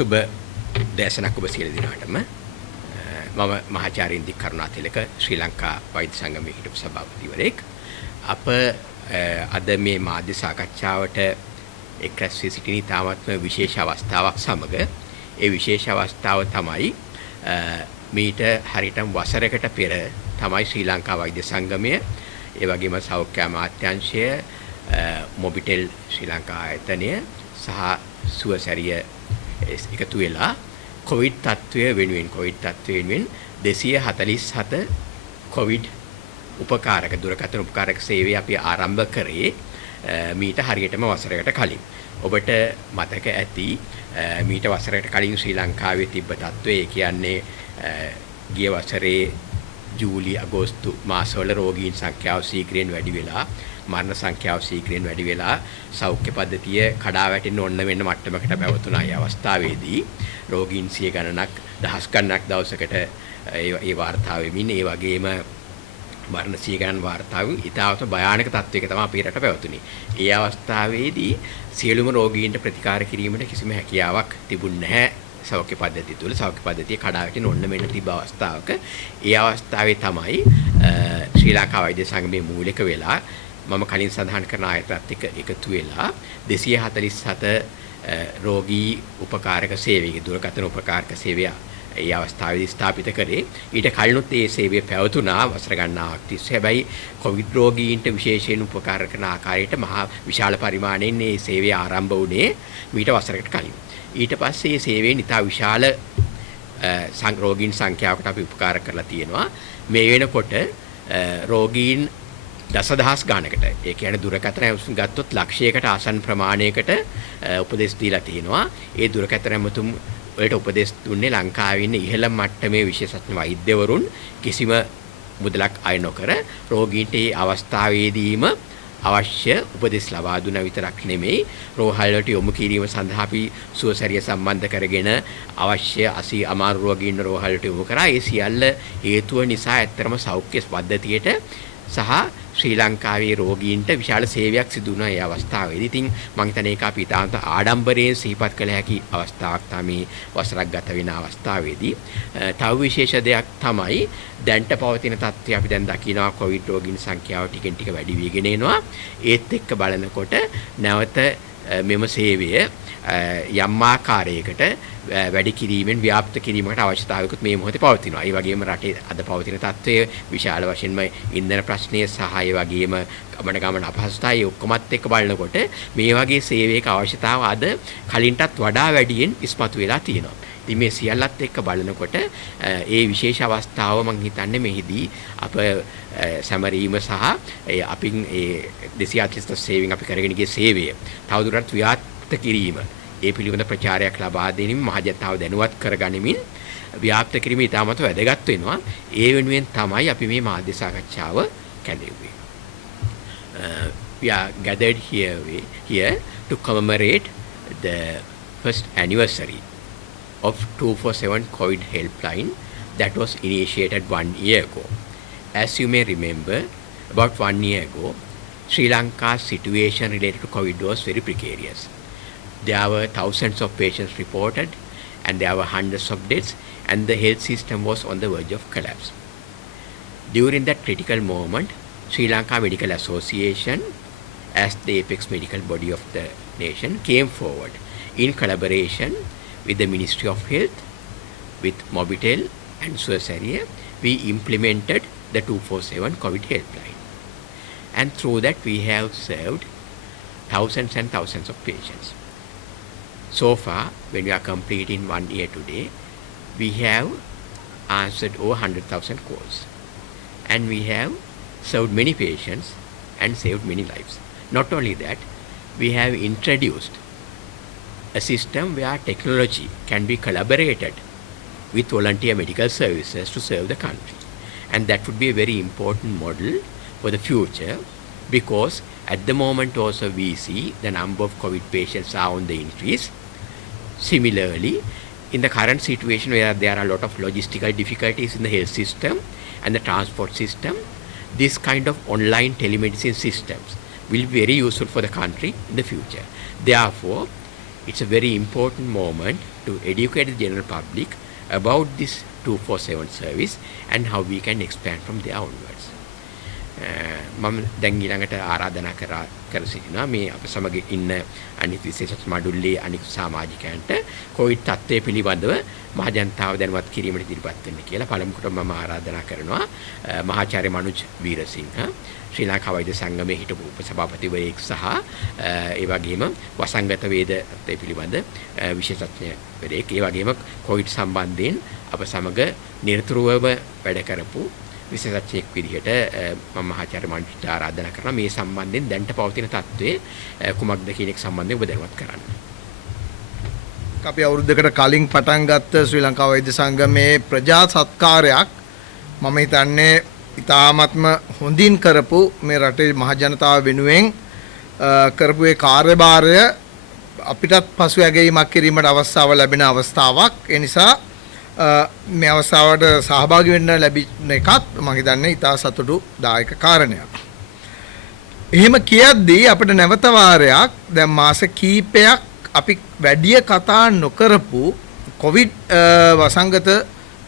සුබ දේශනක් ඔබ සියලු දෙනාටම මම මහාචාර්ය ඉන්දික කරුණාතිලක ශ්‍රී ලංකා වෛද්‍ය සංගමයේ හිටපු සභාපතිවරයෙක්. අප අද මේ මාධ්‍ය සාකච්ඡාවට එක් රැස් වී සිටින ඉතාමත්ම විශේෂ අවස්ථාවක් සමග ඒ විශේෂ අවස්ථාව තමයි මීට හරියටම වසරකට පෙර තමයි ශ්‍රී ලංකා වෛද්‍ය සංගමය ඒ වගේම සෞඛ්‍ය අමාත්‍යාංශය මොබිටෙල් ශ්‍රී ලංකා ආයතනය සහ සුවසැරිය එකතු වෙලා කොවිඩ් තත්ත්වය වෙනුවෙන් 247 කොවිඩ් උපකාරක දුරකථන උපකාරක සේවය අපි ආරම්භ කරේ මීට හරියටම වසරකට කලින්. ඔබට මතක ඇති මීට වසරකට කලින් ශ්‍රී ලංකාවේ තිබ්බ තත්ත්වය ඒ කියන්නේ ගිය වසරේ ජූලි අගෝස්තු මාසවල රෝගීන් සංඛ්‍යාව ශීඝ්‍රයෙන් වැඩි වෙලා මරණ සංඛ්‍යාව ශීඝ්‍රයෙන් වැඩි වෙලා සෞඛ්‍ය පද්ධතිය කඩා වැටෙන්න ඕන වෙන මට්ටමකට පැවතුණා. ඒ අවස්ථාවේදී රෝගීන් 100 ගණනක් දහස් ගණනක් දවසකට ඒ වාර්තා වෙමින් ඒ වගේම මරණ 100 ගණන් වාර්තාවෙන් ඉතාමත් භයානක තත්ත්වයක තමයි අපේ රට පැවතුනේ. ඒ අවස්ථාවේදී සියලුම රෝගීන්ට ප්‍රතිකාර කිරීමට කිසිම හැකියාවක් තිබුණේ නැහැ. සෞඛ්‍ය පද්ධතිය තුළ සෞඛ්‍ය පද්ධතිය කඩා වැටෙන ඕන මෙන්න තිබ්බ අවස්ථාවක ඒ අවස්ථාවේ තමයි ශ්‍රී ලංකා වෛද්‍ය සංගමයේ මූලික වෙලා මම කලින් සඳහන් කරන ආයතනත් එක්ක එකතු වෙලා 247 රෝගී උපකාරක සේවයේ දුරකථන උපකාරක සේවය ඒ අවස්ථාවේදී ස්ථාපිත කරේ. ඊට කලිනුත් ඒ සේවය පැවතුණා වසර ගණනාවක් තිස්සේ. හැබැයි කොවිඩ් රෝගීන්ට විශේෂයෙන් උපකාර කරන ආකාරයට මහා විශාල පරිමාණයෙන් මේ සේවය ආරම්භ වුණේ මීට වසරකට කලින්. ඊට පස්සේ මේ සේවයෙන් ඉතා විශාල රෝගීන් සංඛ්‍යාවකට අපි උපකාර කරලා තියෙනවා. මේ වෙනකොට රෝගීන් දසදහස් ගානකට ඒ කියන්නේ දුරකථන ඇමතුම් ගත්තොත් ලක්ෂයකට ආසන්න ප්‍රමාණයකට උපදෙස් දීලා තියෙනවා. ඒ දුරකථන ඇමතුම් වලට උපදෙස් දුන්නේ ලංකාවේ ඉන්න ඉහළ මට්ටමේ විශේෂඥ වෛද්‍යවරුන් කිසිම මුදලක් අය නොකර රෝගීන්ට මේ අවස්ථාවේදීම අවශ්‍ය උපදෙස් ලබා දුන විතරක් නෙමෙයි රෝහල් වලට යොමු කිරීම සඳහා අපි සුවසැරිය සම්බන්ධ කරගෙන අවශ්‍ය අමාරු රෝගීන් රෝහල් වලට යොමු කරා. ඒ සියල්ල හේතුව නිසා ඇත්තරම සෞඛ්‍ය පද්ධතියට සහ ශ්‍රී ලංකාවේ රෝගීන්ට විශාල සේවයක් සිදු වුණා ඒ අවස්ථාවේදී. ඉතින් මම හිතන්නේ ඒක අපි තාන්ත ආඩම්බරයෙන් සිහිපත් කළ හැකි අවස්ථාවක් තමයි වසරක් ගත වෙන අවස්ථාවේදී. තව විශේෂ දෙයක් තමයි දැන්ට පවතින තත්ත්වය අපි දැන් දකිනවා කොවිඩ් රෝගීන් සංඛ්‍යාව ටිකෙන් ටික වැඩි වෙගෙන එනවා. ඒත් එක්ක බලනකොට නැවත මෙම සේවය යම් ආකාරයකට වැඩි කිරීමෙන් ව්‍යාප්ත කිරීමකට අවශ්‍යතාවයකුත් මේ මොහොතේ පවතිනවා. ඒ වගේම රටේ අද පවතින තත්ත්වය විශාල වශයෙන්ම ඉන්ධන ප්‍රශ්නය සහ ඒ වගේම ගමන අපහසුතාවය ඔක්කොමත් එක්ක බලනකොට මේ වගේ සේවයක අවශ්‍යතාව අද කලින්ටත් වඩා වැඩියෙන් ඉස්මතු වෙලා තියෙනවා. ඉතින් මේ සියල්ලත් එක්ක බලනකොට ඒ විශේෂ අවස්ථාව මම හිතන්නේ මෙහිදී අප සැමරීම සහ අපින් ඒ 247 සේවයෙන් අපි කරගෙන ගිය සේවය තවදුරටත් ව්‍යාප්ත කිරීම ඒ පිළිබඳ ප්‍රචාරයක් ලබා දෙමින් මහජනතාව දැනුවත් කරගනිමින් ව්‍යාප්ත කිරීම ඉතාමත් වැදගත් වෙනවා. ඒ වෙනුවෙන් තමයි අපි මේ මාධ්‍ය සාකච්ඡාව කැඳෙව්වේ. We are gathered here to commemorate the first anniversary of 247 COVID helpline that was initiated 1 year ago. As you may remember, about 1 year ago, Sri Lanka's situation related to COVID was very precarious. There were thousands of patients reported and there were hundreds of deaths and the health system was on the verge of collapse. During that critical moment, Sri Lanka Medical Association, as the apex medical body of the nation, came forward in collaboration with the Ministry of Health, with Mobitel and Suasaria. We implemented the 247 COVID helpline. And through that we have served thousands and thousands of patients. So far, when we are completing 1 year today, we have answered over 100,000 calls. And we have served many patients and saved many lives. Not only that, we have introduced a system where technology can be collaborated with volunteer medical services to serve the country. And that would be a very important model for the future, because at the moment also we see the number of COVID patients are on the increase. Similarly, in the current situation where there are a lot of logistical difficulties in the health system and the transport system, this kind of online telemedicine systems will be very useful for the country in the future. Therefore, It's a very important moment to educate the general public about this 247 service and how we can expand from there onwards. මම දැන් ඊළඟට ආරාධනා කර සිටිනවා මේ අප සමග ඉන්න අනිත් විශේෂ මඩුල්ලේ අනිත් සමාජිකයන්ට කොවිඩ් තත්ත්වය පිළිබඳව මහජනතාව දැනුවත් කිරීමට ඉදිරිපත් වෙන්න කියලා පළමුවට මම ආරාධනා කරනවා මහාචාර්ය මනුජ් වීරසිංහ ශ්‍රී ලංකා වෛද්‍ය සංගමයේ හිටපු උපසභාපතිවරයෙක් සහ ඒ වගේම වසංගත වේද තත්ත්වය පිළිබඳ විශේෂඥවරයෙක් ඒ වගේම කොවිඩ් සම්බන්ධයෙන් අප සමග නිරතුරුවම වැඩ කරපු විශේෂඥයෙක් විදිහට මම මහාචාර්ය මණ්ඩිට ආරාධනා කරනවා මේ සම්බන්ධයෙන් දැනට පවතින තත්ත්වයේ කුමක්ද කියන එක සම්බන්ධයෙන් ඔබ දැනුවත් කරන්න. අපි අවුරුද්දකට කලින් පටන් ගත්ත ශ්‍රී ලංකා වෛද්‍ය සංගමයේ ප්‍රජා සත්කාරයක් මම හිතන්නේ ඉතාමත්ම හොඳින් කරපු මේ රටේ මහ ජනතාව වෙනුවෙන් කරපු ඒ කාර්යභාරය අපිටත් පසු ඇගීමක් කිරීමට අවස්ථාව ලැබෙන අවස්ථාවක්. ඒ නිසා මේ අවස්ථාවට සහභාගී වෙන්න ලැබින එකත් මම හිතන්නේ ඉතා සතුටුදායක කාරණයක්. එහෙම කියද්දී අපිට නැවත වාරයක් දැන් මාස කීපයක් අපි වැඩි කතා නොකරපු කොවිඩ් වසංගත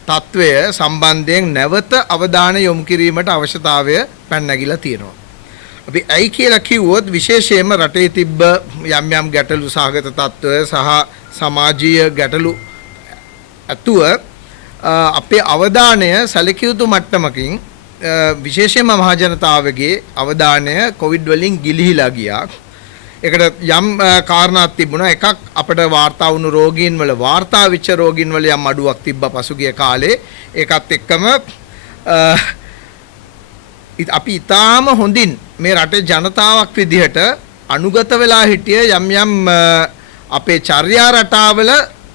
තත්වය සම්බන්ධයෙන් නැවත අවධානය යොමු කිරීමට අවශ්‍යතාවය පැන නැගිලා තියෙනවා. අපි ඇයි කියලා කිව්වොත් විශේෂයෙන්ම රටේ තිබ්බ යම් ගැටලු සහගත තත්ත්වය සහ සමාජීය ගැටලු අතුව අපේ අවධානය සැලකිය යුතු මට්ටමකින් විශේෂයෙන්ම මහ ජනතාවගේ අවධානය කොවිඩ් වලින් ගිලිහිලා ගියා. ඒකට යම් කාරණාවක් තිබුණා. එකක් අපිට වාර්තා වුණු රෝගීන් වල වාර්තා වෙච්ච රෝගීන් වල යම් අඩුවක් තිබ්බා පසුගිය කාලේ. ඒකත් එක්කම අපි ඊටාම හොඳින් මේ රටේ ජනතාවක් විදිහට අනුගත වෙලා හිටිය යම් අපේ චර්යා රටාවල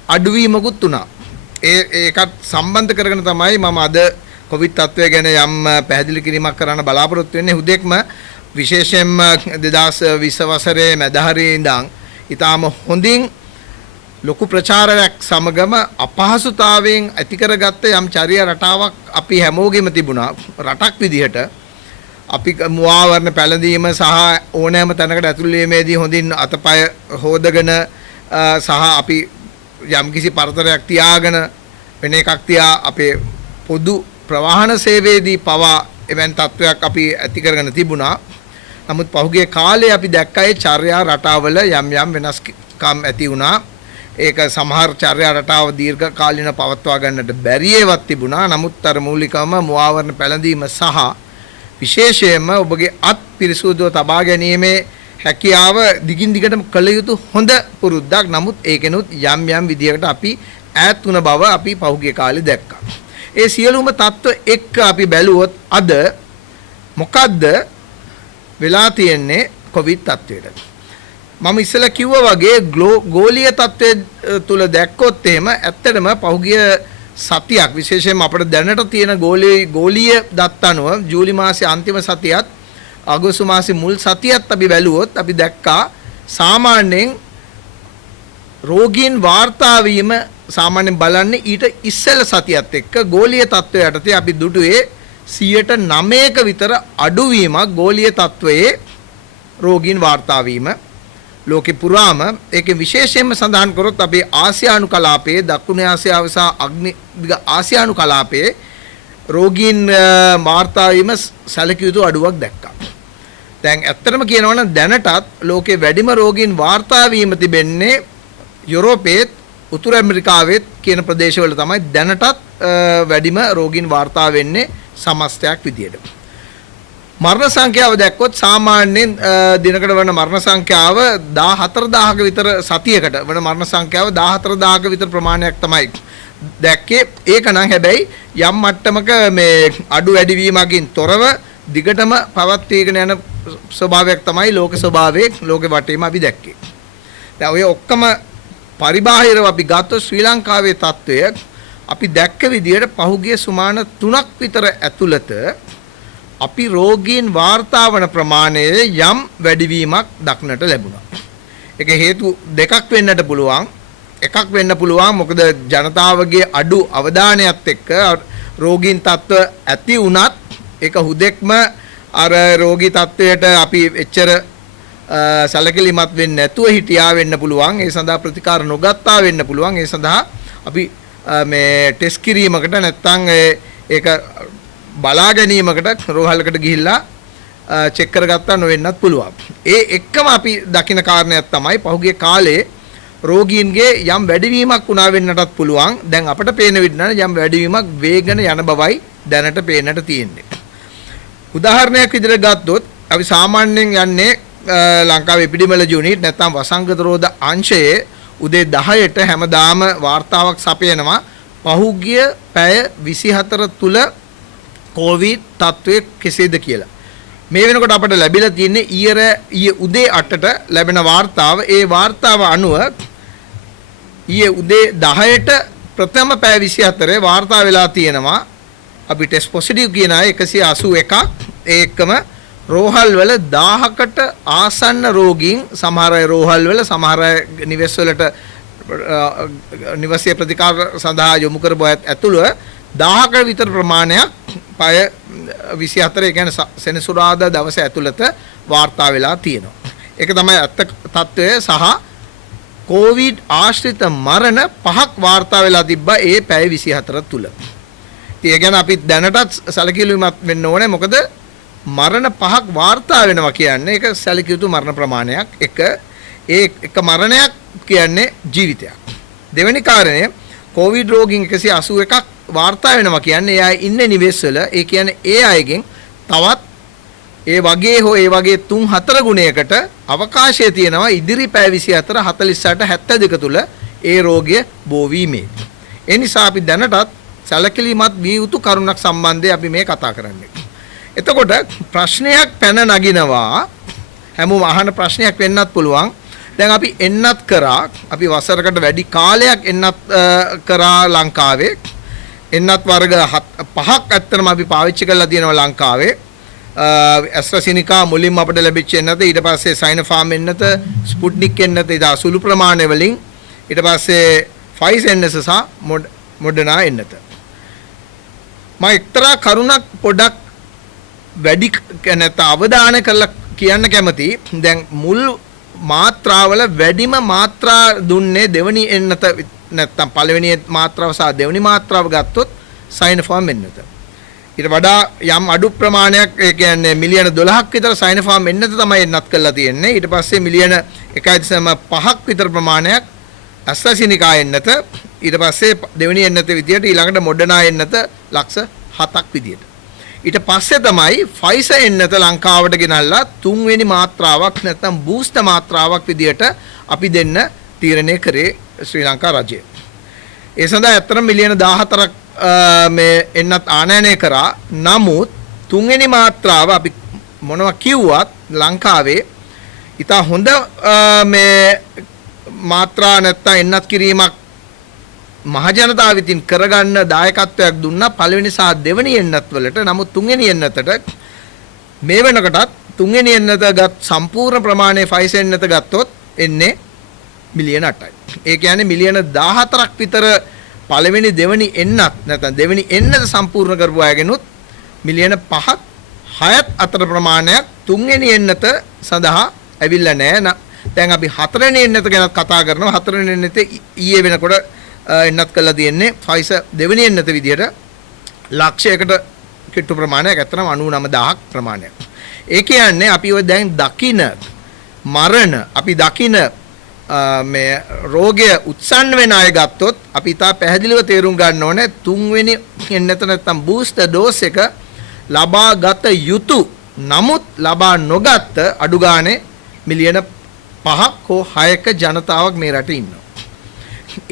අඩුවීමකුත් වුණා. ඒකත් සම්බන්ධ කරගෙන තමයි මම අද කොවිඩ් තත්ත්වය ගැන යම් පැහැදිලි කිරීමක් කරන්න බලාපොරොත්තු වෙන්නේ. හුදෙක්ම විශේෂයෙන්ම 2020 වසරේ මැදහරියේ ඉඳන් ඊටාම හොඳින් ලොකු ප්‍රචාරයක් සමගම අපහසුතාවයෙන් ඇති කරගත්ත යම් චර්යා රටාවක් අපි හැමෝගෙම තිබුණා. රටක් විදිහට අපි මුවාවරණ පැළඳීම සහ ඕනෑම තැනකට ඇතුළු වීමේදී හොඳින් අතපය හොදගෙන සහ අපි යම්කිසි පරතරයක් තියාගෙන වෙන එකක් තියා අපේ පොදු ප්‍රවාහන සේවයේදී පවා එවැනි තත්වයක් අපි ඇති කරගෙන තිබුණා. නමුත් පහුගිය කාලේ අපි දැක්කේ චර්යා රටාවල යම් වෙනස්කම් ඇති වුණා. ඒක සමහර චර්යා රටාව දීර්ඝ කාලින පවත්වා ගන්නට බැරි ඒවත් තිබුණා. නමුත් අර මූලිකවම මුවාවරණ පැළඳීම සහ විශේෂයෙන්ම ඔබගේ අත් පිරිසුදුව තබා ගැනීමේ හැකියාව දිගින් දිගටම කළ යුතු හොඳ පුරුද්දක්. නමුත් ඒකෙනුත් යම් විදියකට අපි ඈත් වුණ බව අපි පහුගිය කාලේ දැක්කා. ඒ සියලුම தত্ত্ব එක්ක අපි බැලුවොත් අද මොකද්ද වෙලා තියෙන්නේ කොවිඩ් තත්ත්වයට. මම ඉස්සෙල්ලා කිව්වා වගේ ගෝලීය තත්ත්වය තුල දැක්කොත් එහෙම ඇත්තටම පහුගිය සතියක් විශේෂයෙන්ම අපිට දැනට තියෙන ගෝලීය දත් අනුව ජූලි මාසයේ අන්තිම සතියත් අගෝස්තු මාසයේ මුල් සතියත් අපි බැලුවොත් අපි දැක්කා සාමාන්‍යයෙන් රෝගීන් වාර්තා වීම සාමාන්‍යයෙන් බලන්නේ ඊට ඉස්සෙල්ල සතියත් එක්ක ගෝලීය තත්ත්වය යටතේ අපි දුටුවේ 9%ක විතර අඩුවීමක් ගෝලීය තත්ත්වයේ රෝගීන් වාර්තා වීම ලෝකෙ පුරාම. ඒකේ විශේෂයෙන්ම සඳහන් කරොත් අපේ ආසියානු කලාපයේ දකුණු ආසියාව සහ අග්නිදිග ආසියානු කලාපයේ රෝගීන් වාර්තා වීම සැලකිය යුතු අඩුවක් දැක්කා. දැන් ඇත්තටම කියනවා නම් දැනටත් ලෝකේ වැඩිම රෝගීන් වාර්තා වීම තිබෙන්නේ යුරෝපයේ උතුරු ඇමරිකාවේ කියන ප්‍රදේශවල තමයි දැනටත් වැඩිම රෝගීන් වාර්තා වෙන්නේ සමස්තයක් විදියට. මරණ සංඛ්‍යාව දැක්කොත් සාමාන්‍යයෙන් දිනකට වන මරණ සංඛ්‍යාව 14000ක විතර සතියකට වන මරණ සංඛ්‍යාව 14000ක විතර ප්‍රමාණයක් තමයි දැක්කේ. ඒක නම් හැබැයි යම් මට්ටමක මේ අඩු වැඩි වීමකින් තොරව දිගටම පවත්වාගෙන යන ස්වභාවයක් තමයි ලෝක ස්වභාවයේ ලෝකෙ වටේම අපි දැක්කේ. දැන් ඔය ඔක්කොම පරිබාහිරව අපි ගත්තොත් ශ්‍රී ලංකාවේ තත්ත්වය අපි දැක්ක විදියට පහුගිය සුමාන 3ක් විතර ඇතුළත අපි රෝගීන් වාර්තා වන ප්‍රමාණයේ යම් වැඩිවීමක් දක්නට ලැබුණා. ඒක හේතු දෙකක් වෙන්නට පුළුවන්. එකක් වෙන්න පුළුවන් මොකද ජනතාවගේ අඩු අවධානයත් එක්ක රෝගීන් තත්ත්ව ඇති වුණත් ඒක හුදෙක්ම අර රෝගී තත්ත්වයට අපි එච්චර සැලකිලිමත් වෙන්නේ නැතුව හිටියා වෙන්න පුළුවන්. ඒ සඳහා ප්‍රතිකාර නොගත්තා වෙන්න පුළුවන්. ඒ සඳහා අපි මේ ටෙස්ට් කිරීමකට නැත්නම් ඒක බලා ගැනීමකට රෝහලකට ගිහිල්ලා චෙක් කරගත්තා නොවෙන්නත් පුළුවන්. ඒ එක්කම අපි දකින කාරණයක් තමයි පහුගිය කාලේ රෝගීන්ගේ යම් වැඩිවීමක් වුණා වෙන්නටත් පුළුවන්. දැන් අපිට පේන විදිහට යම් වැඩිවීමක් වේගන යන බවයි දැනට පේන්නට තියෙන්නේ. උදාහරණයක් විදිහට ගත්තොත් අපි සාමාන්‍යයෙන් යන්නේ ලංකාවේ එපිඩිමොලොජි යුනිට් නැත්නම් වසංගත රෝධ අංශයේ උදේ 10ට හැමදාම වාර්තාවක් සපයනවා පහුගිය පැය 24 තුල කොවිඩ් තත්ත්වය කෙසේද කියලා. මේ වෙනකොට අපිට ලැබිලා තියෙන්නේ ඊයේ උදේ 8ට ලැබෙන වාර්තාව. ඒ වාර්තාව අනුව ඊයේ උදේ 10ට ප්‍රථම පැය 24 වාර්තා වෙලා තියෙනවා අපි ටෙස්ට් පොසිටිව් කියන අය 181ක්. ඒ එක්කම රෝහල් වල 1000කට ආසන්න රෝගීන් සමහර අය රෝහල් වල සමහර අය නිවෙස් වලට නිවසේ ප්‍රතිකාර සඳහා යොමු කර බවත් ඇතුළු 1000ක විතර ප්‍රමාණයක් පය 24 කියන්නේ සෙනසුරාදා දවස ඇතුළත වාර්තා වෙලා තියෙනවා. ඒක තමයි අත්ත තත්ත්වය සහ කොවිඩ් ආශ්‍රිත මරණ 5ක් වාර්තා වෙලා තිබ්බා ඒ පැය 24 තුල. ඉතින් ඒ ගැන අපි දැනටත් සැලකිලිමත් වෙන්න ඕනේ. මොකද මරණ 5ක් වාර්තා වෙනවා කියන්නේ ඒක සැලකිය යුතු මරණ ප්‍රමාණයක්. එක මරණයක් කියන්නේ ජීවිතයක්. දෙවෙනි කාරණය කොවිඩ් රෝගීන් 181ක් වාර්තා වෙනවා කියන්නේ එයා ඉන්නේ නිවෙස් වල. ඒ කියන්නේ ඒ අයගෙන් තවත් ඒ වගේ හෝ ඒ වගේ 3-4 ගුණයකට අවකාශය තියෙනවා ඉදිරි පැය 24 48 72 තුල ඒ රෝගය බෝ වීමේ. ඒ නිසා අපි දැනටත් සැලකිලිමත් විය යුතු කරුණක් සම්බන්ධයෙන් අපි මේ කතා කරන්නේ. එතකොට ප්‍රශ්නයක් පැන නගිනවා හැමෝම අහන ප්‍රශ්නයක් වෙන්නත් පුළුවන්. දැන් අපි එන්නත් කරා අපි වසරකට වැඩි කාලයක් එන්නත් කරා ලංකාවේ. එන්නත් වර්ග 5ක් ඇත්තටම අපි පාවිච්චි කරලා තියෙනවා ලංකාවේ. ඇස්ට්‍රාසෙනිකා මුලින්ම අපිට ලැබිච්ච එන්නත, ඊට පස්සේ සයිනෝෆාර්ම් එන්නත, ස්පුට්නික් එන්නත ඉත අසුළු ප්‍රමාණය වලින්, ඊට පස්සේ ෆයිසර් එන්නත සහ මොඩර්නා එන්නත. මම එක්තරා කරුණක් පොඩක් වැඩි නැත්නම් අවධානය කරලා කියන්න කැමති. දැන් මුල් මාත්‍රාවල වැඩිම මාත්‍රා දුන්නේ දෙවනි එන්නත නැත්නම් පළවෙනි මාත්‍රාව සහ දෙවනි මාත්‍රාව ගත්තොත් සයිනෝෆාර්ම් එන්නත. ඊට වඩා යම් අඩු ප්‍රමාණයක් ඒ කියන්නේ මිලියන 12ක් විතර සයිනෝෆාර්ම් එන්නත තමයි එන්නත් කරලා තියෙන්නේ. ඊට පස්සේ මිලියන 1.5ක් විතර ප්‍රමාණයක් ඇස්ට්‍රාසෙනිකා එන්නත. ඊට පස්සේ දෙවෙනි එන්නත විදියට ඊළඟට මොඩර්නා එන්නත ලක්ෂ 7ක් විදියට. ඊට පස්සේ තමයි ෆයිසර් එන්නත ලංකාවට ගෙනල්ලා තුන්වෙනි මාත්‍රාවක් නැත්නම් බූස්ටර් මාත්‍රාවක් විදියට අපි දෙන්න තීරණය කරේ ශ්‍රී ලංකා රජය. ඒ සඳහා ඇත්තටම මිලියන 14ක් මේ එන්නත් ආනයනය කරා. නමුත් තුන්වෙනි මාත්‍රාව අපි මොනවා කිව්වත් ලංකාවේ ඉතා හොඳ මේ මාත්‍රා නැත්නම් එන්නත් කිරීමක් මහජනතාව විසින් කරගන්න දායකත්වයක් දුන්නා පළවෙනි සහ දෙවෙනි එන්නත් වලට. නමුත් තුන්වෙනි එන්නතට මේ වෙනකොටත් තුන්වෙනි එන්නත ගත් සම්පූර්ණ ප්‍රමාණය ෆයිසර් එන්නත ගත්තොත් එන්නේ මිලියන 8යි. ඒ කියන්නේ මිලියන 14ක් විතර පළවෙනි දෙවෙනි එන්නත් නැත්නම් දෙවෙනි එන්නත සම්පූර්ණ කරපු අයගෙනුත් මිලියන 5ත් 6ත් අතර ප්‍රමාණයක් තුන්වෙනි එන්නත සඳහා ඇවිල්ලා නැහැ. දැන් අපි හතරවෙනි එන්නත ගැන කතා කරනවා. හතරවෙනි එන්නතේ ඊයේ වෙනකොට එන්නත් කළා තියෙන්නේ ෆයිසර් දෙවෙනි එන්නත විදියට ලක්ෂයකට කිට්ටු ප්‍රමාණයක් ඇත්තටම 99000ක් ප්‍රමාණයක්. ඒ කියන්නේ අපි ඔය දැන් දකින මරණ අපි දකින මේ රෝගය උත්සන්න වෙන අය ගත්තොත් අපි තා පැහැදිලිව තේරුම් ගන්න ඕනේ තුන්වෙනි එන්නත නැත්නම් බූස්ටර් ඩෝස් එක ලබා ගත යුතු. නමුත් ලබා නොගත් අඩු ගානේ මිලියන 5ක් හෝ 6ක ජනතාවක් මේ රටේ ඉන්නවා.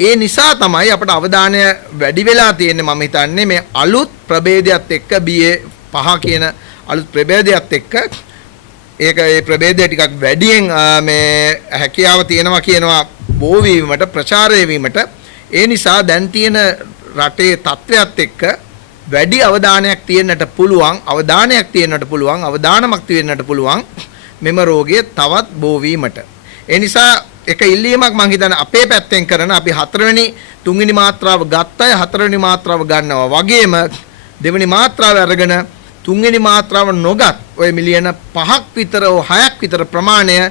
ඒ නිසා තමයි අපට අවධානය වැඩි වෙලා තියෙන්නේ. මම හිතන්නේ මේ අලුත් ප්‍රභේදයත් එක්ක BA5 කියන අලුත් ප්‍රභේදයත් එක්ක ඒක ඒ ප්‍රභේදය ටිකක් වැඩියෙන් මේ හැකියාව තියෙනවා කියනවා බෝ වීමට ප්‍රචාරය වීමට. ඒ නිසා දැන් තියෙන රටේ තත්ත්වයක් එක්ක වැඩි අවධානයක් තියෙන්නට පුළුවන්, අවධානයක් තියෙන්නට පුළුවන්, අවධානමක් තියෙන්නට පුළුවන් මෙම රෝගය තවත් බෝ වීමට. ඒ නිසා එක ඉල්ලීමක් මම හිතන්නේ අපේ පැත්තෙන් කරන අපි හතරවෙනි තුන්වෙනි මාත්‍රාව ගත්තය හතරවෙනි මාත්‍රාව ගන්නවා වගේම දෙවෙනි මාත්‍රාව අරගෙන තුන්වෙනි මාත්‍රාව නොගත් ඔය මිලියන 5ක් විතර 6ක් විතර ප්‍රමාණය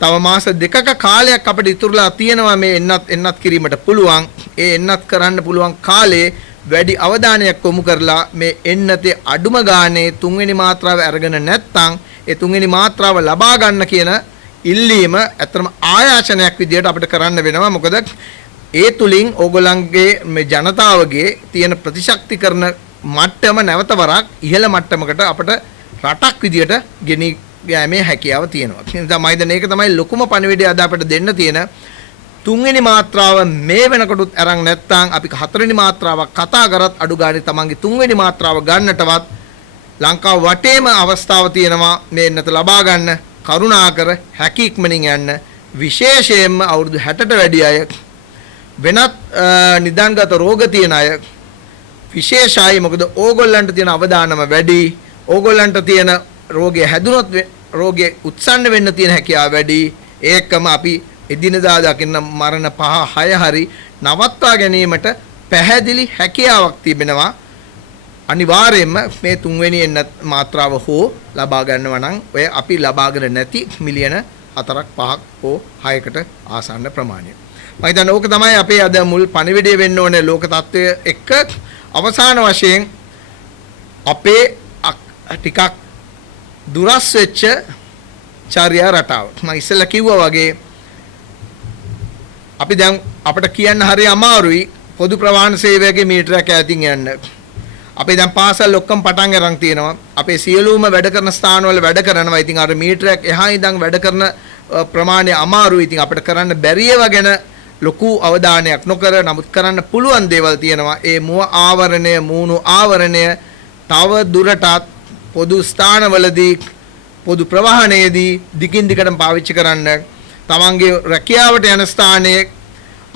තව මාස දෙකක කාලයක් අපිට ඉතුරුලා තියෙනවා මේ එන්නත් කිරීමට පුළුවන්. ඒ එන්නත් කරන්න පුළුවන් කාලේ වැඩි අවධානයක් යොමු කරලා මේ එන්නතේ අඩුම ගානේ තුන්වෙනි මාත්‍රාව අරගෙන නැත්නම් ඒ තුන්වෙනි මාත්‍රාව ලබා ගන්න කියන ඉල්ලීම ඇත්තටම ආයාචනයක් විදියට අපිට කරන්න වෙනවා. මොකද ඒ තුලින් ඕගොල්ලන්ගේ මේ ජනතාවගේ තියෙන ප්‍රතිශක්තිකරණ මට්ටම නැවත වරක් ඉහළ මට්ටමකට අපිට රටක් විදියට ගෙනි යෑමේ හැකියාව තියෙනවා. ඒ නිසා මම හිතන්නේ ඒක තමයි ලොකුම පණිවිඩය අද අපිට දෙන්න තියෙන. තුන්වෙනි මාත්‍රාව මේ වෙනකොටත් අරන් නැත්නම් අපි හතරවෙනි මාත්‍රාවක් කතා කරත් අඩු ගානේ තමන්ගේ තුන්වෙනි මාත්‍රාව ගන්නටවත් ලංකාව වටේම අවස්ථාව තියෙනවා මේ එන්නත ලබා ගන්න. කරුණාකර හැකි ඉක්මනින් යන්න. විශේෂයෙන්ම අවුරුදු 60ට වැඩි අය වෙනත් නිදාන්ගත රෝග තියෙන අය විශේෂයි. මොකද ඕගොල්ලන්ට තියෙන අවදානම වැඩි. ඕගොල්ලන්ට තියෙන රෝගය හැදුනොත් රෝගයේ උත්සන්න වෙන්න තියෙන හැකියාව වැඩි. ඒකම අපි එදිනදා දකින්න මරණ 5-6 හරි නවත්වා ගැනීමට පැහැදිලි හැකියාවක් තිබෙනවා. අනිවාර්යයෙන්ම මේ තුන්වෙනි එන්නත් මාත්‍රාව හෝ ලබා ගන්නවා නම් ඔය අපි ලබාගෙන නැති මිලියන 4ක් 5ක් හෝ 6කට ආසන්න ප්‍රමාණය. මම හිතන්නේ ඕක තමයි අපේ අද මුල් පණිවිඩය වෙන්න ඕනේ ලෝක තත්ත්වය එක්ක. අවසාන වශයෙන් අපේ ටිකක් දුරස් වෙච්ච චර්යා රටාව. මම ඉස්සෙල්ලා කිව්වා වගේ අපි දැන් අපිට කියන්න හරි අමාරුයි පොදු ප්‍රවාහන සේවයේ මීටරයක් ඈතින් යන්න. අපි දැන් පාසල් ඔක්කොම පටන් අරන් තියෙනවා. අපේ සියලුම වැඩ කරන ස්ථානවල වැඩ කරනවා. ඉතින් අර මීටරයක් එහා ඉඳන් වැඩ කරන ප්‍රමාණය අමාරුයි. ඉතින් අපිට කරන්න බැරි ඒවා ගැන ලොකු අවධානයක් නොකර නමුත් කරන්න පුළුවන් දේවල් තියෙනවා. ඒ මුව ආවරණය, මූණු ආවරණය තව දුරටත් පොදු ස්ථානවලදී පොදු ප්‍රවාහනයේදී දිගින් දිගටම පාවිච්චි කරන්න. තමන්ගේ රැකියාවට යන ස්ථානයේ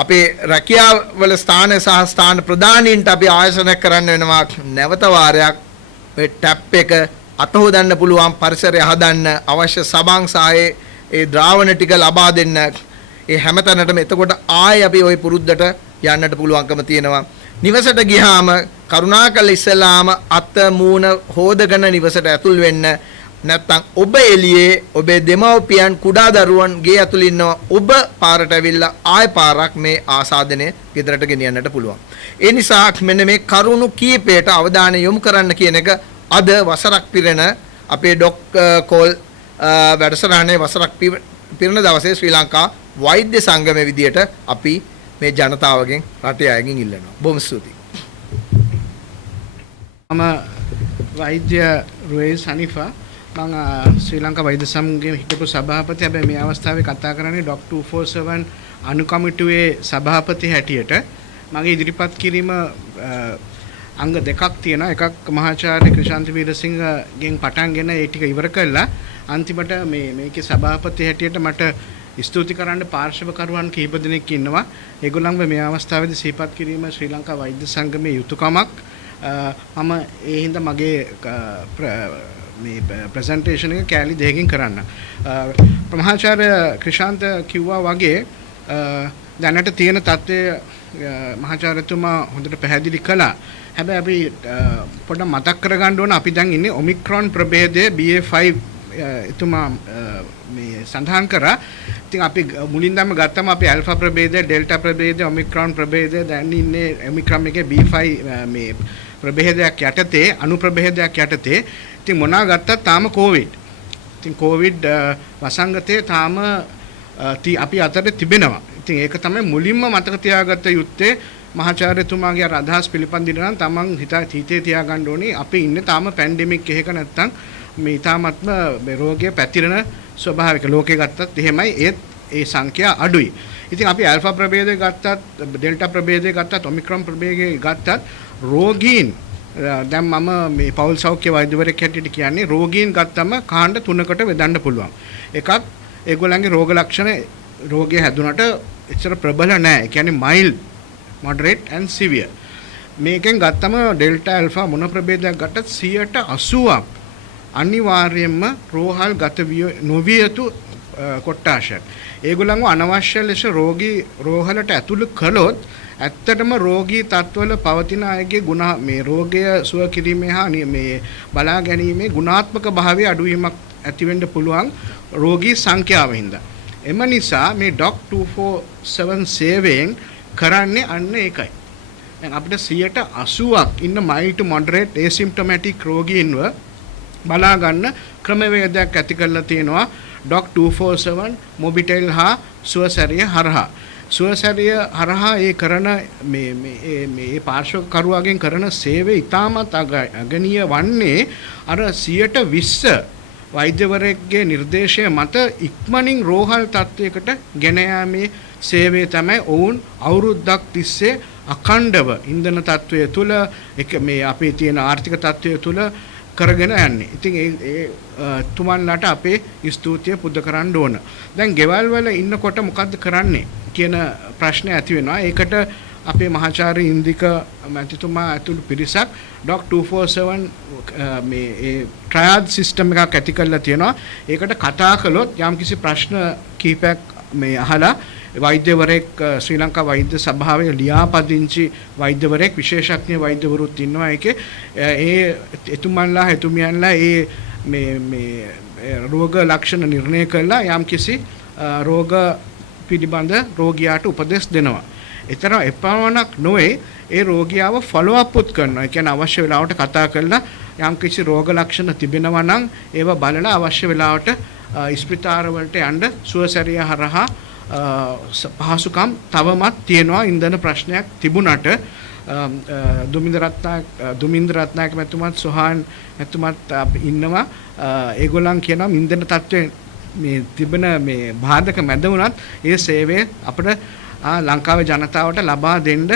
අපේ රැකියාවල ස්ථාන සහ ස්ථාන ප්‍රදානීන්ට අපි ආයෝජනය කරන්න වෙනවා. නැවත වාරයක් මේ ටැප් එක අතහොදන්න පුළුවන් පරිසරය හදන්න අවශ්‍ය සබන් සහ ඒ ද්‍රාවණ ටික ලබා දෙන්න. ඒ හැමතැනටම එතකොට ආයේ අපි ওই පුරුද්දට යන්නට පුළුවන්කම තියෙනවා. නිවසට ගියාම කරුණාකරලා ඉස්සලාම අත මූණ හොදගෙන නිවසට ඇතුල් වෙන්න. නැත්තම් ඔබ එළියේ ඔබේ දෙමව්පියන් කුඩා දරුවන් ගේ ඇතුළේ ඉන්නවා. ඔබ පාරට ඇවිල්ලා ආය පාරක් මේ ආසාදනය ගෙදරට ගෙනියන්නට පුළුවන්. ඒ නිසා මෙන්න මේ කරුණු කීපයට අවධානය යොමු කරන්න කියන එක අද වසරක් පිරෙන අපේ ඩොක් කෝල් වැඩසටහනේ වසරක් පිරෙන දවසේ ශ්‍රී ලංකා වෛද්‍ය සංගමයේ විදියට අපි මේ ජනතාවගෙන් රටේ අයගෙන් ඉල්ලනවා. බොහොම ස්තුතියි. මම වෛද්‍ය රුවේල් සනිෆා මම ශ්‍රී ලංකා වෛද්‍ය සංගමයේ හිටපු සභාපති. හැබැයි මේ අවස්ථාවේ කතා කරන්නේ ඩොක් 247 අනු කමිටුවේ සභාපති හැටියට. මගේ ඉදිරිපත් කිරීම අංග දෙකක් තියෙනවා. එකක් මහාචාර්ය ක්‍රිෂාන්ත වීරසිංහගෙන් පටන්ගෙන ඒ ටික ඉවර කළා. අන්තිමට මේකේ සභාපති හැටියට මට ස්තුති කරන්න පාර්ශවකරුවන් කිහිප දෙනෙක් ඉන්නවා. ඒගොල්ලන්ව මේ අවස්ථාවේදී සිහිපත් කිරීම ශ්‍රී ලංකා වෛද්‍ය සංගමයේ යුතුයකමක්. මම ඒ හින්දා මගේ මේ ප්‍රසන්ටේෂන් එක කැලි දෙකකින් කරන්න. මහාචාර්ය ක්‍රිෂාන්ත කිව්වා වගේ දැනට තියෙන තත්ත්වය මහාචාර්යතුමා හොඳට පැහැදිලි කළා. හැබැයි අපි පොඩ්ඩක් මතක් කරගන්න ඕන අපි දැන් ඉන්නේ ඔමික්‍රොන් ප්‍රභේදයේ BA.5 එතුමා මේ සඳහන් කරා. ඉතින් අපි මුලින්දම ගත්තම අපි ඇල්ෆා ප්‍රභේදය, ඩෙල්ටා ප්‍රභේදය, ඔමික්‍රොන් ප්‍රභේදය දැන් ඉන්නේ ඔමික්‍රොන් එකේ B5 මේ ප්‍රභේදයක් යටතේ, අණු ප්‍රභේදයක් යටතේ. ඉතින් මොනවා ගත්තත් තාම කොවිඩ්. ඉතින් කොවිඩ් වසංගතයේ තාම අපි අතරේ තිබෙනවා. ඉතින් ඒක තමයි මුලින්ම මතක තියාගත්ත යුත්තේ. මහාචාර්යතුමාගේ අදහස් පිළිපදින්න නම් තමන් හිතේ තියාගන්න ඕනේ අපි ඉන්නේ තාම පැන්ඩෙමික් එකක නැත්තම් මේ තාමත්ම මේ රෝගය පැතිරෙන ස්වභාවික ලෝකේ ගත්තත් එහෙමයි ඒත් ඒ සංඛ්‍යා අඩුයි. ඉතින් අපි ඇල්ෆා ප්‍රභේදය ගත්තත් ඩෙල්ටා ප්‍රභේදය ගත්තත් ඔමික්‍රොන් ප්‍රභේදය ගත්තත් රෝගීන් දැන් මම මේ පෞල් සෞඛ්‍ය වෛද්‍යවරයෙක් හැටියට කියන්නේ රෝගීන් ගත්තම කාණ්ඩ 3කට බෙදන්න පුළුවන්. එකක් ඒගොල්ලන්ගේ රෝග ලක්ෂණ රෝගය හැදුනට එච්චර ප්‍රබල නැහැ. ඒ කියන්නේ mild, moderate and severe. මේකෙන් ගත්තම ඩෙල්ටා ඇල්ෆා මොන ප්‍රභේදයක් ගත්තත් 80% අනිවාර්යයෙන්ම රෝහල් ගත නොවිය යුතු කොට්ටාශයක්. ඒගොල්ලන්ව අනවශ්‍ය ලෙස රෝහලට ඇතුළු කළොත් ඇත්තටම රෝගී තත්ත්වවල පවතින අයගේ ගුණ මේ රෝගය සුව කිරීමේ හා මේ බලා ගැනීමේ ගුණාත්මක භාවයේ අඩුවීමක් ඇති වෙන්න පුළුවන් රෝගී සංඛ්‍යාව හින්දා. එම නිසා මේ ඩොක් 247 සේවයෙන් කරන්නේ අන්න ඒකයි. දැන් අපිට 80%ක් ඉන්න mild to moderate asymptomatic රෝගීන්ව බලා ගන්න ක්‍රමවේදයක් ඇති කරලා තියෙනවා ඩොක් 247 මොබිටෙල් හා සුවසැරිය හරහා. සුවසැරිය හරහා ඒ කරන මේ පාර්ශ්වකරුවාගෙන් කරන සේවය ඉතාමත් අගනීය වන්නේ අර 120 වෛද්‍යවරයෙක්ගේ නිර්දේශය මත ඉක්මනින් රෝහල් තත්වයකට ගෙන යාමේ සේවය තමයි ඔවුන් අවුරුද්දක් තිස්සේ අඛණ්ඩව ඉන්ධන තත්වය තුළ මේ අපේ තියෙන ආර්ථික තත්වය තුළ කරගෙන යන්නේ. ඉතින් ඒ තුමන්ලාට අපේ ස්තුතිය පුද කරන්න ඕන. දැන් ගෙවල් වල ඉන්නකොට මොකද්ද කරන්නේ කියන ප්‍රශ්නය ඇති වෙනවා. ඒකට අපේ මහාචාර්ය ඉන්දික මැතිතුමා ඇතුළු පිරිසක් ඩොක් 247 මේ ඒ ට්‍රයඩ් සිස්ටම් එකක් ඇති කරලා තියෙනවා. ඒකට කතා කළොත් යම්කිසි ප්‍රශ්න කිහිපයක් මේ අහලා වෛද්‍යවරයෙක් ශ්‍රී ලංකා වෛද්‍ය සභාවේ ලියාපදිංචි වෛද්‍යවරයෙක් විශේෂඥ වෛද්‍යවරුත් ඉන්නවා. ඒකේ ඒ එතුමන්ලා එතුමියන්ලා මේ රෝග ලක්ෂණ නිර්ණය කළා යම්කිසි රෝග පිළිබඳ රෝගියාට උපදෙස් දෙනවා. ඒතර එපමණක් නොවේ ඒ රෝගියාව ෆලෝ අප් උත් කරනවා. ඒ කියන්නේ අවශ්‍ය වෙලාවට කතා කරලා යම්කිසි රෝග ලක්ෂණ තිබෙනවා නම් ඒව බලලා අවශ්‍ය වෙලාවට ස්පිතාල වලට යන්න සුවසැරිය හරහා පහසුකම් තවමත් තියෙනවා. ඉන්ධන ප්‍රශ්නයක් තිබුණාට දුමින්ද රත්නායක මැතිතුමත් සොහාන් මැතිතුමත් ඉන්නවා. ඒගොල්ලන් කියනවා ඉන්ධන තත්ත්වයේ මේ තිබෙන මේ බාධක මැද වුණත් ඒ සේවය අපිට ලංකාවේ ජනතාවට ලබා දෙන්න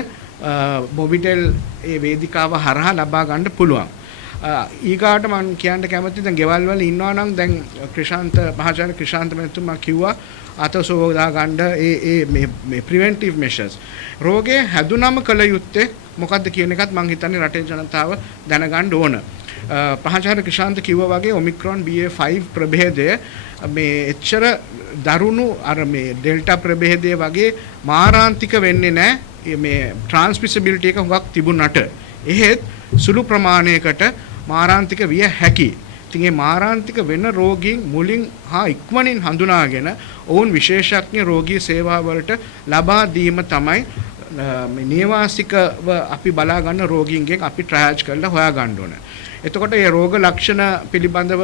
මොබිටෙල් ඒ වේදිකාව හරහා ලබා ගන්න පුළුවන්. ඊගාට මම කියන්න කැමතියි දැන් ගෙවල් වල ඉන්නවා නම් දැන් මහාචාර්ය ක්‍රිෂාන්ත මැතිතුමා කිව්වා අතසෝදා ගන්න මේ ප්‍රිවෙන්ටිව් මෙෂර්ස්. රෝගේ හැදුනම කළ යුත්තේ මොකද්ද කියන එකත් මම හිතන්නේ රටේ ජනතාව දැනගන්න ඕන. මහාචාර්ය ක්‍රිෂාන්ත කිව්වා වගේ ඔමික්‍රොන් BA.5 ප්‍රභේදය මේ එච්චර දරුණු අර මේ ඩෙල්ටා ප්‍රභේදය වගේ මාරාන්තික වෙන්නේ නැහැ. මේ ට්‍රාන්ස්මිසිබිලිටි එක හුඟක් තිබුණාට එහෙත් සුළු ප්‍රමාණයකට මාරාන්තික විය හැකියි. ඉතින් මේ මාරාන්තික වෙන රෝගීන් මුලින් හා ඉක්මනින් හඳුනාගෙන ඔවුන් විශේෂඥ රෝගී සේවා වලට ලබා දීම තමයි මේ නිවාසිකව අපි බලා ගන්න රෝගීන්ගෙන් අපි ට්‍රයජ් කරලා හොයා ගන්න ඕන. එතකොට මේ රෝග ලක්ෂණ පිළිබඳව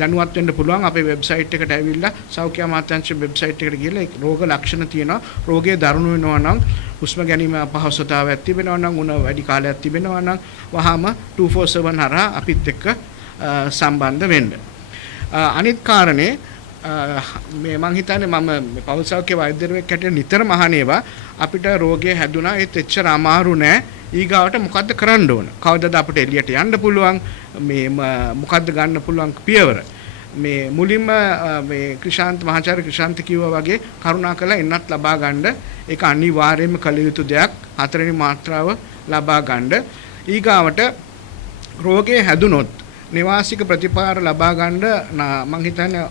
දැනුවත් වෙන්න පුළුවන්. අපේ වෙබ්සයිට් එකට ඇවිල්ලා සෞඛ්‍ය අමාත්‍යාංශ වෙබ්සයිට් එකට ගිහලා රෝග ලක්ෂණ තියෙනවා. රෝගයේ දරුණු වෙනවා නම් හුස්ම ගැනීම අපහසුතාවයක් තිබෙනවා නම් උණ වැඩි කාලයක් තිබෙනවා නම් වහාම 247 හරහා අපිත් එක්ක සම්බන්ධ වෙන්න. අනිත් කාරණේ මේ මං හිතන්නේ මම පෞල් සෞඛ්‍ය වෛද්‍යවරයෙක් හැටියට නිතරම අහනේවා අපිට රෝගය හැදුනා ඒත් එච්චර අමාරු නෑ. ඊගාවට මොකද්ද කරන්න ඕන? කවදද අපිට එළියට යන්න පුළුවන්? මේ මොකද්ද ගන්න පුළුවන් පියවර? මේ මුලින්ම මේ මහාචාර්ය ක්‍රිෂාන්ත කිව්වා වගේ කරුණාකරලා එන්නත් ලබා ගන්න. ඒක අනිවාර්යයෙන්ම කළ යුතු දෙයක්. 4 වෙනි මාත්‍රාව ලබා ගන්න. ඊගාවට රෝගය හැදුනොත් නිවාසික ප්‍රතිපාර ලබා ගන්න මම හිතන්නේ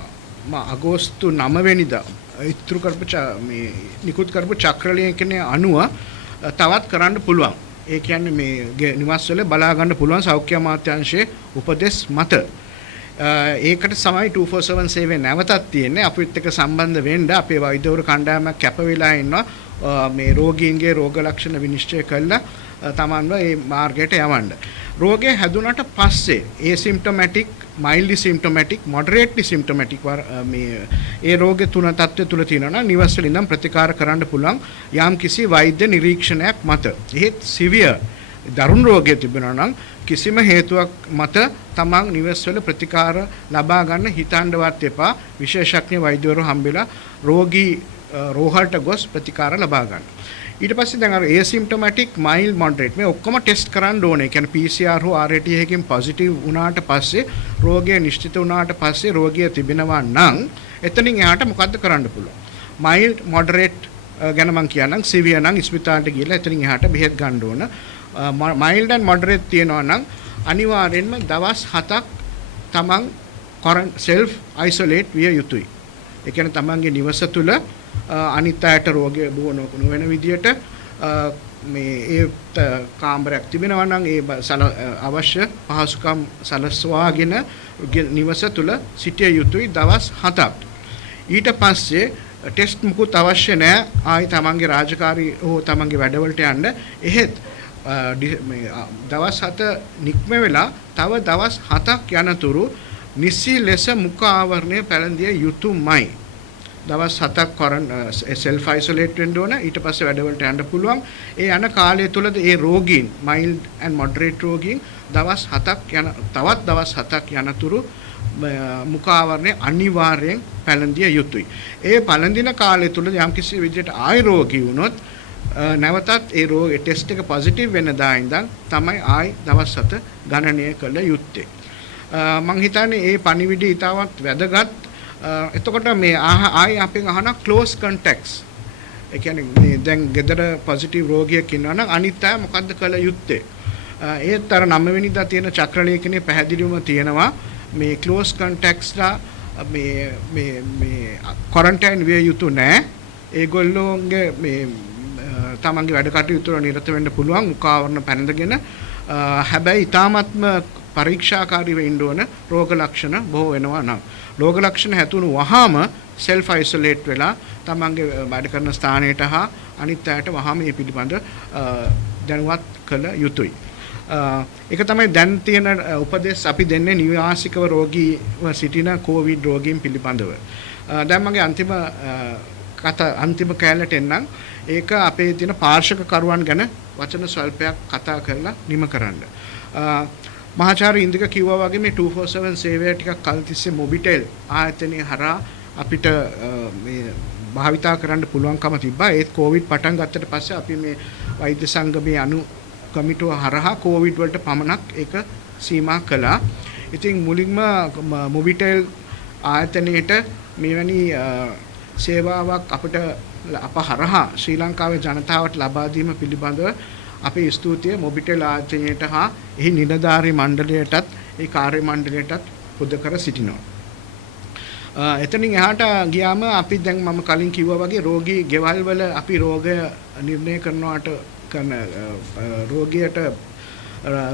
අගෝස්තු 9 වෙනිදා ඉතුරු කරපු මේ නිකුත් කරපු චක්‍රලේඛනයේ අනුව තවත් කරන්න පුළුවන්. ඒ කියන්නේ මේ නිවාසවල බලා ගන්න පුළුවන් සෞඛ්‍ය අමාත්‍යාංශයේ උපදෙස් මත. ඒකට තමයි 247 සේවය නැවතත් තියෙන්නේ. අපිත් එක්ක සම්බන්ධ වෙන්න අපේ වෛද්‍යවරු කණ්ඩායමක් කැප වෙලා ඉන්නවා. මේ රෝගීන්ගේ රෝග ලක්ෂණ විනිශ්චය කළා තමන්ව මේ මාර්ගයට යවන්න. රෝගය හැදුනට පස්සේ asymptomatic, mildly symptomatic, moderately symptomatic මේ ඒ රෝගේ තුන තත්ත්වය තුල තියෙනවා නම් නිවසල ඉඳන් ප්‍රතිකාර කරන්න පුළුවන් යම් කිසි වෛද්‍ය නිරීක්ෂණයක් මත. එහෙත් severe දරුණු රෝගය තිබෙනවා නම් කිසිම හේතුවක් මත තමන් නිවසල ප්‍රතිකාර ලබා ගන්න හිතන්නවත් එපා. විශේෂඥ වෛද්‍යවරු හම්බෙලා රෝගී රෝහලට ගොස් ප්‍රතිකාර ලබා ගන්න. ඊට පස්සේ දැන් අර asymptomatic, mild, moderate මේ ඔක්කොම ටෙස්ට් කරන්න ඕනේ. ඒ කියන්නේ PCR හෝ RAT එකකින් පොසිටිව් වුණාට පස්සේ රෝගය නිශ්චිත වුණාට පස්සේ රෝගය තිබෙනවා නම් එතනින් එහාට මොකද්ද කරන්න පුළුවන්? mild, moderate ගැන මම කියන්නම්. severe නම් ස්පිතාලට ගිහලා එතනින් එහාට බෙහෙත් ගන්න ඕන. mild and moderate තියෙනවා නම් අනිවාර්යෙන්ම දවස් 7ක් තමන් self isolate විය යුතුයි. ඒ කියන්නේ තමන්ගේ නිවස තුල අනිත් අයට රෝගය බෝ නොවන විදියට මේ ඒ කාමරයක් තිබෙනවා නම් ඒ අවශ්‍ය පහසුකම් සලස්වාගෙන නිවස තුල සිටිය යුතුයි දවස් 7ක්. ඊට පස්සේ ටෙස්ට් මුකුත් අවශ්‍ය නැහැ. ආයි තමන්ගේ රාජකාරී හෝ තමන්ගේ වැඩවලට යන්න. එහෙත් මේ දවස් 7 නික්ම වෙලා තව දවස් 7ක් යනතුරු නිසි ලෙස මුඛ ආවරණය පැළඳිය යුතුමයි. දවස් 7ක් self isolate වෙන්න ඕන. ඊට පස්සේ වැඩවලට යන්න පුළුවන්. ඒ යන කාලය තුලද ඒ රෝගීන් mild and moderate රෝගීන් දවස් 7ක් තවත් දවස් 7ක් යනතුරු මුඛ ආවරණය අනිවාර්යෙන් පැළඳිය යුතුයි. ඒ පැළඳින කාලය තුල යම්කිසි විදිහට ආයි රෝගී වුණොත් නැවතත් ඒ ටෙස්ට් එක පොසිටිව් වෙන දා ඉඳන් තමයි ආයි දවස් 7 ගණනය කළ යුත්තේ. මම හිතන්නේ මේ පණිවිඩය ඉතාමත් වැදගත්. එතකොට මේ ආයි අපෙන් අහන ක්ලෝස් කන්ටැක්ට්ස්. ඒ කියන්නේ මේ දැන් ගෙදර පොසිටිව් රෝගියෙක් ඉන්නවා නම් අනිත් අය මොකද්ද කළ යුත්තේ? ඒත් අර 9 වෙනිදා තියෙන චක්‍රලේඛනයේ පැහැදිලිවම තියෙනවා මේ ක්ලෝස් කන්ටැක්ට්ස්ලා මේ ක්වොරන්ටයින් විය යුතු නැහැ. ඒගොල්ලෝගේ මේ තමන්ගේ වැඩ කටයුතු වල නිරත වෙන්න පුළුවන් මුඛාවරණ පැනඳගෙන. හැබැයි ඊ타ත්ම පරීක්ෂාකාරී වෙන්න ඕන රෝග ලක්ෂණ බොහෝ වෙනවා නම්. රෝග ලක්ෂණ හැතුණු වහාම self isolate වෙලා තමන්ගේ වැඩ කරන ස්ථානයට හා අනිත් අයට වහාම මේ පිළිබඳ දැනුවත් කළ යුතුයි. ඒක තමයි දැන් තියෙන උපදෙස් අපි දෙන්නේ නිවාසිකව රෝගීව සිටින කොවිඩ් රෝගීන් පිළිබඳව. දැන් මගේ අන්තිම කැලලට එන්නම්. ඒක අපේ තියෙන පාර්ශව කරුවන් ගැන වචන ස්වල්පයක් කතා කරලා නිම කරන්න. මහාචාර්ය ඉන්දික කිව්වා වගේ මේ 247 සේවය ටිකක් කල් තිස්සේ මොබිටෙල් ආයතනයේ හරහා අපිට මේ භාවිතා කරන්න පුළුවන්කම තිබ්බා. ඒත් කොවිඩ් පටන් ගත්තට පස්සේ අපි මේ වෛද්‍ය සංගමයේ අනු කමිටුව හරහා කොවිඩ් වලට පමණක් ඒක සීමා කළා. ඉතින් මුලින්ම මොබිටෙල් ආයතනයේට මෙවැනි සේවාවක් අපිට අප හරහා ශ්‍රී ලංකාවේ ජනතාවට ලබා දීම පිළිබඳව අපේ ස්තුතිය මොබිටෙල් ආයතනයට හා එහි නිලධාරී මණ්ඩලයටත් ඒ කාර්ය මණ්ඩලයටත් පුද කර සිටිනවා. එතනින් එහාට ගියාම අපි දැන් මම කලින් කිව්වා වගේ රෝගී ගෙවල් වල අපි රෝගය නිර්ණය කරනවාට කරන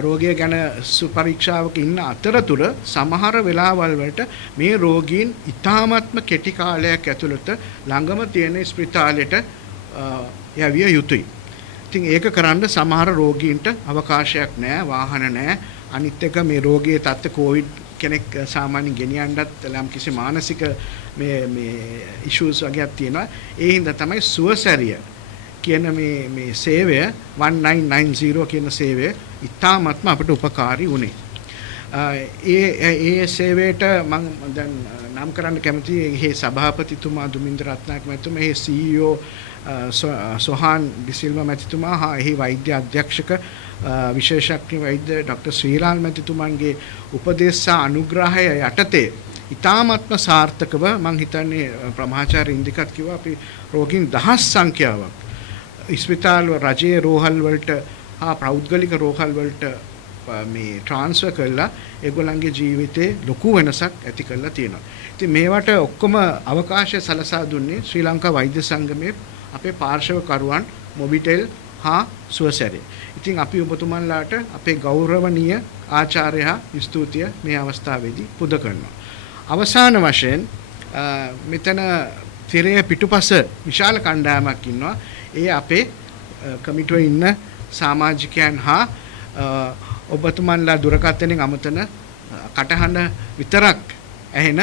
රෝගිය ගැන සුපරීක්ෂාවක ඉන්න අතරතුර සමහර වෙලාවල් වලට මේ රෝගීන් ඉතාමත්ම කෙටි කාලයක් ඇතුළත ළඟම තියෙන ස්පිතාලෙට යවිය යුතුයි. ඉතින් ඒක කරන්න සමහර රෝගීන්ට අවකාශයක් නැහැ, වාහන නැහැ. අනිත් එක මේ රෝගියේ තත්ත්ව කොවිඩ් කෙනෙක් සාමාන්‍යයෙන් ගෙනියන්නත් යම් කිසි මානසික මේ ඉෂුස් වගේක් තියෙනවා. ඒ හින්දා තමයි සුවසැරිය කියන මේ සේවය 1990 කියන සේවය ඉතාමත්ම අපිට උපකාරී වුණේ. ඒ සේවයට මම දැන් නම් කරන්න කැමතියි. එහි සභාපතිතුමා දුමින්ද රත්නායක මැතිතුමා, එහි CEO සොහාන් ඩිසිල්වා මැතිතුමා හා එහි වෛද්‍ය අධ්‍යක්ෂක විශේෂඥ වෛද්‍ය ඩොක්ටර් ශ්‍රීලාල් මැතිතුමන්ගේ උපදේශ අනුග්‍රහය යටතේ ඉතාමත්ම සාර්ථකව මම හිතන්නේ ප්‍රමහාචාර්ය ඉන්දිකත් කිව්වා අපි රෝගීන් දහස් සංඛ්‍යාවක් ස්පිතාල රජයේ රෝහල් වලට හා පෞද්ගලික රෝහල් වලට මේ ට්‍රාන්ස්ෆර් කළා. ඒගොල්ලන්ගේ ජීවිතේ ලොකු වෙනසක් ඇති කරලා තියෙනවා. ඉතින් මේවට ඔක්කොම අවකාශය සලසා දුන්නේ ශ්‍රී ලංකා වෛද්‍ය සංගමයේ අපේ පාර්ශව කරුවන් මොබිටෙල් හා සුවසැරිය. ඉතින් අපි ඔබතුමන්ලාට අපේ ගෞරවනීය ආචාර්ය හා ස්තුතිය මේ අවස්ථාවේදී පුද කරනවා. අවසාන වශයෙන් මෙතන තිරයේ පිටුපස විශාල කණ්ඩායමක් ඉන්නවා. ඒ අපේ කමිටුවේ ඉන්න සමාජිකයන් හා ඔබතුමන්ලා දුරකථනයෙන් අමතන කටහඬ විතරක් ඇහෙන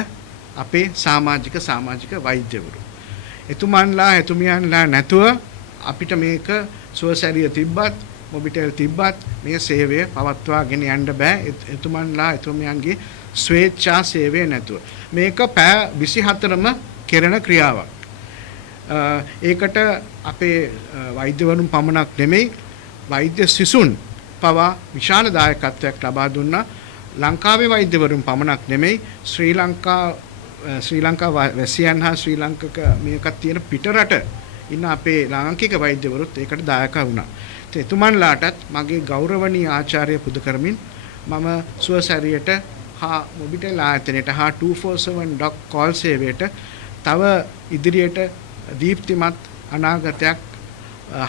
අපේ සමාජික වෛද්‍යවරු. එතුමන්ලා එතුමියන්ලා නැතුව අපිට මේක සුවසැරිය තිබ්බත් මොබිටෙල් තිබ්බත් මේ සේවය පවත්වාගෙන යන්න බෑ. එතුමන්ලා එතුමියන්ගේ ස්වේච්ඡා සේවය නැතුව. මේක පැය 24ම කෙරෙන ක්‍රියාවක්. ඒකට අපේ වෛද්‍යවරුන් පමණක් නෙමෙයි වෛද්‍ය සිසුන් පවා විශාල දායකත්වයක් ලබා දුන්නා. ලංකාවේ වෛද්‍යවරුන් පමණක් නෙමෙයි ශ්‍රී ලංකා වැසියන් හා ශ්‍රී ලංකක මේකක් තියෙන පිටරට ඉන්න අපේ ලාංකික වෛද්‍යවරුත් ඒකට දායක වුණා. එතුමන්ලාටත් මගේ ගෞරවනීය ආචාර්ය පුද කරමින් මම සුවසැරියට හා මොබිටෙල් ආයතනයට හා 247 ඩොක් කෝල් සේවයට තව ඉදිරියට දීප්තිමත් අනාගතයක්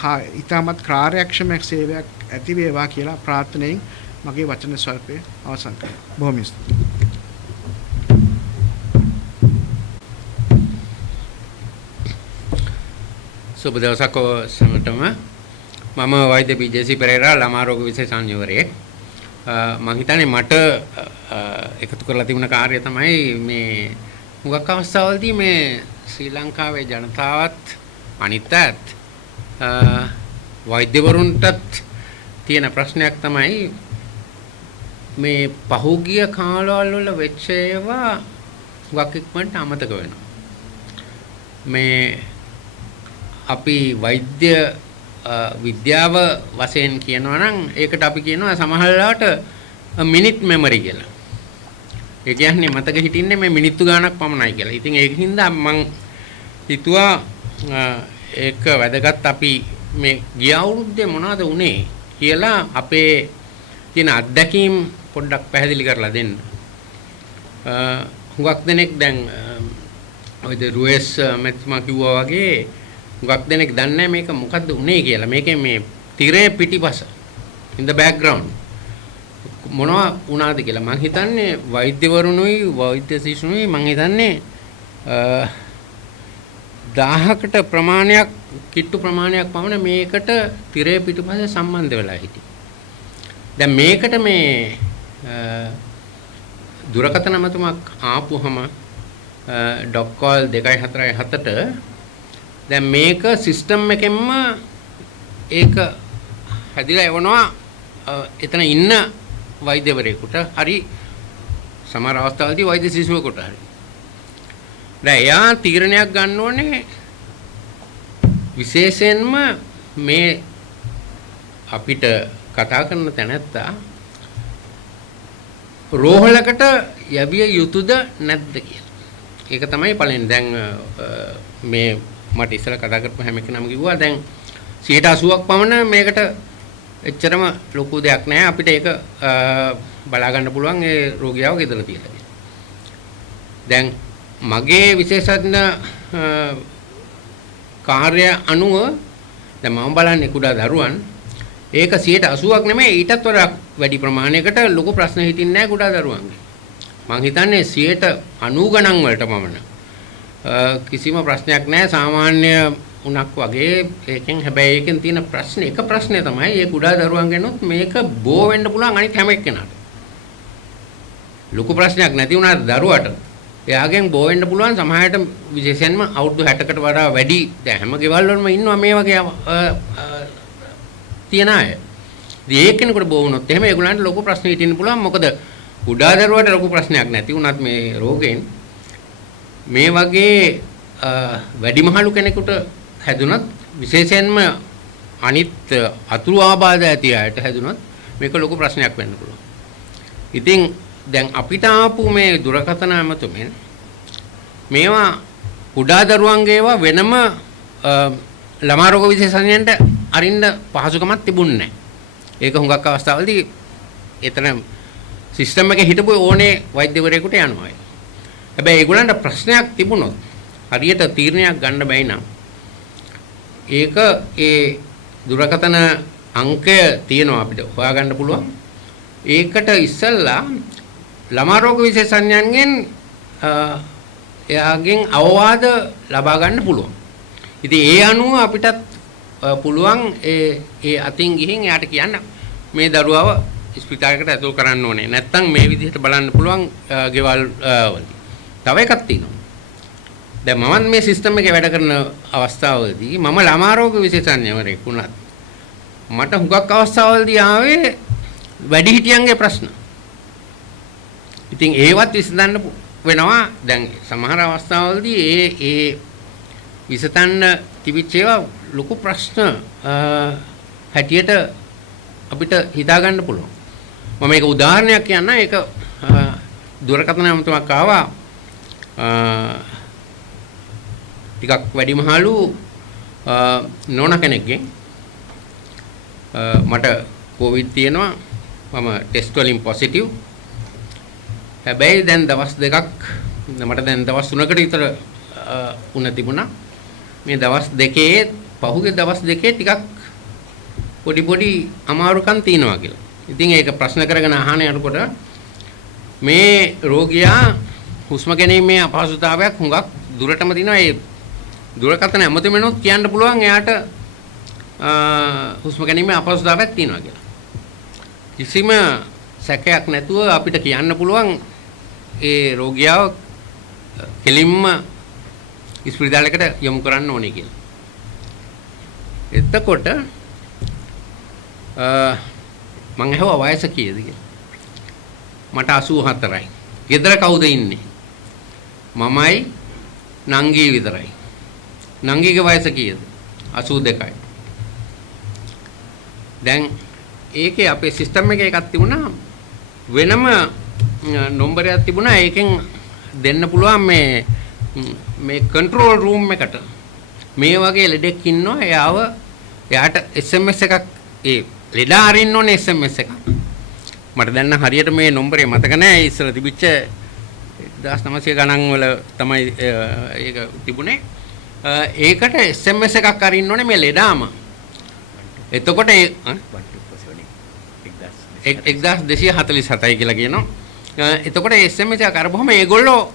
හා ඉතාමත් කාර්යක්ෂම සේවයක් ඇති වේවා කියලා ප්‍රාර්ථනාවෙන් මගේ වචන ස්වල්පය අවසන් කරනවා. බොහොම ස්තුතියි. සුබ දවසක් සමටම මම වෛද්‍ය පීජේසි පෙරේරා ළමා රෝග විශේෂඥවරයෙක්. මම හිතන්නේ මට එකතු කරලා තිබුණ කාර්යය තමයි මේ හුඟක් අවස්ථාවලදී මේ ශ්‍රී ලංකාවේ ජනතාවත් අනිත්‍යත් වෛද්‍යවරුන්ටත් තියෙන ප්‍රශ්නයක් තමයි මේ පහුගිය කාලවල වල වෙච්ච ඒවා හුඟක් ඉක්මනට අමතක වෙනවා. මේ අපි වෛද්‍ය විද්‍යාව වශයෙන් කියනවා නම් ඒකට අපි කියනවා සමහරවිට මිනිත් මෙමරි කියලා. ඒ කියන්නේ මතක හිටින්නේ මේ මිනිත්තු ගාණක් පමණයි කියලා. ඉතින් ඒකින්ද මම හිතුවා ඒක වැදගත් අපි මේ ගිය අවුරුද්දේ මොනවද වුනේ කියලා අපේ තියෙන අත්දැකීම් පොඩ්ඩක් පැහැදිලි කරලා දෙන්න. හුඟක් දෙනෙක් දැන් ඔය රුවෙස් මෙතුමා කිව්වා වගේ හුඟක් දෙනෙක් දන්නේ මේක මොකද්ද උනේ කියලා. මේකේ මේ තිරේ පිටිපස in the background මොනවා වුණාද කියලා. මම හිතන්නේ වෛද්‍යවරුනුයි වෛද්‍ය ශිෂ්‍යනුයි මම හිතන්නේ 1000කට ප්‍රමාණයක් කිට්ටු ප්‍රමාණයක් පමණ මේකට තිරේ පිටිපස සම්බන්ධ වෙලා හිටියේ. දැන් මේකට මේ දුරකථන මතුමක් ආපුවම ඩොක් කෝල් 247ට දැන් මේක සිස්ටම් එකෙන්ම ඒක හැදිලා එවනවා එතන ඉන්න වෛද්‍යවරයෙකුට හරි සමහර අවස්ථාවලදී වෛද්‍ය ශිෂ්‍යයෙකුට හරි. දැන් එයා තීරණයක් ගන්න ඕනේ විශේෂයෙන්ම මේ අපිට කතා කරන තැනැත්තා රෝහලකට යවිය යුතුද නැද්ද කියලා. ඒක තමයි පළවෙනි. දැන් මේ මට ඉස්සර කතා කරපු හැම කෙනාම කිව්වා දැන් 80ක් පමණ මේකට එච්චරම ලොකු දෙයක් නැහැ. අපිට ඒක බලා ගන්න පුළුවන් ඒ රෝගියාව ගෙදර තියලා. දැන් මගේ විශේෂඥ කාර්ය අනුව දැන් මම බලන්නේ කුඩා දරුවන් ඒක 80ක් නෙමෙයි ඊටත් වඩා වැඩි ප්‍රමාණයකට ලොකු ප්‍රශ්න හිතින්නේ නැහැ කුඩා දරුවන්ගේ. මම හිතන්නේ 90 ගණන් වලට පමණ කිසිම ප්‍රශ්නයක් නැහැ සාමාන්‍ය උණක් වගේ. ඒකෙන් හැබැයි ඒකෙන් තියෙන ප්‍රශ්නේ එක ප්‍රශ්නේ තමයි මේ කුඩා දරුවන්ගෙනුත් මේක බෝ වෙන්න පුළුවන් අනිත් හැම එක්කෙනාට. ලොකු ප්‍රශ්නයක් නැති වුණාට දරුවට එයාගෙන් බෝ වෙන්න පුළුවන් සමහරට විශේෂයෙන්ම අවුරුදු 60කට වඩා වැඩි දැන් හැම ගෙවල් වලම ඉන්නවා මේ වගේ තියන අය. ඉතින් ඒකෙනෙකුට බෝ වුණොත් එහෙම ඒගොල්ලන්ට ලොකු ප්‍රශ්න හිටින්න පුළුවන්. මොකද කුඩා දරුවට ලොකු ප්‍රශ්නයක් නැති වුණත් මේ රෝගයෙන් මේ වගේ වැඩිමහලු කෙනෙකුට හැදුනත් විශේෂයෙන්ම අනිත් අතුරු ආබාධ ඇති අයට හැදුනත් මේක ලොකු ප්‍රශ්නයක් වෙන්න පුළුවන්. ඉතින් දැන් අපිට ආපු මේ දුරකථන ඇමතුමෙන් මේවා කුඩා දරුවන්ගේ ඒවා වෙනම ළමා රෝග විශේෂඥයන්ට අරින්න පහසුකමක් තිබුණේ නැහැ. ඒක හුඟක් අවස්ථාවලදී එතන සිස්ටම් එකේ හිටපු ඕනේ වෛද්‍යවරයෙකුට යනවා. හැබැයි ඒගොල්ලන්ට ප්‍රශ්නයක් තිබුණොත් හරියට තීරණයක් ගන්න බැයි නම් ඒක ඒ දුරකථන අංකය තියෙනවා අපිට හොයාගන්න පුළුවන්. ඒකට ඉස්සෙල්ලා ළමා රෝග විශේෂඥයන්ගෙන් එයාගෙන් අවවාද ලබා ගන්න පුළුවන්. ඉතින් ඒ අනුව අපිටත් පුළුවන් ඒ අතින් ගිහින් එයාට කියන්න මේ දරුවව ස්පිතාලයකට ඇතුල් කරන්න ඕනේ. නැත්තම් මේ විදිහට බලන්න පුළුවන් ගෙවල් වලදී. තව එකක් තියෙනවා. දැන් මම මේ සිස්ටම් එකේ වැඩ කරන අවස්ථාවලදී මම ළමා රෝග විශේෂඥවරයෙක් වුණත් මට හුඟක් අවස්ථාවලදී ආවේ වැඩිහිටියන්ගේ ප්‍රශ්න. ඉතින් ඒවත් විසඳන්න වෙනවා. දැන් සමහර අවස්ථාවලදී ඒ විසඳන්න තිබිච්ච ඒවා ලොකු ප්‍රශ්න හැටියට අපිට හිතා ගන්න පුළුවන්. මම මේක උදාහරණයක් කියන්න. ඒක දුරකථන ඇමතුමක් ආවා ටිකක් වැඩිමහලු නෝනා කෙනෙක්ගෙන් මට කොවිඩ් තියෙනවා මම ටෙස්ට් වලින් පොසිටිව්. හැබැයි දැන් දවස් දෙකක් මට දැන් දවස් 3කට විතර උණ තිබුණා. මේ දවස් දෙකේ පහුගිය දවස් දෙකේ ටිකක් පොඩි අමාරුකම් තියෙනවා කියලා. ඉතින් ඒක ප්‍රශ්න කරගෙන අහන යනකොට මේ රෝගියා හුස්ම ගැනීමේ අපහසුතාවයක් හුඟක් දුරටම තියෙනවා. ඒ දුරකථන ඇමතුමෙනුත් කියන්න පුළුවන් එයාට හුස්ම ගැනීමේ අපහසුතාවයක් තියෙනවා කියලා. කිසිම සැකයක් නැතුව අපිට කියන්න පුළුවන් ඒ රෝගියාව කෙලින්ම ඉස්පිරිතාලයකට යොමු කරන්න ඕනේ කියලා. එතකොට මං ඇහුවා වයස කීයද කියලා. මට 84යි. ගෙදර කවුද ඉන්නේ? මමයි නංගී විතරයි. නංගීගේ වයස කීයද? 82යි. දැන් ඒකේ අපේ සිස්ටම් එකේ එකක් තිබුණා වෙනම නම්බරයක් තිබුණා ඒකෙන් දෙන්න පුළුවන් මේ කන්ට්‍රෝල් රූම් එකට මේ වගේ ලෙඩෙක් ඉන්නවා එයාට SMS එකක් ඒ ලෙඩා අරින්න ඕනේ SMS එකක් මට දැන් නම් හරියට මේ නම්බරේ මතක නැහැ ඉස්සර තිබිච්ච 1900 ගණන් වල තමයි ඒක තිබුණේ ඒකට SMS එකක් අරින්න ඕනේ මේ ලෙඩාම එතකොට 1247යි කියලා කියනවා. එතකොට SMS එක කරපුවම ඒගොල්ලෝ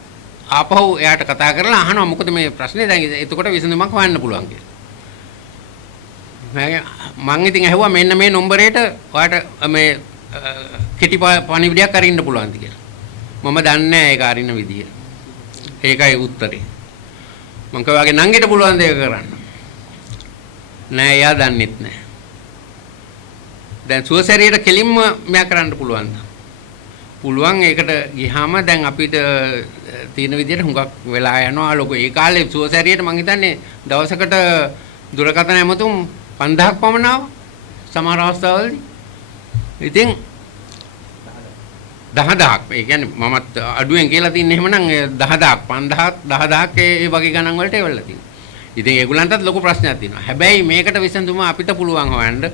ආපහු එයාට කතා කරලා අහනවා මොකද මේ ප්‍රශ්නේ දැන් එතකොට විසඳුමක් හොයන්න පුළුවන් කියලා. මම ඉතින් ඇහුවා මෙන්න මේ නම්බරේට ඔයාලට මේ කෙටි පණිවිඩයක් අරින්න පුළුවන්ද කියලා. මම දන්නේ නැහැ ඒක අරින්න විදිය. ඒකයි උත්තරේ. මං කවගේ නංගිට පුළුවන්ද ඒක කරන්න? නෑ එයා දන්නෙත් නෑ. දැන් සුවසැරියට කෙලින්ම මෙයා කරන්න පුළුවන්ද? පුළුවන් ඒකට ගියාම දැන් අපිට තියෙන විදිහට හුඟක් වෙලා යනවා ලොකු ඒ කාලේ සුවසැරියට මං හිතන්නේ දවසකට දුරකථන ඇමතුම් 5000ක් පමණ ආවා සමහර අවස්ථාවලදී. ඉතින් 10000ක් ඒ කියන්නේ මමත් අඩුවෙන් කියලා තින්නේ එහෙමනම් 10000ක් 10000ක් ඒ වගේ ගණන් වලට එවලා තියෙනවා. ඉතින් ඒගොල්ලන්ටත් ලොකු ප්‍රශ්නයක් තියෙනවා. හැබැයි මේකට විසඳුම අපිට පුළුවන් හොයන්න.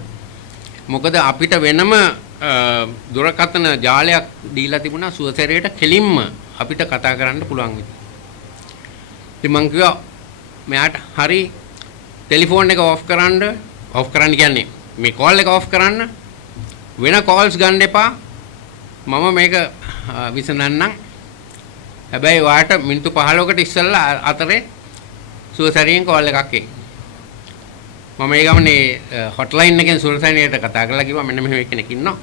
මොකද අපිට වෙනම දුරකථන ජාලයක් දීලා තිබුණා සුවසැරියට කෙලින්ම අපිට කතා කරන්න පුළුවන් විදිහ. ඉතින් මං කිව්වා මෙයාට හරි ටෙලිෆෝන් එක ඔෆ් කරන්න කියන්නේ මේ කෝල් එක ඔෆ් කරන්න වෙන කෝල්ස් ගන්න එපා. මම මේක විසඳන්නම්. හැබැයි ඔයාට මිනිත්තු 15කට ඉස්සෙල්ලා අතරේ සුවසැරියෙන් කෝල් එකක් එයි. මම ඒ ගමනේ හොට්ලයින් එකෙන් සුවසැරියට කතා කරලා කිව්වා මෙන්න මෙහෙම කෙනෙක් ඉන්නවා.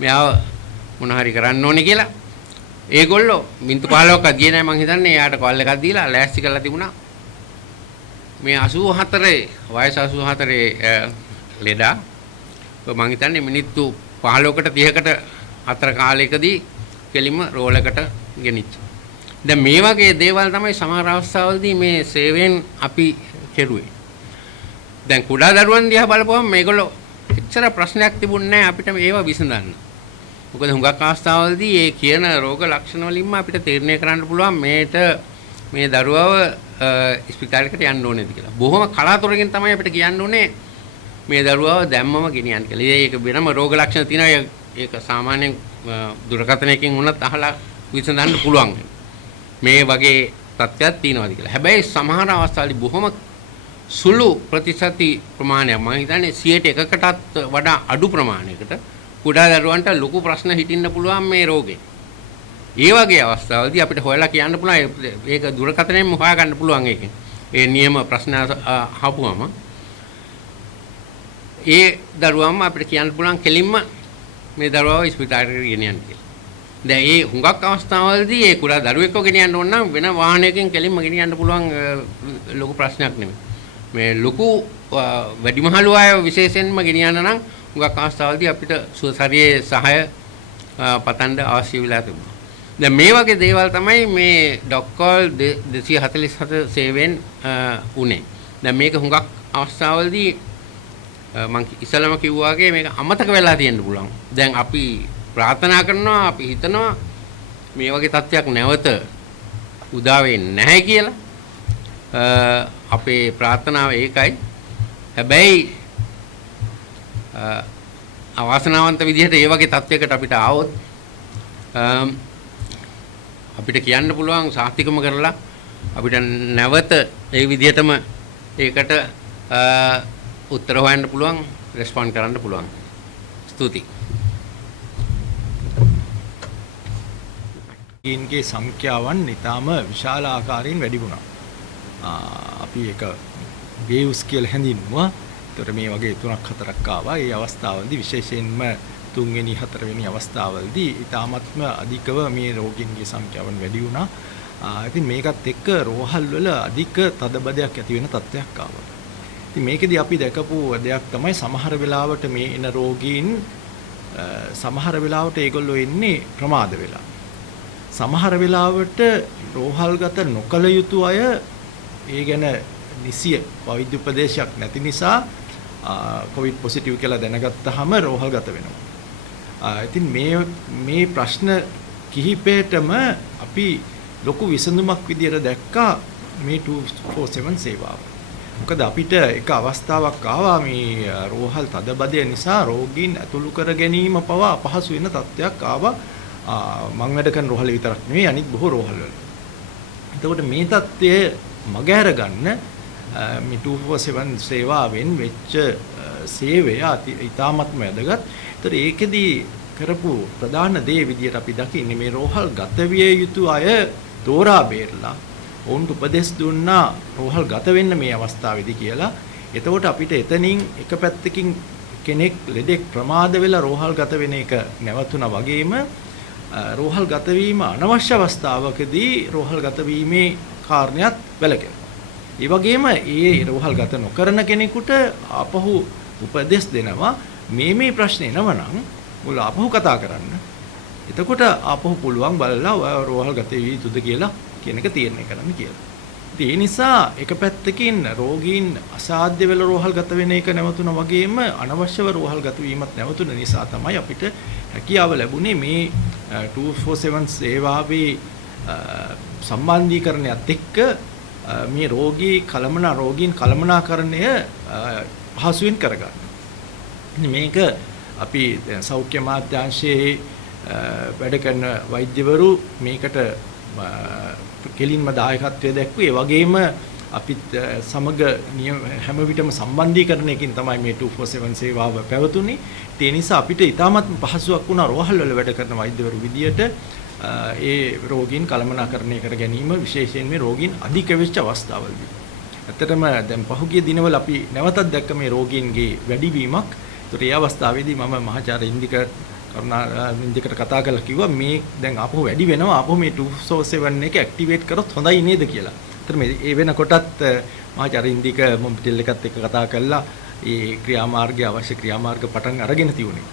මෙයාව මොන හරි කරන්න ඕනේ කියලා. ඒගොල්ලෝ මිනිත්තු 15ක් ගියේ නැහැ මං හිතන්නේ එයාට කෝල් එකක් දීලා ලෑස්ති කරලා තිබුණා. මේ 84 වයස 84 ලෙඩා මං හිතන්නේ මිනිත්තු 15කට 30කට අතර කාලයකදී කෙලින්ම රෝල් එකට ගෙනිච්ච. දැන් මේ වගේ දේවල් තමයි සමහර අවස්ථාවලදී මේ සේවයෙන් අපි කෙරුවේ. දැන් කුඩා දරුවන් දිහා බලපුවම මේගොල්ලෝ එච්චර ප්‍රශ්නයක් තිබුණේ නැහැ අපිට මේවා විසඳන්න. මොකද හුඟක් අවස්ථාවලදී ඒ කියන රෝග ලක්ෂණ වලින්ම අපිට තීරණය කරන්න පුළුවන් මේ දරුවව ස්පිතාලයකට යන්න ඕනේද කියලා. බොහොම කලාතුරකින් තමයි අපිට කියන්න ඕනේ මේ දරුවව දැම්මම ගෙනියන්න කියලා. ඒක වෙනම රෝග ලක්ෂණ තියෙනවා. ඒක සාමාන්‍යයෙන් දුරකථනයකින් වුණත් අහලා විසඳන්න පුළුවන්. මේ වගේ තත්ත්වයක් තියෙනවාද කියලා. හැබැයි සමහර අවස්ථාවලදී බොහොම සුළු ප්‍රතිශත ප්‍රමාණයක් මම හිතන්නේ 100%කටත් වඩා අඩු ප්‍රමාණයකට කුඩා දරුවන්ට ලොකු ප්‍රශ්න හිටින්න පුළුවන් මේ රෝගේ. ඒ වගේ අවස්ථාවලදී අපිට හොයලා කියන්න පුළුවන් ඒක දුරකථනයෙන් හොයා ගන්න පුළුවන් ඒකෙන්. ඒ නියම ප්‍රශ්න අහපුවම ඒ දරුවන්ම අපිට කියන්න පුළුවන් කෙලින්ම මේ දරුවව ස්පිතාලෙට ගෙනියන්න කියලා. දැන් මේ හුඟක් අවස්ථාවලදී ඒ කුඩා දරුවෙක්ව ගෙනියන්න ඕන නම් වෙන වාහනයකින් කෙලින්ම ගෙනියන්න පුළුවන් ලොකු ප්‍රශ්නයක් නෙමෙයි. මේ ලොකු වැඩිමහලු අය විශේෂයෙන්ම ගෙනියන්න නම් හුඟක් අවස්ථාවලදී අපිට සුවසැරියේ සහාය පතන්න අවශ්‍ය වෙලා තිබුණා. දැන් මේ වගේ දේවල් තමයි මේ ඩොක්කෝල් 247 සේවයෙන් උනේ. දැන් මේක හුඟක් අවස්ථාවලදී මම ඉස්සලම කිව්වා වගේ මේක අමතක වෙලා තියෙන්න පුළුවන්. දැන් අපි ප්‍රාර්ථනා කරනවා අපි හිතනවා මේ වගේ තත්ත්වයක් නැවත උදා වෙන්නේ නැහැ කියලා. අපේ ප්‍රාර්ථනාව ඒකයි. හැබැයි අවාසනාවන්ත විදිහට ඒ වගේ තත්ත්වයකට අපිට ආවොත් අපිට කියන්න පුළුවන් සාහිතිකම කරලා අපිට නැවත ඒ විදිහටම ඒකට උත්තර හොයන්න පුළුවන් රෙස්පොන්ඩ් කරන්න පුළුවන්. ස්තුතියි. ඊන්ගේ සංඛ්‍යාවන් ඊටාම විශාල ආකාරයෙන් වැඩි වුණා. අපි ඒක වේව්ස් කියලා හැඳින්වුවා. ඒතර මේ වගේ 3ක් 4ක් ආවා. ඒ අවස්ථාවලදී විශේෂයෙන්ම 3 වෙනි 4 වෙනි අවස්ථාවලදී ඊටාත්ම අධිකව මේ රෝගීන්ගේ සංඛ්‍යාවන් වැඩි වුණා. ඉතින් මේකත් එක්ක රෝහල් වල අධික තදබදයක් ඇති වෙන තත්ත්වයක් ආවා. ඉතින් මේකෙදි අපි දැකපු දෙයක් තමයි සමහර වෙලාවට මේ එන රෝගීන් සමහර වෙලාවට ඒගොල්ලෝ එන්නේ ප්‍රමාද වෙලා. සමහර වෙලාවට රෝහල්ගත නොකළ යුතු අය ඒ ගැන නිසිය වෛද්‍ය උපදේශයක් නැති නිසා කොවිඩ් පොසිටිව් කියලා දැනගත්තාම රෝහල්ගත වෙනවා. ඉතින් මේ ප්‍රශ්න කිහිපයටම අපි ලොකු විසඳුමක් විදියට දැක්කා මේ 247 සේවාව. මොකද අපිට එක අවස්ථාවක් ආවා මේ රෝහල් තදබදය නිසා රෝගීන් ඇතුළු කර ගැනීම පවා අපහසු වෙන තත්ත්වයක් ආවා. මං වැඩ කරන රෝහල විතරක් නෙවෙයි අනිත් බොහෝ රෝහල් වල. එතකොට මේ தත්ත්වය මගහැර ගන්න මේ 247 සේවාවෙන් වෙච්ච සේවය ඉතාමත්ම වැදගත්. ඒතර ඒකෙදි කරපු ප්‍රධාන දේ විදියට අපි දකින්නේ මේ රෝහල් ගත විය යුතු අය තෝරා බේරලා ඔවුන්ට උපදෙස් දුන්නා රෝහල් ගත වෙන්න මේ අවස්ථාවේදී කියලා. එතකොට අපිට එතනින් එක පැත්තකින් කෙනෙක් ලෙඩෙක් ප්‍රමාද වෙලා රෝහල් ගත වෙන එක නැවතුණා වගේම රෝහල් ගත වීම අනවශ්‍ය අවස්ථාවකදී රෝහල් ගත වීමේ කාරණයක් වැළකෙනවා. ඒ වගේම ඒ රෝහල් ගත නොකරන කෙනෙකුට ආපහු උපදෙස් දෙනවා මේ ප්‍රශ්නේ එනවනම් මුල ආපහු කතා කරන්න. එතකොට ආපහු පුළුවන් බලලා ඔය රෝහල් ගත වී යුතුද කියලා කියන එක තීරණය කරන්න කියලා. ඉතින් ඒ නිසා එක පැත්තකින් රෝගීන් අසාධ්‍ය වෙලා රෝහල් ගත වෙන එක නැවතුණා වගේම අනවශ්‍යව රෝහල් ගත වීමත් නැවතුණ නිසා තමයි අපිට හැකියාව ලැබුණේ මේ 247 සේවාවේ සම්බන්ධීකරණයත් එක්ක මේ රෝගීන් කළමනාකරණය පහසුවෙන් කරගන්න. මේක අපි සෞඛ්‍ය අමාත්‍යාංශයේ වැඩ කරන වෛද්‍යවරු මේකට කෙලින්ම දායකත්වය දැක්වුවේ. ඒ වගේම අපිත් සමග හැම විටම සම්බන්ධීකරණයකින් තමයි මේ 247 සේවාව පැවතුනේ. ඒ නිසා අපිට ඉතාමත් පහසුවක් වුණා රෝහල් වල වැඩ කරන වෛද්‍යවරු විදියට ඒ රෝගීන් කළමනාකරණය කර ගැනීම විශේෂයෙන් මේ රෝගීන් අධික වෙච්ච අවස්ථාවලදී. ඇත්තටම දැන් පහුගිය දිනවල අපි නැවතත් දැක්ක මේ රෝගීන්ගේ වැඩිවීමක්. ඒතර ඒ අවස්ථාවේදී මම මහාචාර්ය ඉන්දිකට කතා කරලා කිව්වා මේ දැන් ආපහු වැඩි වෙනවා ආපහු මේ 247 එක ඇක්ටිවේට් කරොත් හොඳයි නේද කියලා. ඒතර මේ ඒ වෙනකොටත් මහාචාර්ය ඉන්දික මොබිටෙල් එකත් එක්ක කතා කරලා ඒ අවශ්‍ය ක්‍රියාමාර්ග පටන් අරගෙන තියුනේ.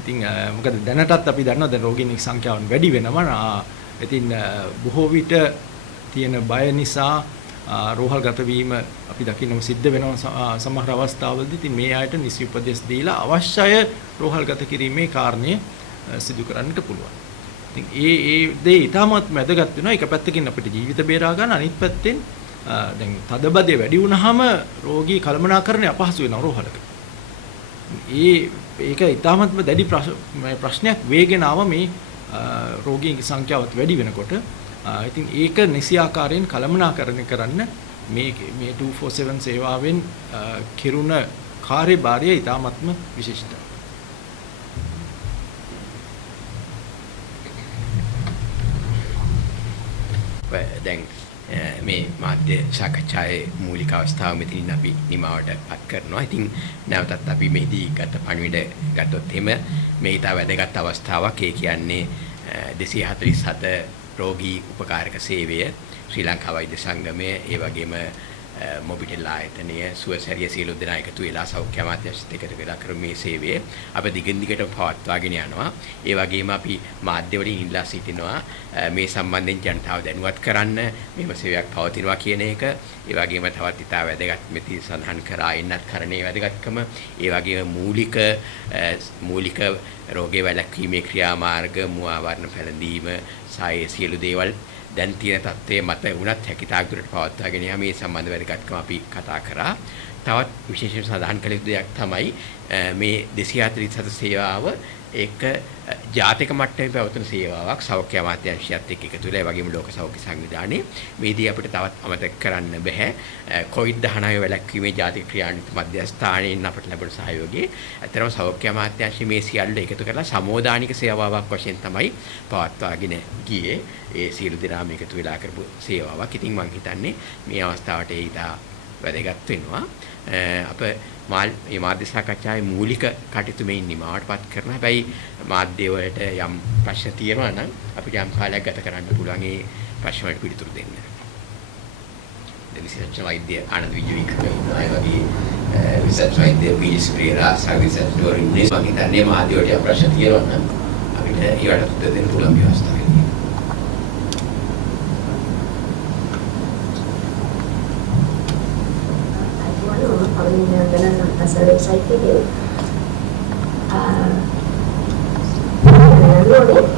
ඉතින් මොකද දැනටත් අපි දන්නවා දැන් රෝගීන්ගේ සංඛ්‍යාව වැඩි වෙනවා. ඉතින් බොහෝ විට තියෙන බය නිසා රෝහල්ගත වීම අපි දකින්නම සිද්ධ වෙනවා සමහර අවස්ථාවලදී. ඉතින් මේ අයට නිසි උපදෙස් දීලා අවශ්‍ය රෝහල්ගත කිරීමේ කාර්යය සිදු කරන්නට පුළුවන්. ඉතින් ඒ දේ ඉතාමත් වැදගත් වෙනවා. එක පැත්තකින් අපිට ජීවිත බේරා ගන්න, අනිත් පැත්තෙන් දැන් තදබදය වැඩි වුණාම රෝගී කළමනාකරණය අපහසු වෙනවා රෝහලක. ඒක ඉතාමත්ම දැඩි ප්‍රශ්නයක් වේගෙන ආව මේ රෝගීන්ගේ සංඛ්‍යාවත් වැඩි වෙනකොට. ඉතින් ඒක නිසි ආකාරයෙන් කළමනාකරණය කරන්න මේ 247 සේවාවෙන් කෙරුණ කාර්යභාරය ඉතාමත්ම විශිෂ්ටයි. දැන් මේ මාධ්‍ය සාකච්ඡාවේ මූලික අවස්ථාව මෙතනින් අපි නිමවට පත් කරනවා. ඉතින් නැවතත් අපි මෙහිදී ගත පණිවිඩ ගත්තොත් එහෙම මේ ඉතා වැදගත් අවස්ථාවක්. ඒ කියන්නේ 247 රෝගී උපකාරක සේවය ශ්‍රී ලංකා වෛද්‍ය සංගමය ඒ වගේම මොබිටෙල් ආයතනය සුවසැරිය සියලු දෙනා එකතු වෙලා සෞඛ්‍ය අමාත්‍යාංශයත් එකතු වෙලා කරන මේ සේවය අපි දිගින් දිගටම පවත්වාගෙන යනවා. ඒ වගේම අපි මාධ්‍ය වලින් ඉල්ලා සිටිනවා මේ සම්බන්ධයෙන් ජනතාව දැනුවත් කරන්න මේව සේවයක් පවතිනවා කියන එක. ඒ වගේම තවත් ඉතා වැදගත් මෙතී සඳහන් කරා එන්නත් කරන්නේ වැදගත්කම. ඒ වගේම මූලික රෝගේ වැළැක්වීමේ ක්‍රියාමාර්ග මුවාවරණ පැළඳීම සායේ සියලු දේවල් දැන් තියෙන තත්ත්වයේ මත වුණත් හැකිතාක් දුරට පවත්වාගෙන යාම මේ සම්බන්ධ වැදගත්කම අපි කතා කරා. තවත් විශේෂයෙන් සඳහන් කළ යුතු දෙයක් තමයි මේ 247 සේවාව ඒක ජාතික මට්ටමේ පැවතුන සේවාවක්. සෞඛ්‍ය අමාත්‍යාංශයත් එක්ක එකතු වෙලා ඒ වගේම ලෝක සෞඛ්‍ය සංවිධානයේ මේදී අපිට තවත් අමතක කරන්න බෑ COVID-19 වැළැක්වීමේ ජාතික ක්‍රියාන්විත මධ්‍යස්ථානයෙන් අපට ලැබුණ සහයෝගය. ඇත්තටම සෞඛ්‍ය අමාත්‍යාංශය මේ සියල්ල එකතු කරලා සමෝදානික සේවාවක් වශයෙන් තමයි පවත්වාගෙන ගියේ. ඒ සියලු දෙනාම එකතු වෙලා කරපු සේවාවක්. ඉතින් මම හිතන්නේ මේ අවස්ථාවට ඒ ඉතා වැදගත් වෙනවා. අප මේ මාධ්‍ය සාකච්ඡාවේ මූලික කටයුතු මේ නිමාවටපත් කරනවා. හැබැයි මාධ්‍ය වලට යම් ප්‍රශ්න තියෙනවා නම් අපිට යම් කාලයක් ගත කරන්න පුළුවන් ඒ ප්‍රශ්න වලට පිළිතුරු දෙන්න. විශේෂ වෛද්‍ය ආනන්ද විජේවික ඒ වගේ විශේෂ වෛද්‍ය පීස් ප්‍රේරා සර්විසස් ඩෝරින්නේ මම හිතන්නේ මාධ්‍ය වලට යම් ප්‍රශ්න තියෙනවා නම් අපිට ඒවට උත්තර දෙන්න පුළුවන් ව්‍යවස්ථාවක්. asal website එකේ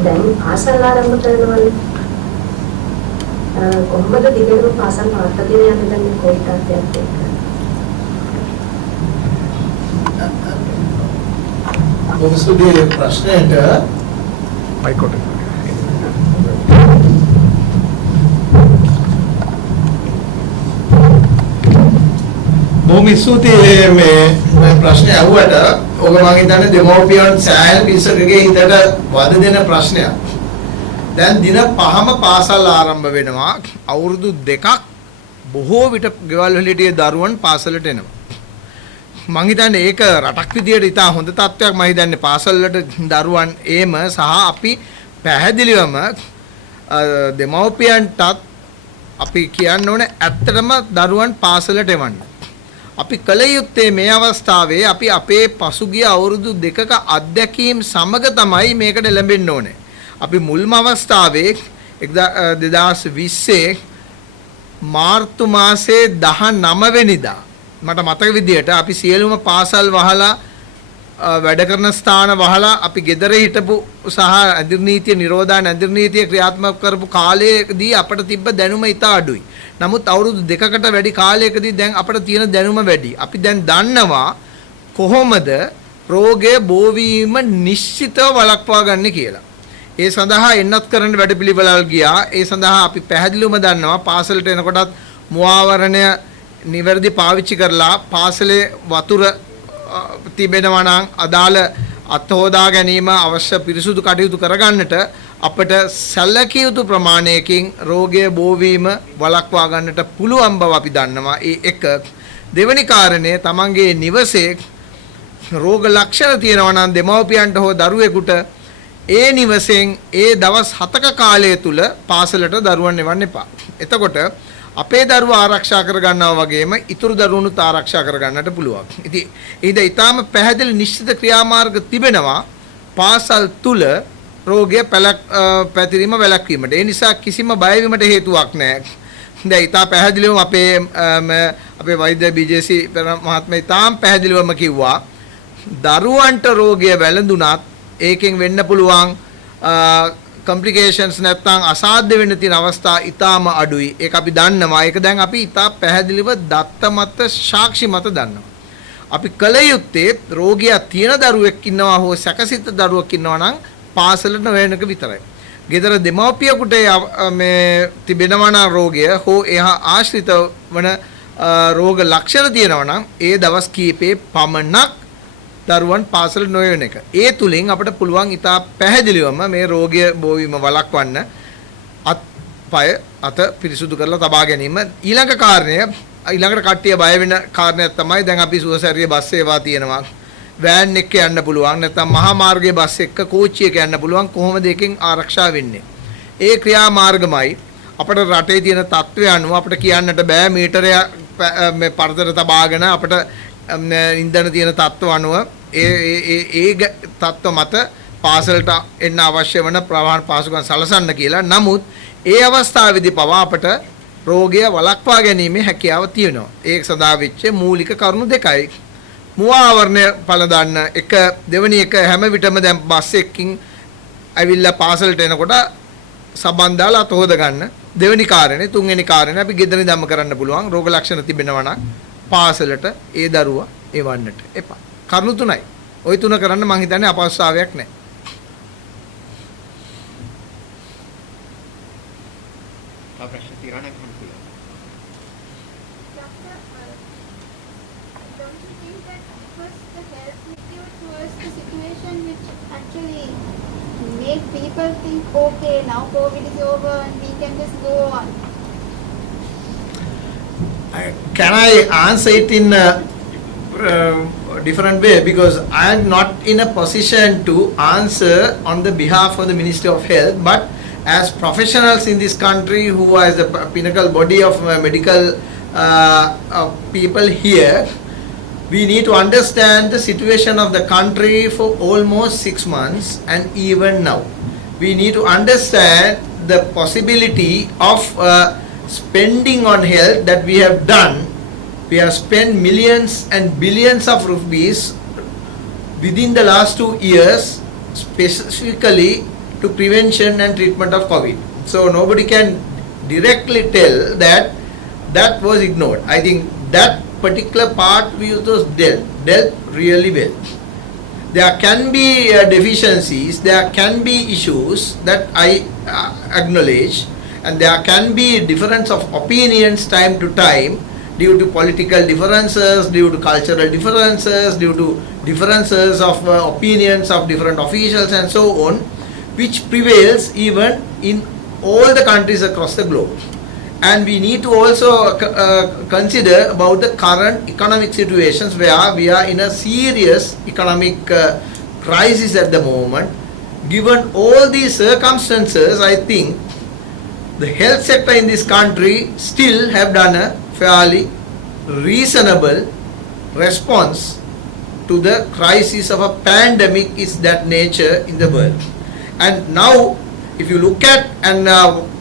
දැන් පාසල් ආරම්භ කරනවනේ කොහොමද දිගටම පාසල් පවත්වාගෙන යන්න දැන් කොයි තත්ත්වයක් එක්ක ඔබසුගේ ප්‍රශ්නයට මයික්‍රොෆෝන් බොහොම ස්තුතියි මේ ප්‍රශ්නේ අහුවට ඔබ මම හිතන්නේ දෙමෝපියන් සෑහෙන පිරිසකගේ හිතට වද දෙන ප්‍රශ්නයක්. දැන් දින 5ම පාසල් ආරම්භ වෙනවා. අවුරුදු 2ක් බොහෝ විට ගෙවල් වල හිටිය දරුවන් පාසලට එනවා. මම හිතන්නේ ඒක රටක් විදියට ඉතා හොඳ තත්ත්වයක්. මම හිතන්නේ පාසල් වලට දරුවන් ඒම සහ අපි පැහැදිලිවම දෙමෝපියන්ටත් අපි කියන්න ඕනේ ඇත්තටම දරුවන් පාසලට එවන්න. අපි කල යුත්තේ මේ අවස්ථාවේ අපි අපේ පසුගිය අවුරුදු 2ක අත්දැකීම් සමග තමයි මේකට ලැබෙන්න ඕනේ. අපි මුල්ම අවස්ථාවේ 2020 මාර්තු මාසයේ 19 වෙනිදා මට මතක විදියට අපි සියලුම පාසල් වහලා වැඩ කරන ස්ථාන වහලා අපි ගෙදර හිටපු සහ ඇඳිරි නීතිය නිරෝධායන ඇඳිරි නීතිය ක්‍රියාත්මක කරපු කාලයේදී අපට තිබ්බ දැනුම ඉතා අඩුයි. නමුත් අවුරුදු 2කට වැඩි කාලයකදී දැන් අපට තියෙන දැනුම වැඩි. අපි දැන් දන්නවා කොහොමද රෝගය බෝවීම නිශ්චිතව වළක්වා ගන්න කියලා. ඒ සඳහා එන්නත් කරන්න වැඩපිළිවෙළල් ගියා. ඒ සඳහා අපි පැහැදිලිවම දන්නවා පාසලට එනකොටත් මුවාවරණය නිවැරදි පාවිච්චි කරලා පාසලේ වතුර තිබෙනවා නම් අදාළ අත්හොදා ගැනීම අවශ්‍ය පිරිසුදු කටයුතු කරගන්නට අපට සැලකිය යුතු ප්‍රමාණයකින් රෝගය බෝවීම වළක්වා ගන්නට පුළුවන් බව අපි දන්නවා. ඒ එක දෙවෙනි කාරණය තමන්ගේ නිවසේ රෝග ලක්ෂණ තියෙනවා නම් දෙමව්පියන්ට හෝ දරුවෙකුට ඒ නිවසෙන් ඒ දවස් 7ක කාලය තුල පාසලට දරුවන් එවන්න එපා. එතකොට අපේ දරුවා ආරක්ෂා කර ගන්නවා වගේම ඉතුරු දරුවනුත් ආරක්ෂා කර ගන්නට පුළුවන්. ඉතින් ඊටාම පැහැදිලි නිශ්චිත ක්‍රියාමාර්ග තිබෙනවා පාසල් තුල රෝගය පැතිරීම වැළැක්වීමට. ඒ නිසා කිසිම බය වීමට හේතුවක් නැහැ. දැන් ඊටා පැහැදිලිවම අපේ වෛද්‍ය බීජේසී මහත්මයා ඊටාම පැහැදිලිවම කිව්වා දරුවන්ට රෝගය වැළඳුණත් ඒකෙන් වෙන්න පුළුවන් complications නැත්නම් අසාධ්‍ය වෙන්න තියෙන අවස්ථා ඊටාම අඩුයි. ඒක අපි දන්නවා. ඒක දැන් අපි ඊටා පැහැදිලිව දත්ත මත සාක්ෂි මත දන්නවා. අපි කල යුත්තේ රෝගියා තියෙන දරුවෙක් ඉන්නවා හෝ සැකසිත දරුවෙක් ඉන්නවා නම් පාසලට නොයනක විතරයි. ගෙදර දෙමව්පියෙකුට මේ තිබෙනවා නම් රෝගය හෝ එහා ආශ්‍රිත වන රෝග ලක්ෂණ තියෙනවා නම් ඒ දවස් කීපේ පමණක් දරුවන් පාසලට නොයන එක. ඒ තුලින් අපිට පුළුවන් ඉතා පැහැදිලිවම මේ රෝගය බෝවීම වළක්වන්න අත්පය අත පිරිසුදු කරලා තබා ගැනීම. ඊළඟ කාරණය ඊළඟට කට්ටිය බය වෙන කාරණයක් තමයි දැන් අපි සුවසැරියේ බස් සේවා තියෙනවා. වෑන් එක යන්න පුළුවන් නැත්නම් මහා මාර්ගයේ බස් එක කෝච්චි එක යන්න පුළුවන්. කොහොමද එකෙන් ආරක්ෂා වෙන්නේ? ඒ ක්‍රියාමාර්ගමයි අපේ රටේ තියෙන තත්ත්වය අනුව අපිට කියන්නට බෑ මීටරය මේ පරතර තබාගෙන අපිට ඉන්ධන තියෙන තත්ත්ව අනුව ඒ තත්ත්ව මත පාසලට එන්න අවශ්‍ය වන ප්‍රවාහන පාසුකම් සලසන්න කියලා. නමුත් ඒ අවස්ථාවේදී පවා අපට රෝගය වළක්වා ගැනීමේ හැකියාව තියෙනවා. ඒක සඳහා වෙච්ච මූලික කරුණු දෙකයි. මුවා ආවරණය පළඳන්න එක දෙවෙනි එක හැම විටම දැන් බස් එකකින් ඇවිල්ලා පාසලට එනකොට සබන් දාලා අත හොද ගන්න. දෙවෙනි කාරණේ තුන්වෙනි කාරණේ අපි ගෙදරින් ධම්ම කරන්න පුළුවන්. රෝග ලක්ෂණ තිබෙනවා නම් පාසලට ඒ දරුවා එවන්නට එපා. කරුණු තුනයි. ওই තුන කරන්න මම හිතන්නේ අපහසුතාවයක් නැහැ. ප්‍රශ්න තියෙනවා නම් අහන්න පුළුවන්. Don't you think that first the health institute was the situation which actually made people think, okay, now COVID is over and we can just go on? Can I answer it in a different way? Because I am not in a position to answer on the behalf of the Ministry of Health, but as professionals in this country who are the pinnacle body of medical people here, we need to understand the situation of the country for almost 6 months and even now. We need to understand the possibility of spending on health that we have done. We have spent millions and billions of rupees within the last 2 years specifically to prevention and treatment of COVID. So nobody can directly tell that that was ignored. I think that particular part we was dealt really well. There can be deficiencies, there can be issues that I acknowledge, and there can be difference of opinions time to time due to political differences, due to cultural differences, due to differences of opinions of different officials and so on, which prevails even in all the countries across the globe. And we need to also consider about the current economic situations where we are in a serious economic crisis at the moment. Given all these circumstances, I think the health sector in this country still have done a fairly reasonable response to the crisis of a pandemic is that nature in the world. And now if you look at and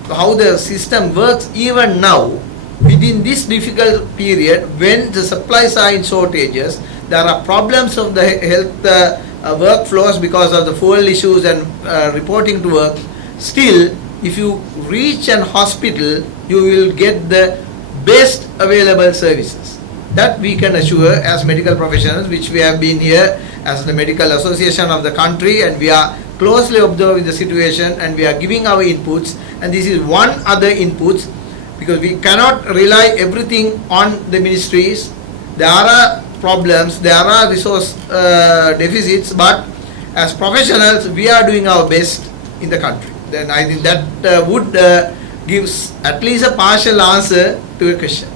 how the system works even now within this difficult period when the supplies are in shortages, there are problems of the health workflows because of the fuel issues and reporting to work. Still, if you reach an hospital, you will get the best available services. That we can assure as medical professionals, which we have been here as the medical association of the country, and we are closely observing the situation and we are giving our inputs. And this is one other inputs, because we cannot rely everything on the ministries. There are problems, there are resource deficits, but as professionals we are doing our best in the country. Then I think that would gives at least a partial answer to a question.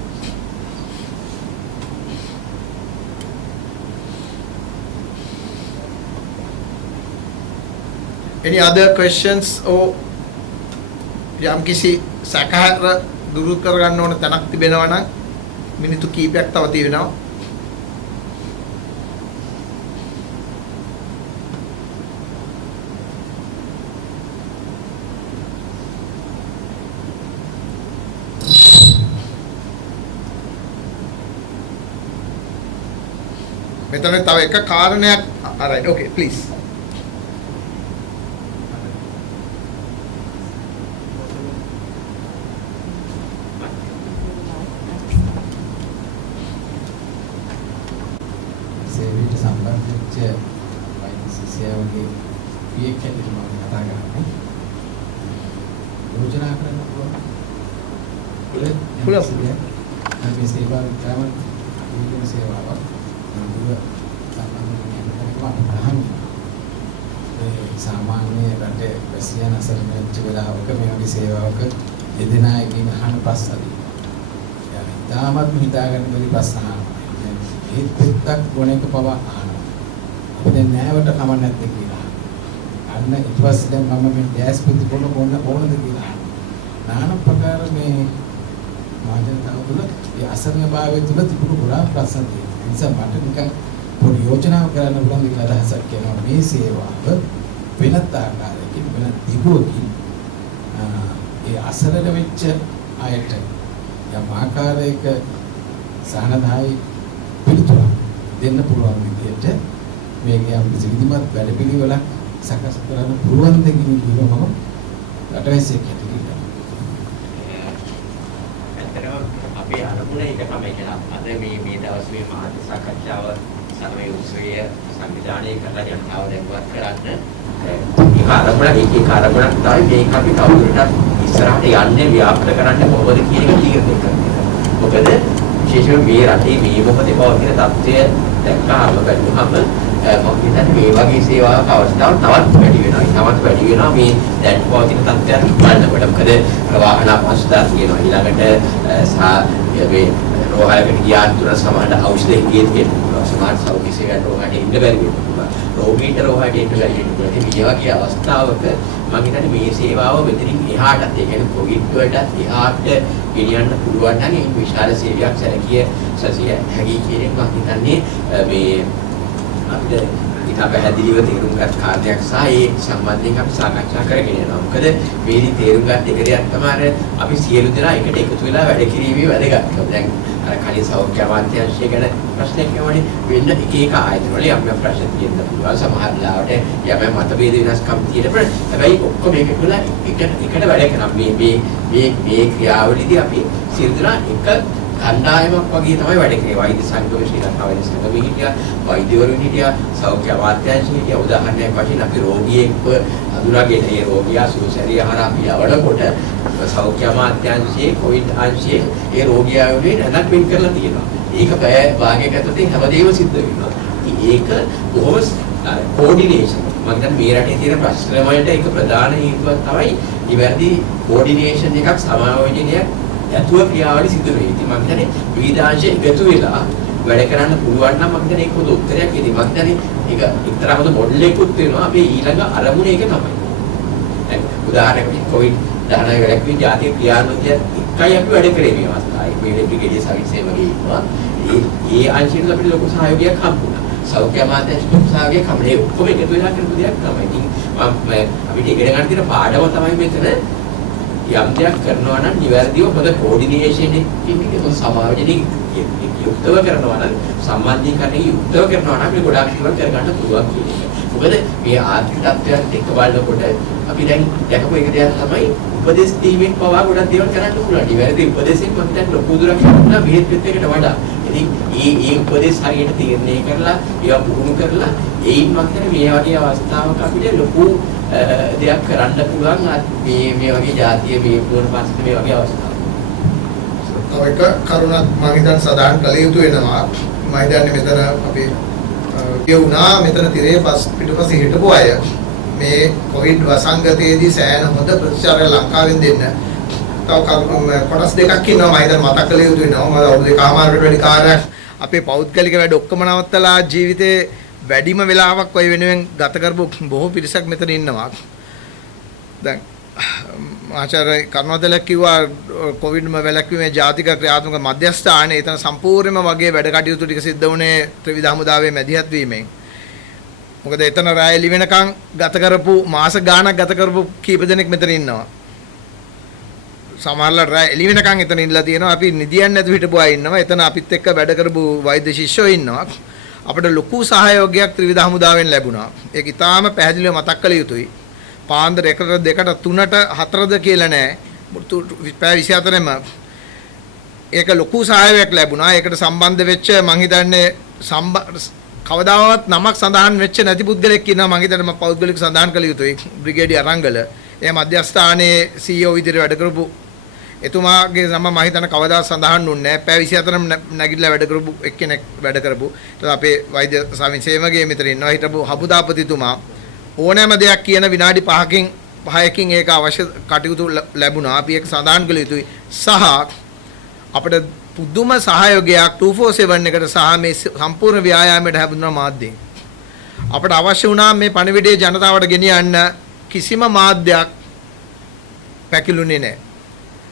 Any other questions or යම් කිසි සැකහර දුරු කර ගන්න ඕන තැනක් තිබෙනවා නම් මිනිත්තු කීපයක් තව තියෙනවා. මෙතන තව එක කාරණයක්. alright, okay, please. සාමාන්‍ය රටේ වැසියන් අසරණ වෙච්ච වෙලාවක මේ වගේ සේවාවක යෙදෙන අයගෙන් අහන ප්‍රශ්නදී තාමත් හිතාගන්න බැරි ප්‍රශ්න අහනවා. ඒත් පෙත්තක් ගොනෙක පව අහනවා. අපි දැන් නෑවට කම නැද්ද කියලා. අන්න ඊට පස්සේ දැන් මම මේ ගෑස් පිටි බොන ඕනද කියලා. নানা ප්‍රකාර මේ මාධ්‍යතාව තුළ ඒ අසරණභාවය තුළ තිබුණු ගොඩාක් ප්‍රශ්න තියෙනවා. ඒ නිසා මට නිකන් පොඩි යෝජනාවක් කරන්න පුළුවන් කියලා අදහසක් කියනවා. මේ සේවාව වෙනත් ආකාරයකින් වෙනත් දිගුවකින් ඒ අසරණ වෙච්ච අයට යම් ආකාරයක සහනදායි පිළිතුරක් දෙන්න පුළුවන් විදිහට මේක යම් විධිමත් වැඩපිළිවෙලක් සකස් කරන්න පුළුවන් දෙකින් කියනවා මම රටවැසියෙක් හැටියට. ඇත්තටම අපේ අරමුණ ඒක තමයි කියලා. අද මේ දවසේ මාධ්‍ය සාකච්ඡාව සමය උත්සවය සංවිධානය කරලා ජනතාව දැනුවත් කරන්න ඒක අරමුණ ඒක අරමුණක් තමයි මේක අපි තවදුරටත් ඉස්සරහට යන්නේ ව්‍යාප්ත කරන්න කොහොමද කියන එක තීරණය කරනවා. මොකද විශේෂයෙන්ම මේ රටේ මේ මොකද පවතින තත්ත්වය දැක්කාම බලුවහම මම හිතන්නේ මේ වගේ සේවාවක් අවස්ථාව තවත් වැඩි වෙනවා. තවත් වැඩි වෙනවා මේ දැන් පවතින තත්ත්වයන් බලනකොට. මොකද වාහන අපහසුතාව තියෙනවා. ඊළඟට මේ රෝහලකට ගියාට තුන සමාන ඖෂධ හිතේ තියෙනවා. සමාන සෞඛ්‍ය සේවයට රෝහලට එන්න බැරි වෙනවා. රෝගීන්ට රෝහලට එන්න බැරි වෙනවා. ඉතින් මේ වගේ අවස්ථාවක මම හිතන්නේ මේ සේවාව මෙතනින් එහාටත් ඒ කියන්නේ කොවිඩ් වලටත් එහාට ගෙනියන්න පුළුවන් නම් මේ විශාල සේවයක් සැලකිය සසිය හැකි කියන එක මම හිතන්නේ මේ අපිට ඉතා පැහැදිලිව තේරුම් ගන්න කාර්යයක් සහ ඒ සම්බන්ධයෙන් අපි සාකච්ඡා කරගෙන යනවා. මොකද මේනි තේරුම් ගන්න එක දෙයක් තමයි අපි සියලු දෙනා එකට එකතු වෙලා වැඩ කිරීමේ වැදගත්කම. දැන් අර කලින් සෞඛ්‍ය අමාත්‍යාංශය ගැන ප්‍රශ්නයක් කියවනේ වෙන්න එක එක ආයතන වල යම් යම් ප්‍රශ්න තියෙන්න පුළුවන්. සමහර ලාවට යම් මතභේද වෙනස්කම් තියෙනවා. හැබැයි ඔක්කොම එකතු වෙලා එකට වැඩ කරනවා. මේ ක්‍රියාවලියදී අපි සියලු දෙනා එක කණ්ඩායමක් වගේ තමයි වැඩ කරේ. වෛද්‍ය සංගම ශ්‍රී ලංකාවේ සංගමෙ හිටියා, වෛද්‍යවරුන් හිටියා, සෞඛ්‍ය අමාත්‍යාංශය හිටියා. උදාහරණයක් වශයෙන් අපි රෝගියෙක්ව අඳුරගෙන ඒ රෝගියා සුසැරිය හරහා අපි යවනකොට සෞඛ්‍ය අමාත්‍යාංශයේ කොවිඩ් අංශයේ ඒ රෝගියා වෙනුවෙන් නැනක් වෙන් කරලා තියෙනවා. ඒක පැය භාගයක ඇතුළත හැමදේම සිද්ධ වෙනවා. ඉතින් ඒක බොහොම කෝඩිනේෂන්. මම හිතන්නේ මේ රටේ තියෙන ප්‍රශ්න වලට ඒක ප්‍රධාන හේතුවක් තමයි නිවැරදි කෝඩිනේෂන් එකක් සමායෝජනයක් යතුව ක්‍රියාවලිය සිදු වෙයි. ඉතින් මම හිතන්නේ විවිධාංශ එකතු වෙලා වැඩ කරන්න පුළුවන් නම් මම හිතන්නේ ඒක පොදු උත්තරයක්. ඉතින් මම හිතන්නේ ඒක එක්තරා පොදු මොඩල් එකකුත් වෙනවා. අපේ ඊළඟ අරමුණ ඒක තමයි. දැන් උදාහරණයක් කොවිඩ්-19 වැළැක්වීම ජාතික ක්‍රියාන්විතය එකයි අපි වැඩ කරේ මේ අවස්ථාවේ. මේ බ්‍රිගේඩිය සර්විස් එකේ ඉන්නවා. ඒ අංශයෙන් අපිට ලොකු සහයෝගයක් හම්බුණා. සෞඛ්‍ය අමාත්‍යාංශයේ සහයෝගයක් හම්බුනේ. ඔක්කොම එකතු වෙලා කරපු දෙයක් තමයි. ඉතින් අපිට ඉගෙන ගන්න තියෙන පාඩම තමයි මෙතන යම් දෙයක් කරනවා නම් නිවැරදිව හොඳ කෝඩිනේෂන් එකකින් ඒක සමාජයෙන් යුක්තව කරනවා නම් සම්බන්ධීකරණය යුක්තව කරනවා නම් අපි ගොඩාක් දේවල් කරගන්න පුළුවන් කියන එක. මොකද මේ ආර්ථික තත්ත්වයන් එක්ක බලනකොට අපි දැන් දැකපු එක දෙයක් තමයි උපදෙස් දීමෙන් පවා ගොඩක් දේවල් කරන්න පුළුවන්. නිවැරදි උපදෙසෙන් මම දැන් ලොකු දුරක් යනවා බෙහෙත් පෙත්තකට වඩා. ඉතින් ඒ උපදෙස් හරියට තීරණය කරලා ඒවා පුහුණු කරලා ඒයින් මම කියන්නේ මේ වගේ අවස්ථාවක අපිට ලොකු දෙයක් කරන්න පුළුවන් මේ වගේ ජාතිය මේ පුරන පස්සේ මේ වගේ අවස්ථාවක්. තව එක කරුණක් මම හිතන්නේ සදාන් කළ යුතු වෙනවා. මම හිතන්නේ මෙතන අපි කියුණා මෙතන තිරේ පිටුපස්සේ හිටපු අය මේ කොවිඩ් වසංගතයේදී සෑහෙන හොඳ ප්‍රතිචාර ලංකාවෙන් දෙන්න. තව කොටස් දෙකක් ඉන්නවා මම හිතන්නේ මතක් කළ යුතු වෙනවා. මම අවුරුදු දෙකමාරකට වැඩි කාලයක් අපේ පෞද්ගලික වැඩ ඔක්කොම නවත්තලා ජීවිතේ වැඩිම වෙලාවක් ඔය වෙනුවෙන් ගත කරපු බොහෝ පිරිසක් මෙතන ඉන්නවා. දැන් ආචාර්ය කර්ණවදල කිව්වා කොවිඩ්ම වැළැක්වීමේ ජාතික ක්‍රියාත්මක මධ්‍යස්ථානයේ එතන සම්පූර්ණයෙන්ම වගේ වැඩ කටයුතු ටික සිද්ධ වුණේ ත්‍රිවිධ හමුදාවේ මැදිහත් වීමෙන්. මොකද එතන රාය එළි වෙනකන් ගත කරපු මාස ගාණක් ගත කරපු කීප දෙනෙක් මෙතන ඉන්නවා. සමහරවල් රාය එළි වෙනකන් එතන ඉඳලා තියෙනවා. අපි නිදියන් නැතුව හිටපු අය ඉන්නවා. එතන අපිත් එක්ක වැඩ කරපු වෛද්‍ය ශිෂ්‍යයෝ ඉන්නවා. අපිට ලොකු සහයෝගයක් ත්‍රිවිධ හමුදාවෙන් ලැබුණා. ඒක ඉතාම පැහැදිලිව මතක් කළ යුතුයි. පාන්දර 1ට 2ට 3ට 4ද කියලා නෑ. පැය 24ම ඒක ලොකු සහායයක් ලැබුණා. ඒකට සම්බන්ධ වෙච්ච මං හිතන්නේ කවදාවත් නමක් සඳහන් වෙච්ච නැති පුද්ගලෙක් ඉන්නවා. මං හිතන්නේ මම පෞද්ගලික සඳහන් කළ යුතුයි. බ්‍රිගේඩියර් අරංගල. එයා මධ්‍යස්ථානයේ CEO විදිහට වැඩ කරපු එතුමාගේ නම මම හිතන්නේ කවදාවත් සඳහන් වුණේ නැහැ. පැය 24ම නැගිටලා වැඩ කරපු එක්කෙනෙක් වැඩ කරපු. ඊට අපේ වෛද්‍ය ස්වාමීන් සේවකගේ මෙතන ඉන්නවා. හිටපු හමුදාපතිතුමා ඕනෑම දෙයක් කියන විනාඩි 5කින් ඒක අවශ්‍ය කටයුතු ලැබුණා. අපි ඒක සඳහන් කළ යුතුයි. සහ අපිට පුදුම සහයෝගයක් 247 එකට සහ මේ සම්පූර්ණ ව්‍යායාමයට ලැබුණා මාධ්‍යයෙන්. අපිට අවශ්‍ය වුණා මේ පණිවිඩය ජනතාවට ගෙනියන්න කිසිම මාධ්‍යයක් පැකිලුනේ නැහැ.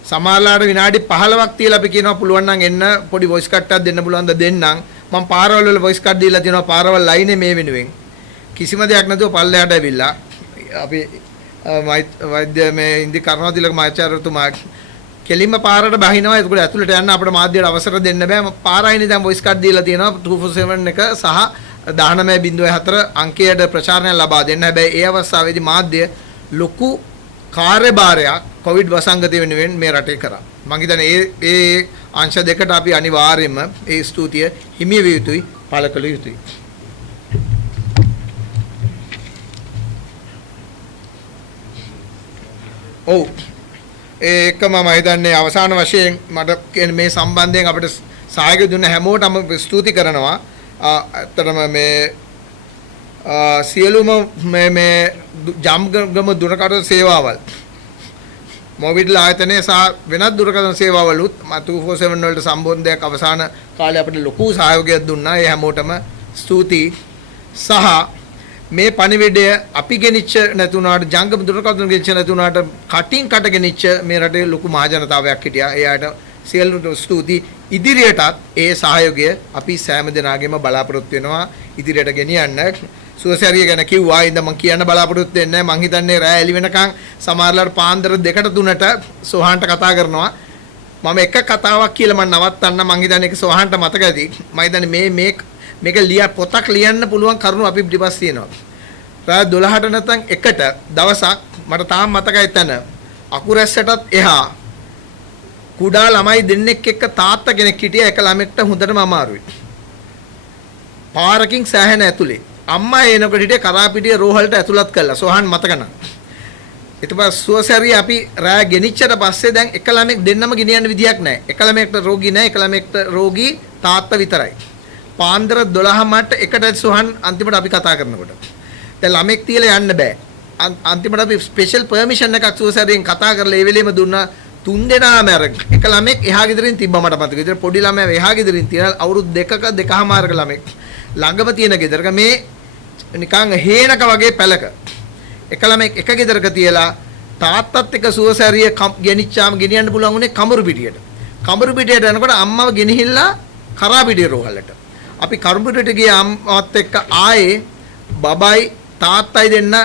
සමහරලාට විනාඩි 15ක් තියලා අපි කියනවා පුළුවන් නම් එන්න පොඩි වොයිස් කට්ටක් දෙන්න පුළුවන්ද දෙන්නම්. මම පාරවල් වල වොයිස් කට් දීලා තියෙනවා පාරවල් ලයිනේ මේ වෙනුවෙන්. කිසිම දෙයක් නැතුව පල්ලෙහාට ඇවිල්ලා අපි වෛද්‍ය මේ ඉන්දි කර්ණවතිලක මාචාර්යතුමා කෙලින්ම පාරට බහිනවා. ඒකට ඇතුළට යන්න අපිට මාධ්‍යයට අවසර දෙන්න බෑ. පාරයිනේ දැන් වොයිස් කට් දීලා තියෙනවා 247 එක සහ 19.4 අංකයට ප්‍රචාරණය ලබා දෙන්න. හැබැයි ඒ අවස්ථාවේදී මාධ්‍ය ලොකු කාර්යභාරයක් කොවිඩ් වසංගතය වෙනුවෙන් මේ රටේ කරා. මම හිතන්නේ ඒ අංශ දෙකට අපි අනිවාර්යයෙන්ම ඒ ස්තුතිය හිමි විය යුතුයි, පළ කළ යුතුයි. ඔව් ඒකම මම හිතන්නේ අවසාන වශයෙන් මට මේ සම්බන්ධයෙන් අපිට සහායක දුන්න හැමෝටම ස්තුති කරනවා. ඇත්තටම මේ සියලුම මේ ජම්ගම දුරකථන සේවාවල් මොබිටල් ආයතනයේ සහ වෙනත් දුරකථන සේවාවලුත් 247 වලට සම්බන්ධයක් අවසාන කාලේ අපිට ලොකු සහයෝගයක් දුන්නා. ඒ හැමෝටම ස්තුතියි. සහ මේ පණිවිඩය අපි ගෙනිච්ච නැතුණාට ජංගම දුරකථන ගෙනිච්ච නැතුණාට කටින් කට ගෙනිච්ච මේ රටේ ලොකු මහ ජනතාවයක් හිටියා. ඒ අයට සියලුට ස්තුතියි. ඉදිරියටත් ඒ සහයෝගය අපි සෑම දෙනාගේම බලාපොරොත්තු වෙනවා ඉදිරියට ගෙනියන්න. සුවසැරිය ගැන කිව්වා ඉතින් මම කියන්න බලාපොරොත්තු වෙන්නේ නැහැ. මං හිතන්නේ රෑ එළි වෙනකන් සමහරලාට පාන්දර 2ට 3ට සෝහන්ට කතා කරනවා. මම එක කතාවක් කියලා මම නවත්තන්න. මං හිතන්නේ ඒක සෝහන්ට මතක ඇති. මම හිතන්නේ මේක පොතක් ලියන්න පුළුවන් කරුණු අපි පිටිපස්ස තියෙනවා. රෑ 12ට නැත්නම් 1ට දවසක් මට තාම මතකයි තැන අකුරැස්සටත් එහා කුඩා ළමයි දෙන්නෙක් එක්ක තාත්තා කෙනෙක් හිටියා. එක ළමෙක්ට හොඳටම අමාරුයි. පාරකින් සෑහෙන ඇතුලේ අම්මා එනකොට හිටියේ කරාපිටිය රෝහලට ඇතුළත් කළා. සෝහන් මතක නැහැ. ඊට පස්සේ සුවසැරිය අපි රෑ ගෙනිච්චට පස්සේ දැන් එක ළමෙක් දෙන්නම ගෙනියන්න විදියක් නැහැ. එක ළමෙක්ට රෝගී නැහැ. එක ළමෙක්ට රෝගී තාත්තා විතරයි. පාන්දර 12 මට එකට සෝහන් අන්තිමට අපි කතා කරනකොට දැන් ළමෙක් තියලා යන්න බෑ. අන්තිමට අපි ස්පෙෂල් පර්මිෂන් එකක් සුවසැරියෙන් කතා කරලා ඒ වෙලෙම දුන්නා. 3 දෙනාම අර එක ළමෙක් එහා ගෙදරින් තිබ්බා මට මතක. ඊට පොඩි ළමයා එහා ගෙදරින් තියලා අවුරුදු 2ක 2කමාරක ළමෙක් ළඟම තියෙන ගෙදරක මේ නිකන් හේනක වගේ පැලක එක ළමෙක් එක ගෙදරක තියලා තාත්තත් එක්ක සුවසැරිය ගෙනිච්චාම ගෙනියන්න පුළුවන් උනේ කඹුරු පිටියට. කඹුරු පිටියට යනකොට අම්මව ගෙනහිල්ලා කරාපිටිය රෝහලට. අපි කඹුරු පිටියට ගිය අම්මත් එක්ක ආයේ බබයි තාත්තයි දෙන්න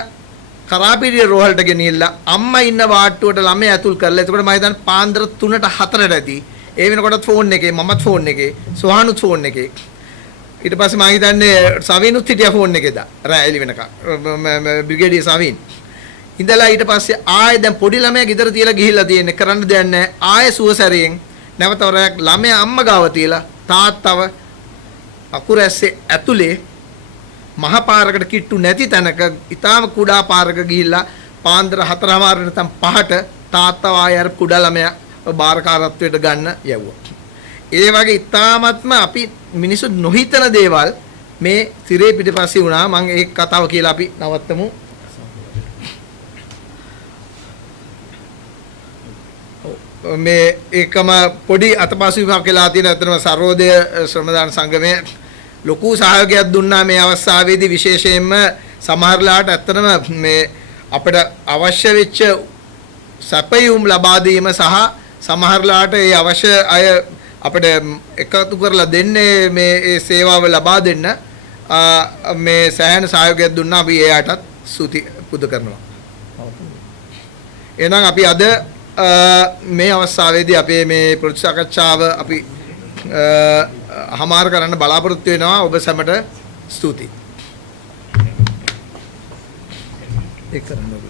කරාපිටිය රෝහලට ගෙනහිල්ලා අම්මා ඉන්න වාට්ටුවට ළමයා ඇතුල් කරලා. එතකොට මම හිතන්නේ පාන්දර 3ට 4ට ඇති. ඒ වෙනකොටත් ෆෝන් එකේ මමත් ෆෝන් එකේ සෝහනුත් ෆෝන් එකේ. ඊට පස්සේ මම හිතන්නේ සවිනුත් හිටියා ෆෝන් එකේ දා රෑ එළි වෙනකන් බ්‍රිගේඩියර් සවින් ඉඳලා ඊට පස්සේ ආයේ දැන් පොඩි ළමයා ගෙදර තියලා ගිහිල්ලා තියෙන්නේ කරන්න දෙයක් නැහැ. ආයේ සුවසැරියෙන් නැවත වරයක් ළමයා අම්මා ගාව තියලා තාත්තව අකුරැස්සේ ඇතුලේ මහ පාරකට කිට්ටු නැති තැනක ඊටාම කුඩා පාරක ගිහිල්ලා පාන්දර 4:00 නැත්නම් 5ට තාත්තව ආයේ අර කුඩා ළමයා බාරකාරත්වයට ගන්න යවුවා. ඒ වගේ ඊටාමත්ම අපි මිනිස්සු නොහිතන දේවල් මේ තිරේ පිටිපස්සේ වුණා. මම ඒ කතාව කියලා අපි නවත්තමු. මේ එකම පොඩි අතපසුවීමක් වෙලා තියෙන අතරම සර්වෝදය ශ්‍රමදාන සංගමය ලොකු සහයෝගයක් දුන්නා මේ අවස්ථාවේදී. විශේෂයෙන්ම සමහරලාට ඇත්තටම මේ අපිට අවශ්‍ය වෙච්ච සැපයුම් ලබා දීම සහ සමහරලාට ඒ අවශ්‍ය අය අපිට එකතු කරලා දෙන්නේ මේ ඒ සේවාව ලබා දෙන්න මේ සෑහෙන සහයෝගයක් දුන්නා. අපි එයාටත් ස්තුති පුද කරනවා. එහෙනම් අපි අද මේ අවස්ථාවේදී අපේ මේ ප්‍රතිසාකච්ඡාව අපි හමාර කරන්න බලාපොරොත්තු වෙනවා. ඔබ සැමට ස්තුතියි. ඒක කරන්න ඕනේ.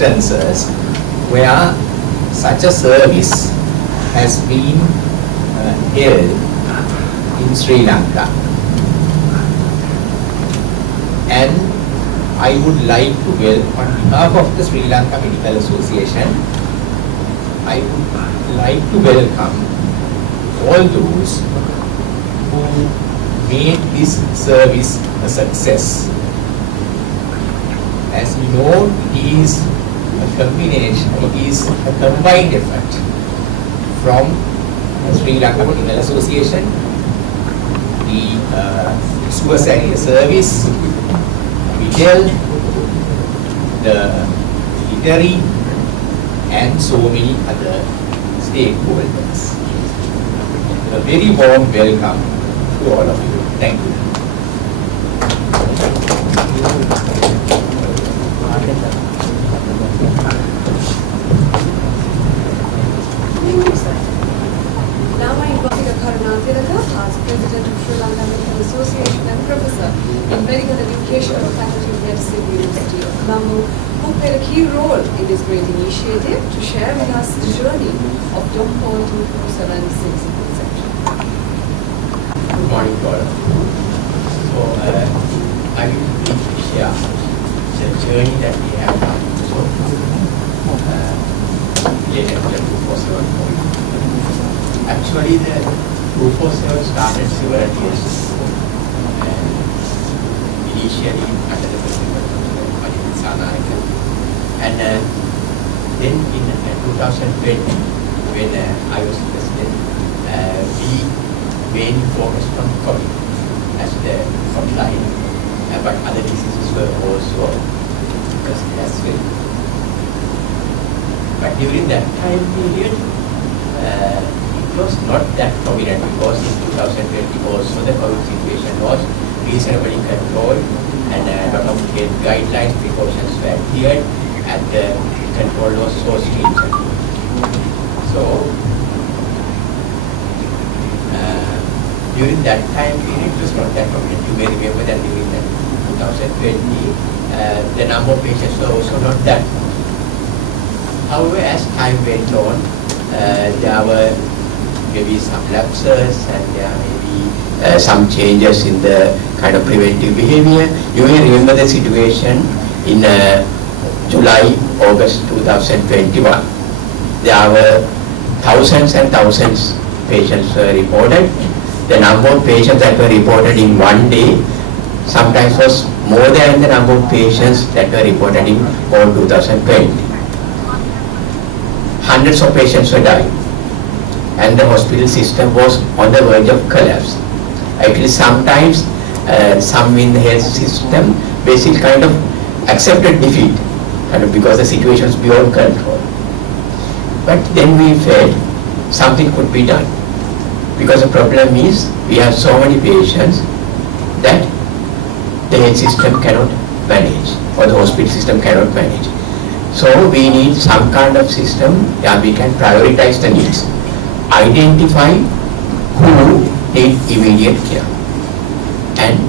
instances where such a service has been held in Sri Lanka. And I would like to on behalf of the Sri Lanka Medical Association, I would like to welcome all those who made this service a success. As you know, it is a combination, it is a combined effort from the Sri Lanka Medical Association, the Suicide Service, Vitel, the military, and so many other stakeholders. A very warm welcome to all of you. Thank you. Now I invite Karunatiraga, past President of Sri Lanka Medical Association and Professor in Medical Education at the Faculty of Medicine, University of Colombo, who played a key role in this great initiative to share with us the journey of DOCPOL 24/7 conception. Good morning to all of you. So, I will briefly share the journey that we have done so far related to the 247 point. Actually, the 247 started several years ago, initially under the President and then in 2020, when I was president, we mainly focused on COVID as the frontline, but other diseases were also present as well. But during that time period, it was not that prominent because in 2020 also the COVID situation was reasonably controlled and a lot of guidelines, precautions were adhered and the control was so stringent. So, during that time period, it was not that prominent. You may remember that during that 2020, the number of patients were also not that much. However, as time went on, there were maybe some lapses and there may be some changes in the kind of preventive behavior. You may remember the situation in July, August 2021. There were thousands and thousands patients were reported. The number of patients that were reported in one day sometimes was more than the number of patients that were reported in all 2020. Hundreds of patients were dying and the hospital system was on the verge of collapse. Actually, sometimes some in the health system basically kind of accepted defeat because the situation was beyond control. But then we felt something could be done because the problem is we have so many patients that the health system cannot manage or the hospital system cannot manage. So we need some kind of system where we can prioritize the needs, identify who need immediate care and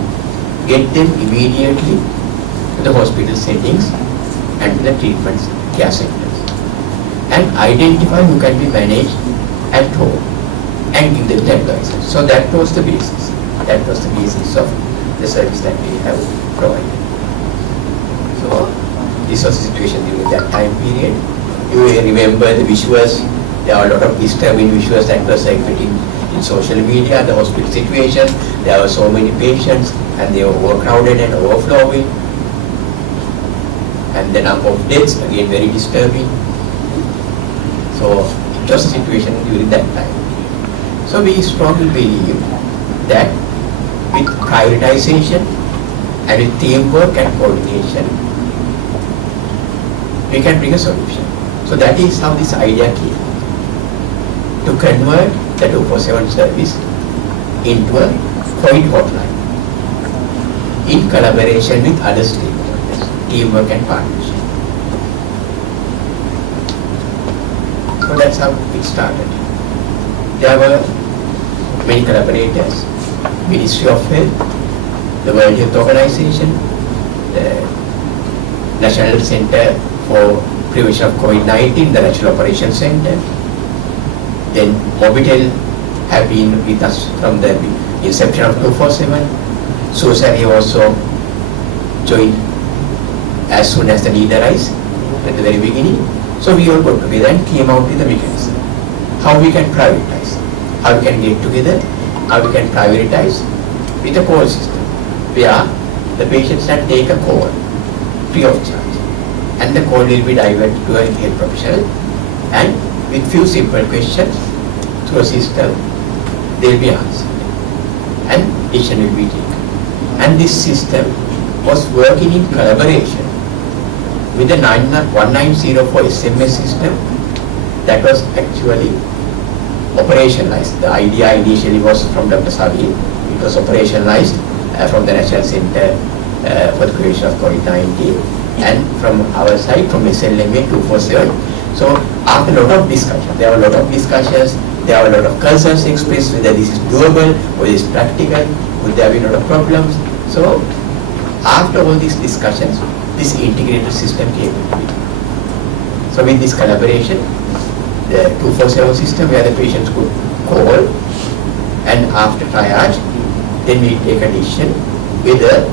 get them immediately to the hospital settings and to the treatment care centers and identify who can be managed at home and give them the advice. So that was the basis. That was the basis of the service that we have provided. So this was the situation during that time period. You may remember the visuals. There are a lot of disturbing visuals that were circulating in social media, the hospital situation. There were so many patients and they were overcrowded and overflowing. And the number of deaths, again, very disturbing. So it was a situation during that time. So we strongly believe that with prioritization and with teamwork and coordination, we can bring a solution. So that is how this idea came, to convert the 247 service into a COVID hotline in collaboration with other stakeholders, teamwork and partnership. So that's how it started. There were many collaborators, Ministry of Health, the World Health Organization, the National Center for prevention of COVID-19, the National Operations Center. Then Mobitel have been with us from the inception of 247. Society also joined as soon as the need arise at the very beginning. So we all got together and came out with a mechanism. How we can prioritize, how we can get together, how we can prioritize with a call system where the patients can take a call free of charge, and the call will be diverted to a health professional, and with few simple questions through a system they will be answered and decision will be taken. And this system was working in collaboration with the 1904 SMS system that was actually operationalized. The idea initially was from Dr. Sabi. It was operationalized from the National Center for the Prevention of COVID-19, and from our side, from SLMA 247. So after a lot of discussion, there were a lot of discussions, there were a lot of concerns expressed whether this is doable, whether it is practical, would there be a lot of problems. So after all these discussions, this integrated system came into being. So with this collaboration, the 247 system where the patients could call, and after triage, then we take a decision whether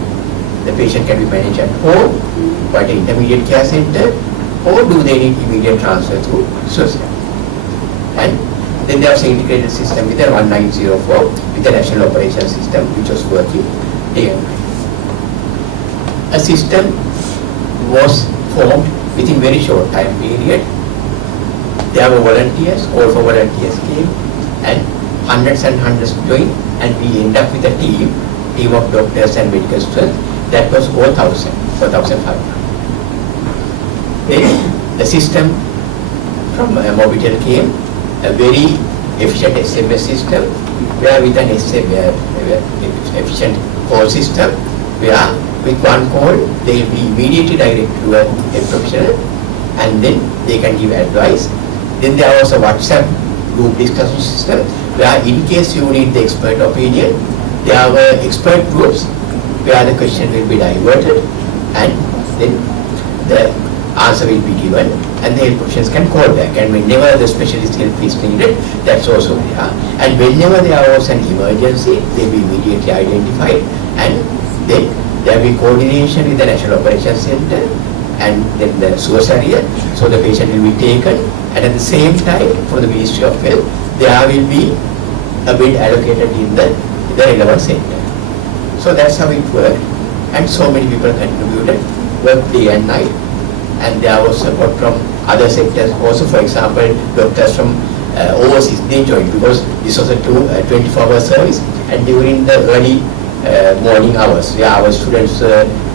the patient can be managed at home, by the intermediate care center, or do they need immediate transfer to society. And then there was an integrated system with the 1904 with the National Operations System, which was working day and night. A system was formed within very short time period. There were volunteers, all for volunteers came, and hundreds joined, and we end up with a team of doctors and medical students that was 4,500. Then the system from Mobitel came, a very efficient SMS system, where with an efficient call system, where with one call they will be immediately directed to a professional, and then they can give advice. Then there was a WhatsApp group discussion system, where in case you need the expert opinion, there were expert groups where the question will be diverted, and then the answer will be given, and the health professionals can call back. And whenever the specialist help is needed, that's also there. And whenever there was an emergency, they will be immediately identified, and then there will be coordination with the National Operations Center and then the source area, so the patient will be taken, and at the same time, for the Ministry of Health, there will be a bed allocated in the relevant center. So that's how it worked, and so many people contributed, worked day and night, and there was support from other sectors also. For example, doctors from overseas, they joined, because this was a 24-hour service, and during the early morning hours, where our students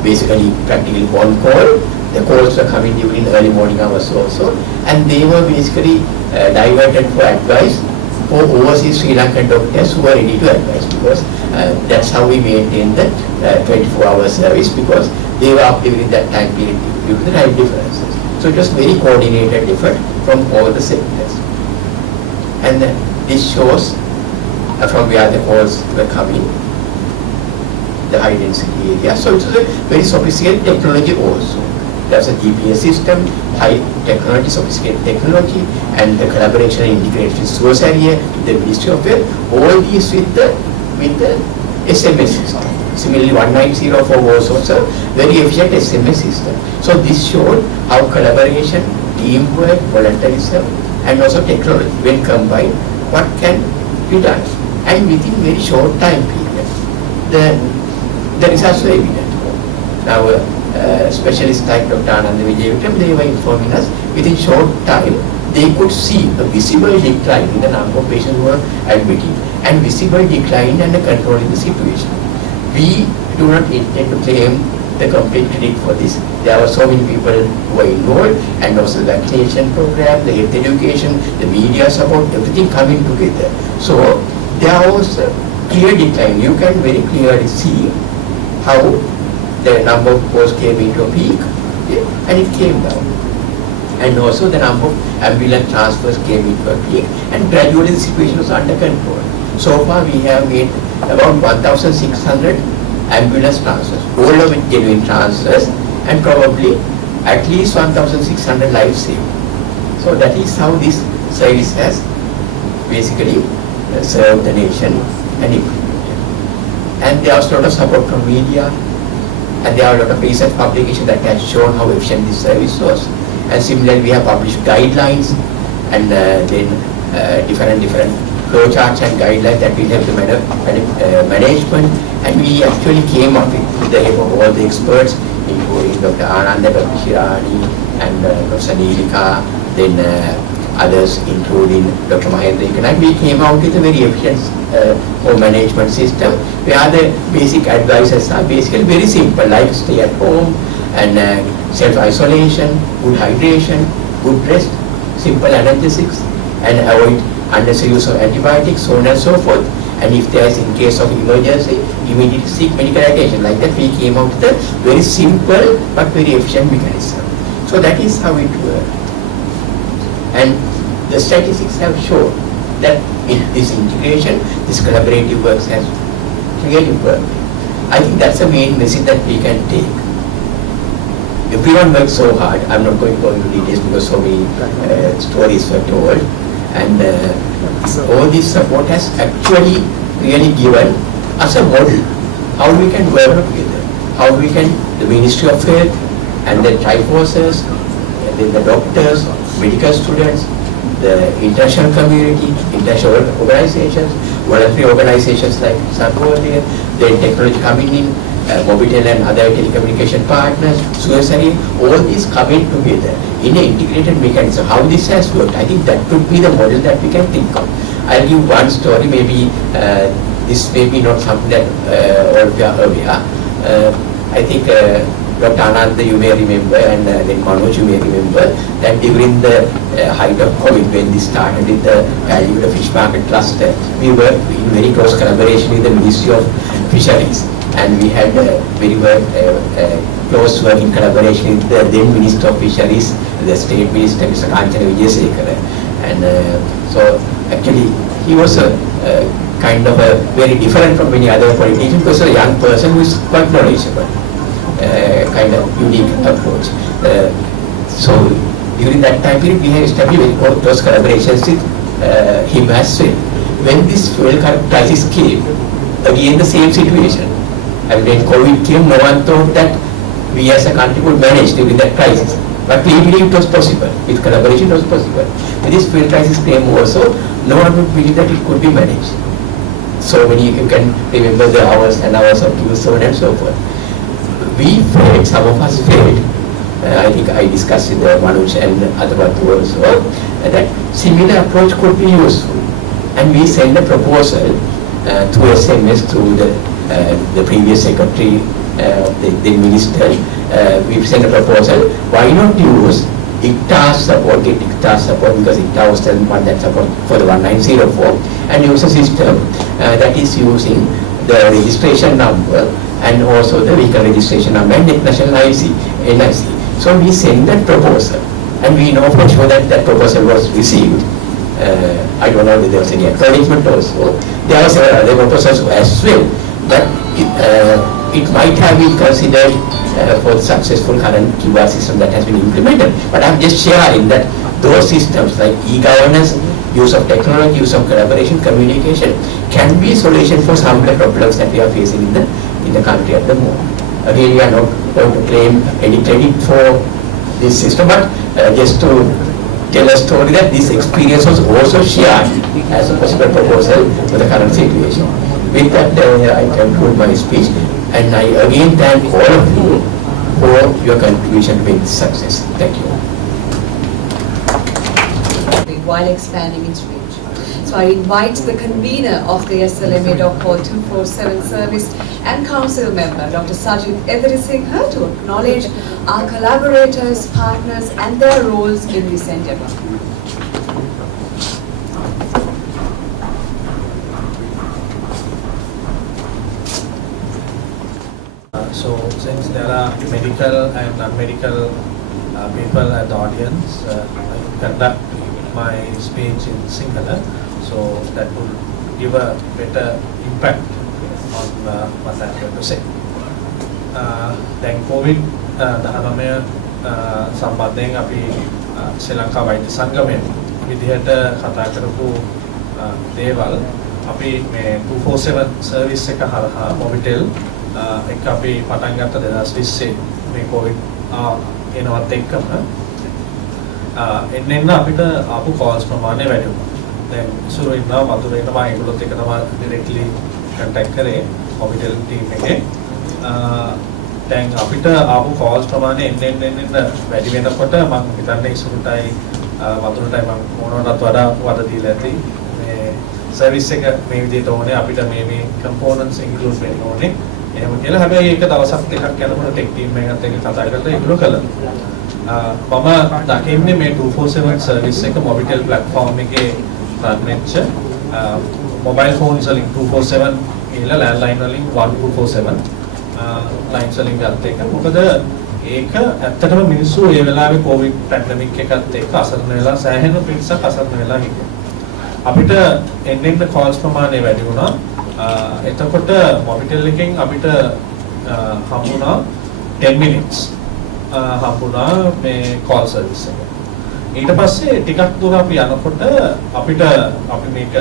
basically practically on call, the calls were coming during the early morning hours also, and they were basically diverted for advice for overseas Sri Lankan doctors who are ready to advise, because that's how we maintain the 24-hour service, because they were up during that time period due to the time differences. So it was very coordinated effort from all the sectors. And this shows from where the calls were coming, the high density area. So it was a very sophisticated technology also. There's a GPS system, high technology, sophisticated technology, and the collaboration and integration with source area, with the Ministry of Health, all these with the SMS system. Similarly, 1904 was also very efficient SMS system. So this showed how collaboration, teamwork, volunteerism, and also technology, when combined, what can be done. And within very short time period, the results were evident. Now, specialists like Dr. Ananda Vijayvikram, they were informing us, within short time, they could see a visible decline in the number of patients who were admitted, and visible decline and controlling the situation. We do not intend to claim the complete credit for this. There were so many people who were involved, and also the vaccination program, the health education, the media support, everything coming together. So there was a clear decline. You can very clearly see how the number of calls came into a peak, okay, and it came down. And also the number of ambulance transfers came into a peak, and gradually the situation was under control. So far we have made about 1,600 ambulance transfers, all of it genuine transfers, and probably at least 1,600 lives saved. So that is how this service has basically served the nation and improved. And there was a lot of support from media, and there are a lot of research publications that has shown how efficient this service was. And similarly, we have published guidelines and then different flow charts and guidelines that will help the management. And we actually came up with the help of all the experts, including Dr. Ananda, Dr. Shirani, and Professor Neelika, then others, including Dr. Mahendra Ikanak. We came out with a very efficient home management system where the basic advices are basically very simple, like stay at home and self-isolation, good hydration, good rest, simple analgesics, and avoid unnecessary use of antibiotics, so on and so forth. And if there is, in case of emergency, immediately seek medical attention. Like that, we came out with a very simple but very efficient mechanism. So that is how it worked. And the statistics have shown that in this integration, this collaborative work has really worked. I think that's the main message that we can take. Everyone worked so hard. I'm not going to go into details because so many stories were told. And all this support has actually really given us a model how we can work together, how we can, the Ministry of Health and the Triforces, and then the doctors, medical students, the international community, international organizations, voluntary organizations like Sarkodia, then technology coming in, Mobitel and other telecommunication partners, Suezari, all these coming together in an integrated mechanism. How this has worked, I think that could be the model that we can think of. I'll give one story, maybe this may be not something that all of you are aware. I think Dr. Anand, you may remember, and then Manoj, you may remember, that during the height of COVID, when this started with the Kalibuda Fish Market Cluster, we worked in very close collaboration with the Ministry of Fisheries. And we had very close working collaboration with the then Minister of Fisheries, the State Minister, Mr. Kanchana Vijayasekara. And so actually he was a kind of a very different from many other politicians, because a young person who is quite knowledgeable, kind of unique approach. So during that time period we have established very close collaborations with him as well. When this fuel crisis came, again the same situation. And when COVID came, no one thought that we as a country could manage during that crisis. But we believe it was possible. With collaboration it was possible. When this fuel crisis came also, no one would believe that it could be managed. So many, you can remember the hours and hours of queues, so on and so forth. We failed, some of us failed. I think I discussed with Manoj and Adavatu also, that similar approach could be useful. And we sent a proposal through SMS, through the previous secretary, the minister. We sent a proposal, why not use ICTA support, get ICTA support, because ICTA was the one that support for the 1904, and use a system that is using the registration number and also the vehicle registration number and national NIC. So we sent that proposal, and we know for sure that that proposal was received. I don't know if there was any acknowledgement also. There was other proposals as well, but it might have been considered for the successful current QR system that has been implemented. But I'm just sharing that those systems like e-governance, use of technology, use of collaboration, communication can be a solution for some of the problems that we are facing in the country at the moment. Again, we are not going to claim any credit for this system, but just to tell a story that this experience was also shared as a possible proposal for the current situation. With that, I conclude my speech, and I again thank all of you for your contribution to make this success. Thank you. While expanding its reach. So I invite the convener of the SLMA Call 247 service and council member, Dr. Sajid Edarisinghe, to acknowledge our collaborators, partners and their roles in this endeavor. So since there are medical and non-medical people at the audience, I conduct my speech in Sinhala, so that will give a better impact on what I'm going to say. Then COVID-19 සම්බන්ධයෙන් අපි ශ්‍රී ලංකා වෛද්‍ය සංගමයෙන් විදිහට කතා කරපු දේවල් අපි මේ 247 service එක හරහා මොබිටෙල් එක අපි පටන් ගත්ත 2020 මේ කොවිඩ් එනවත් එක්කම එන්න අපිට ආපු කෝල්ස් ප්‍රමාණය වැඩි වුණා. දැන් සුරු ඉන්නවා වතුර එනවා ඒගොල්ලොත් එක තමයි ඩිරෙක්ට්ලි කන්ටැක්ට් කරේ මොබිටෙල් ටීම් එකේ. දැන් අපිට ආපු කෝල්ස් ප්‍රමාණය එන්න වැඩි වෙනකොට මම හිතන්නේ ඉසුරුටයි වතුරටයි මම මොනවටත් වඩා වද දීලා ඇති. මේ සර්විස් එක මේ විදිහට ඕනේ අපිට මේ කම්පෝනන්ට්ස් ඉන්ක්ලූඩ් වෙන්න ඕනේ. එහෙම කියලා හැබැයි ඒක දවසක් දෙකක් යනකොට ටෙක් ටීම් එකත් එක්ක කතා කරලා ඒගොල්ලෝ කළා. මම දකින්නේ මේ 247 සර්විස් එක මොබිටෙල් ප්ලැට්ෆෝම් එකේ රන් වෙච්ච මොබයිල් ෆෝන්ස් වලින් 247 කියලා ලෑන්ඩ්ලයින් වලින් 1247 ලයින්ස් වලින් ගත්ත එක. මොකද ඒක ඇත්තටම මිනිස්සු ඒ වෙලාවේ කොවිඩ් පැන්ඩමික් එකත් එක්ක අසරණ වෙලා සෑහෙන පිරිසක් අසරණ වෙලා හිටියා. අපිට එන්න කෝල්ස් ප්‍රමාණය වැඩි වුණා. එතකොට මොබිටෙල් එකෙන් අපිට හම්බුණා 10 minutes හම්බුණා මේ කෝල් සර්විස් එක. ඊට පස්සේ ටිකක් දුර අපි යනකොට අපිට අපි මේක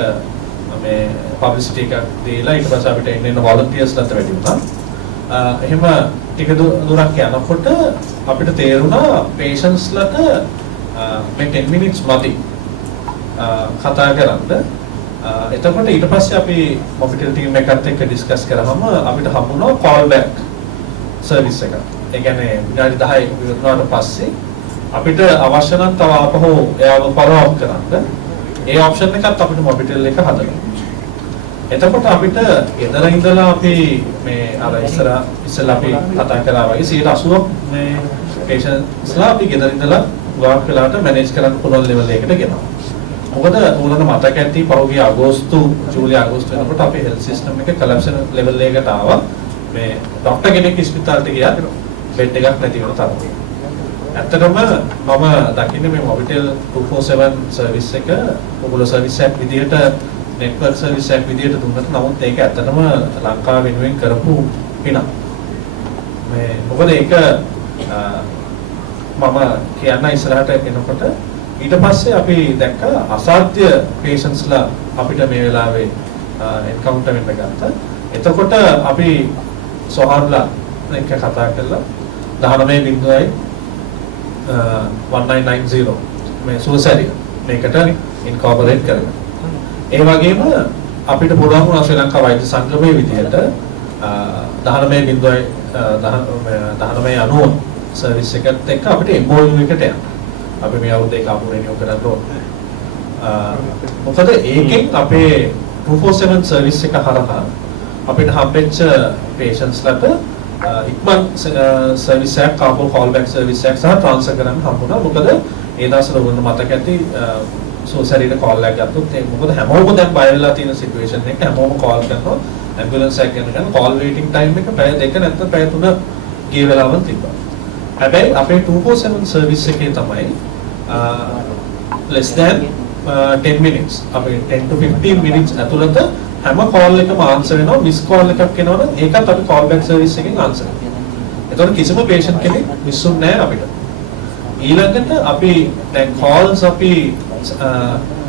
මේ පබ්ලිසිටි එකක් දීලා ඊට පස්සේ අපිට එන්න වොලන්ටියර්ස්ලාට වැඩි වුණා. එහෙම ටික දුරක් යනකොට අපිට තේරුණා පේෂන්ට්ස්ලාට මේ 10 minutes මදි කතා කරන්න. එතකොට ඊට පස්සේ අපි මොබිටෙල් ටීම් එකත් එක්ක ඩිස්කස් කරාම අපිට හම්බුණා කෝල් බෑක් සර්විස් එකක්. ඒ කියන්නේ විනාඩි 10 ඉවරනාට පස්සේ අපිට අවශ්‍ය නම් තව ආපහු එයාව ෆලෝ අප් කරන්න ඒ ඔප්ෂන් එකත් අපිට මොබිටෙල් එක හදලා. එතකොට අපිට ගෙදර ඉඳලා අපි මේ අර ඉස්සෙල්ලා අපි කතා කරා වගේ 80% මේ පේෂන්ට්ස්ලා අපි ගෙදර ඉඳලා ගොඩක් වෙලාවට මැනේජ් කරන්න පුළුවන් ලෙවල් එකකට ගෙනවා. මොකද උනන මතක ඇති පහුගිය ජූලි අගෝස්තු වෙනකොට අපේ හෙල්ත් සිස්ටම් එක කොලැප්ස් ලෙවල් එකකට ආවා. මේ ડોක්ටර් කෙනෙක් ඉස්පිතාලට ගියා බෙඩ් එකක් නැති වෙන තරමට. ඇත්තටම මම දකින්නේ මේ මොබිටෙල් 247 සර්විස් එක ඔයගොල්ලෝ සර්විස් එකක් විදිහට නෙට්වර්ක් සර්විස් එකක් විදිහට දුන්නත් නමුත් ඒක ඇත්තටම ලංකාව වෙනුවෙන් කරපු පිනක්. මේ මොකද ඒක මම කියන්න ඉස්සරහට එනකොට ඊට පස්සේ අපි දැක්ක අසාධ්‍ය පේෂන්ට්ස්ලා අපිට මේ වෙලාවේ එන්කවුන්ටර් වෙන්න ගත්තා. එතකොට අපි සොහාන්ලා එක්ක කතා කළා 19.1990 මේ සුවසැරිය මේකට ඉන්කෝපරේට් කරගන්න. ඒ වගේම අපිට පුළුවන් වුණා ශ්‍රී ලංකා වෛද්‍ය සංගමයේ විදිහට 19.90 සර්විස් එකත් එක්ක අපිට MOU එකට යන්න. අපි මේ අවුරුද්දේ කාපු රෙනියු කරන්න ඕන. මොකද ඒකෙන් අපේ 247 සර්විස් එක හරහා අපිට හම්බෙච්ච පේෂන්ට්ස්ලාට ඉක්මන් සර්විස් එකක් කාපු කෝල් බෑක් සර්විස් එකක් සහ ට්‍රාන්ස්ෆර් කරන්න හම්බුණා. මොකද ඒ දවස්වල වුණ මතක ඇති සෝසරියට කෝල් එකක් ගත්තොත් ඒ මොකද හැමෝම දැන් බය වෙලා තියෙන සිටුේෂන් එක හැමෝම කෝල් කරනවා ඇම්බියුලන්ස් එකක් ගෙනගෙන කෝල් වේටිං ටයිම් එක පැය 2 නැත්නම් පැය 3 ගිය වෙලාවක් තිබ්බා. හැබැයි අපේ 247 සර්විස් එකේ තමයි less than 10 minutes අපේ 10 to 15 minutes ඇතුළත හැම කෝල් එකම ආන්සර් වෙනවා. මිස් කෝල් එකක් එනවනම් ඒකත් අපි කෝල් බෑක් සර්විස් එකෙන් ආන්සර් කරනවා. එතකොට කිසිම patient කෙනෙක් මිස්සුන්නේ නැහැ අපිට. ඊළඟට අපි දැන් calls අපි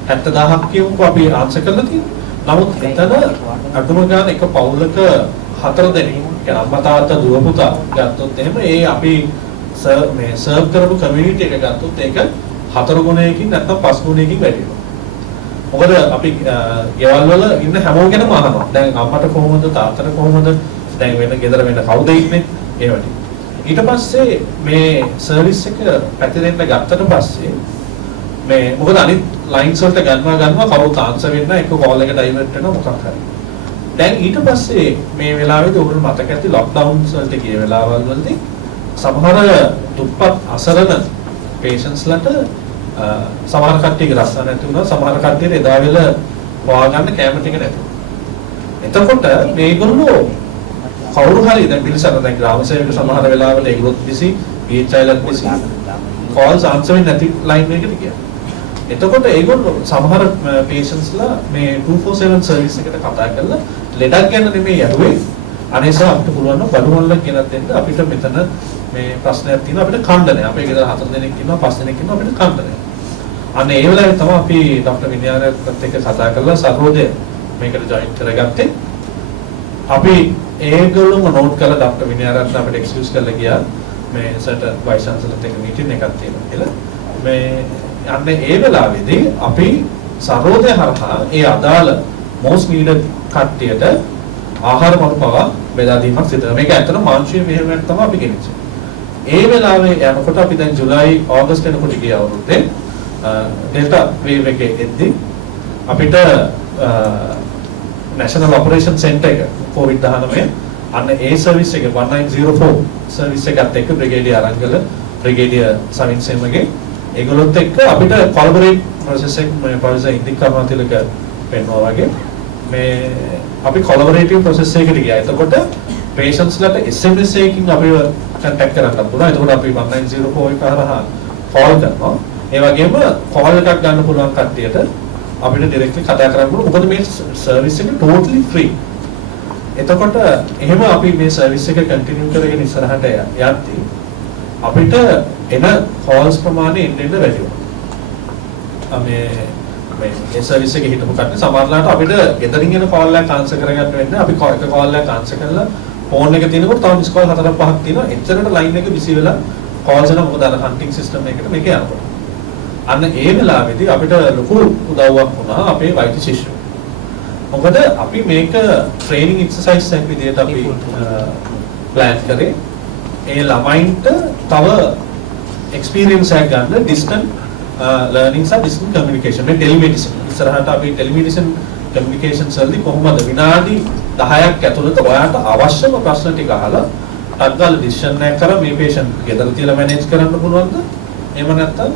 70000ක් කියමුකෝ අපි ආන්සර් කරලා තියෙනවා. නමුත් එතන අඩුම ගාන එක පවුලක 4 දෙනෙක් يعني අම්මා තාත්තා දුව පුතා ගත්තොත් එහෙම ඒ අපි මේ සර්ව් කරපු කමියුනිටි එක ගත්තොත් ඒක 4 ගුණයකින් නැත්නම් 5 ගුණයකින් වැඩි වෙනවා. මොකද අපි ගෙවල් වල ඉන්න හැමෝගෙනම අහනවා. දැන් අම්මට කොහොමද තාත්තට කොහොමද දැන් වෙන ගෙදර වෙන කවුද ඉන්නේ ඒ වගේ. ඊට පස්සේ මේ සර්විස් එක පැතිරෙන්න ගත්තට පස්සේ මේ මොකද අනිත් ලයින්ස් වලට ගන්නවා කවුරුත් ආන්සර් වෙන්න එක කෝල් එක ඩයිවර්ට් වෙනවා මොකක් හරි. දැන් ඊට පස්සේ මේ වෙලාවේදී ඔයගොල්ලෝ මතක ඇති ලොක්ඩවුන්ස් වලට ගිය වෙලාවල් වලදී සමහර දුප්පත් අසරණ පේෂන්ට්ස්ලාට සමහර කට්ටියගේ රස්සා නැති වුණා සමහර කට්ටියට එදා වෙල හොයා ගන්න කැම ටික නැති වුණා. එතකොට මේගොල්ලෝ කවුරු හරි දැන් පිළිසර දැන් ග්‍රාම සේවක සමහර වෙලාවට ඒගොල්ලොත් බිසි PHIලත් බිසි කෝල්ස් ආන්සර් වෙන්නේ නැති ලයින් එකකට ගියා. එතකොට ඒගොල්ලෝ සමහර පේෂන්ට්ස්ලා මේ 247 සර්විස් එකට කතා කරලා ලෙඩක් ගැන නෙමෙයි යහුවේ අනේ සර් අපිට පුළුවන් නම් බඩු වලක් ගෙනත් දෙන්න අපිට මෙතන මේ ප්‍රශ්නයක් තියෙනවා අපිට ඛණ්ඩනය. අපේ ගෙදර 4 දෙනෙක් ඉන්නවා 5 දෙනෙක් ඉන්නවා අපිට ඛණ්ඩනය. අන්න ඒ වෙලාවේ තමයි අපි ડોક્ટર විනයාරත්නත් එක්ක කතා කරලා සර්වෝදය මේකට ජොයින් කරගත්තේ. අපි ඒගොල්ලෝම නෝට් කරලා ડોક્ટર විනයාරත්න අපිට එක්ස්කියුස් කරලා ගියා මේ සර්ට වයිස් චාන්සලර්ත් එක්ක මීටින් එකක් තියෙනවා කියලා. මේ අන්න ඒ වෙලාවේදී අපි සර්වෝදය හරහා ඒ අදාළ most needed කට්ටියට ආහාර මණු පවා බෙදා දීමක් සිදු කරනවා. මේක ඇත්තටම මාංශීය මෙහෙයුමක් තමයි අපි ගෙනිච්චේ. ඒ වෙලාවේ යනකොට අපි දැන් ජුලයි ඕගස්ට් වෙනකොට ගිය අවුරුද්දේ ඩෙල්ටා වේව් එකේ එද්දි අපිට National Operation Center එක COVID-19 අන්න ඒ සර්විස් එක 1904 සර්විස් එකත් එක්ක බ්‍රිගේඩියර් අරංගල බ්‍රිගේඩියර් සවින්සෙමගේ ඒගොල්ලොත් එක්ක අපිට කොලැබොරේට් ප්‍රොසෙස් එක මේ පොලිස් ඉන්දිකාමාතිලක වෙනවා වගේ මේ අපි කොලැබොරේටිව් ප්‍රොසෙස් එකකට ගියා. එතකොට patients ලට SMS එකකින් අපිව contact කරන්න පුළුවන්. එතකොට අපි 1904 එක හරහා call කරනවා. ඒ වගේම call එකක් ගන්න පුළුවන් කට්ටියට අපිට directly කතා කරන්න පුළුවන්. මොකද මේ service එක totally free. එතකොට එහෙම අපි මේ service එක continue කරගෙන ඉස්සරහට යද්දී අපිට එන calls ප්‍රමාණය එන්න වැඩි වුණා. මේ service එකේ හිටපු කට්ටිය සමහරලාට අපිට ගෙදරින් එන call එකක් answer කරගන්න වෙන්නේ. අපි එක call එකක් answer කරලා phone එක තියෙනකොට තව miss call 4-5ක් තියෙනවා. එච්චරට line එක busy වෙලා calls එන මොකද අර hunting system එකකට මේක යනකොට. අන්න ඒ වෙලාවේදී අපිට ලොකු උදව්වක් වුණා අපේ වෛද්‍ය ශිෂ්‍යයෝ. මොකද අපි මේක ට්‍රේනින් එක්සර්සයිස් එකක් විදිහට අපි ප්ලෑන් කරේ. ඒ ළමයින්ට තව එක්ස්පීරියන්ස් එකක් ගන්න ඩිස්ටන්ට් ලර්නින්ග් සහ ඩිස්ටන්ට් කමියුනිකේෂන් මේ ටෙලිමෙඩිසින්. ඉස්සරහට අපි ටෙලිමෙඩිසින් කමියුනිකේෂන්ස් වලදී කොහොමද විනාඩි 10ක් ඇතුළත ඔයාට අවශ්‍යම ප්‍රශ්න ටික අහලා අත්ගාල ඩිසිෂන් එකක් කරලා මේ patient ගෙදර තියලා මැනේජ් කරන්න පුළුවන්ද? එහෙම නැත්නම්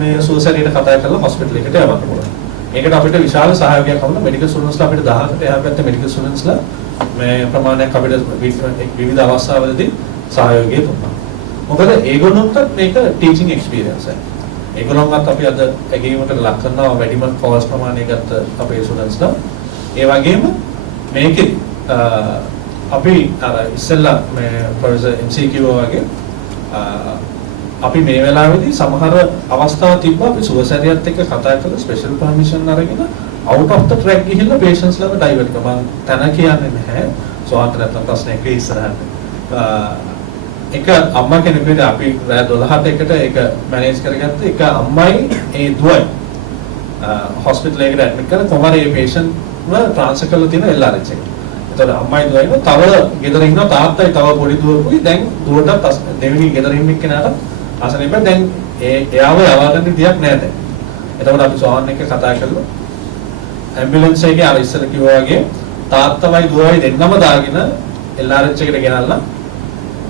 මේ සුවසැරියට කතා කරලා හොස්පිටල් එකට යවන්න පුළුවන්. ඒකට අපිට විශාල සහයෝගයක් වුණා. මෙඩිකල් ස්ටුඩන්ට්ස්ලා අපිට 1000කට එහා පැත්තේ මෙඩිකල් ස්ටුඩන්ට්ස්ලා මේ ප්‍රමාණයක් අපිට විවිධ අවස්ථාවලදී සහයෝගය දුන්නා. මොකද ඒගොල්ලන්ට මේක ටීචින් එක්ස්පීරියන්ස් එකක්. ඒගොල්ලන්වත් අපි අද ඇගීමකට ලක් කරනවා වැඩිම කෝස් ප්‍රමාණය ගත්ත අපේ ස්ටුඩන්ට්ස්ලා. ඒ වගේම මේකෙදි අපි අර ඉස්සෙල්ලා මේ ප්‍රොෆෙසර් MCQ වගේ අපි මේ වෙලාවේදී සමහර අවස්ථා තිබ්බා අපි සුවසැරියත් එක්ක කතා කරලා ස්පෙෂල් පර්මිෂන් අරගෙන out of the track ගිහිල්ලා patients ලාව ඩයිවර්ට් කරා. මම තන කියන්නේ නැහැ. සෝන්ට නැත්තම් ප්‍රශ්නයක් ඉස්සරහට. එක අම්මා කෙනෙකුට අපි රෑ 12ට එකට ඒක මැනේජ් කරගත්ත එක අම්මයි ඒ දුවයි හොස්පිටල් එකකට ඇඩ්මිට් කරලා කොහමද මේ patient ව ට්‍රාන්ස්ෆර් කරලා තියෙන LRH එකට. එතකොට අම්මයි දුවයිව තව ගෙදර ඉන්න තාත්තයි තව පොඩි දුවකුයි දැන් දුවට දෙවෙනි ගෙදර ඉන්න එක්කෙනාට අසනීප දැන් එයාව යවන්න විදියක් නැහැ දැන්. එතකොට අපි සෝහන් එක කතා කරලා ඇම්බියුලන්ස් එකේ අර ඉස්සර කිව්වා වගේ තාත්තමයි දුවයි දෙන්නම දාගෙන LRH එකට ගෙනල්ලා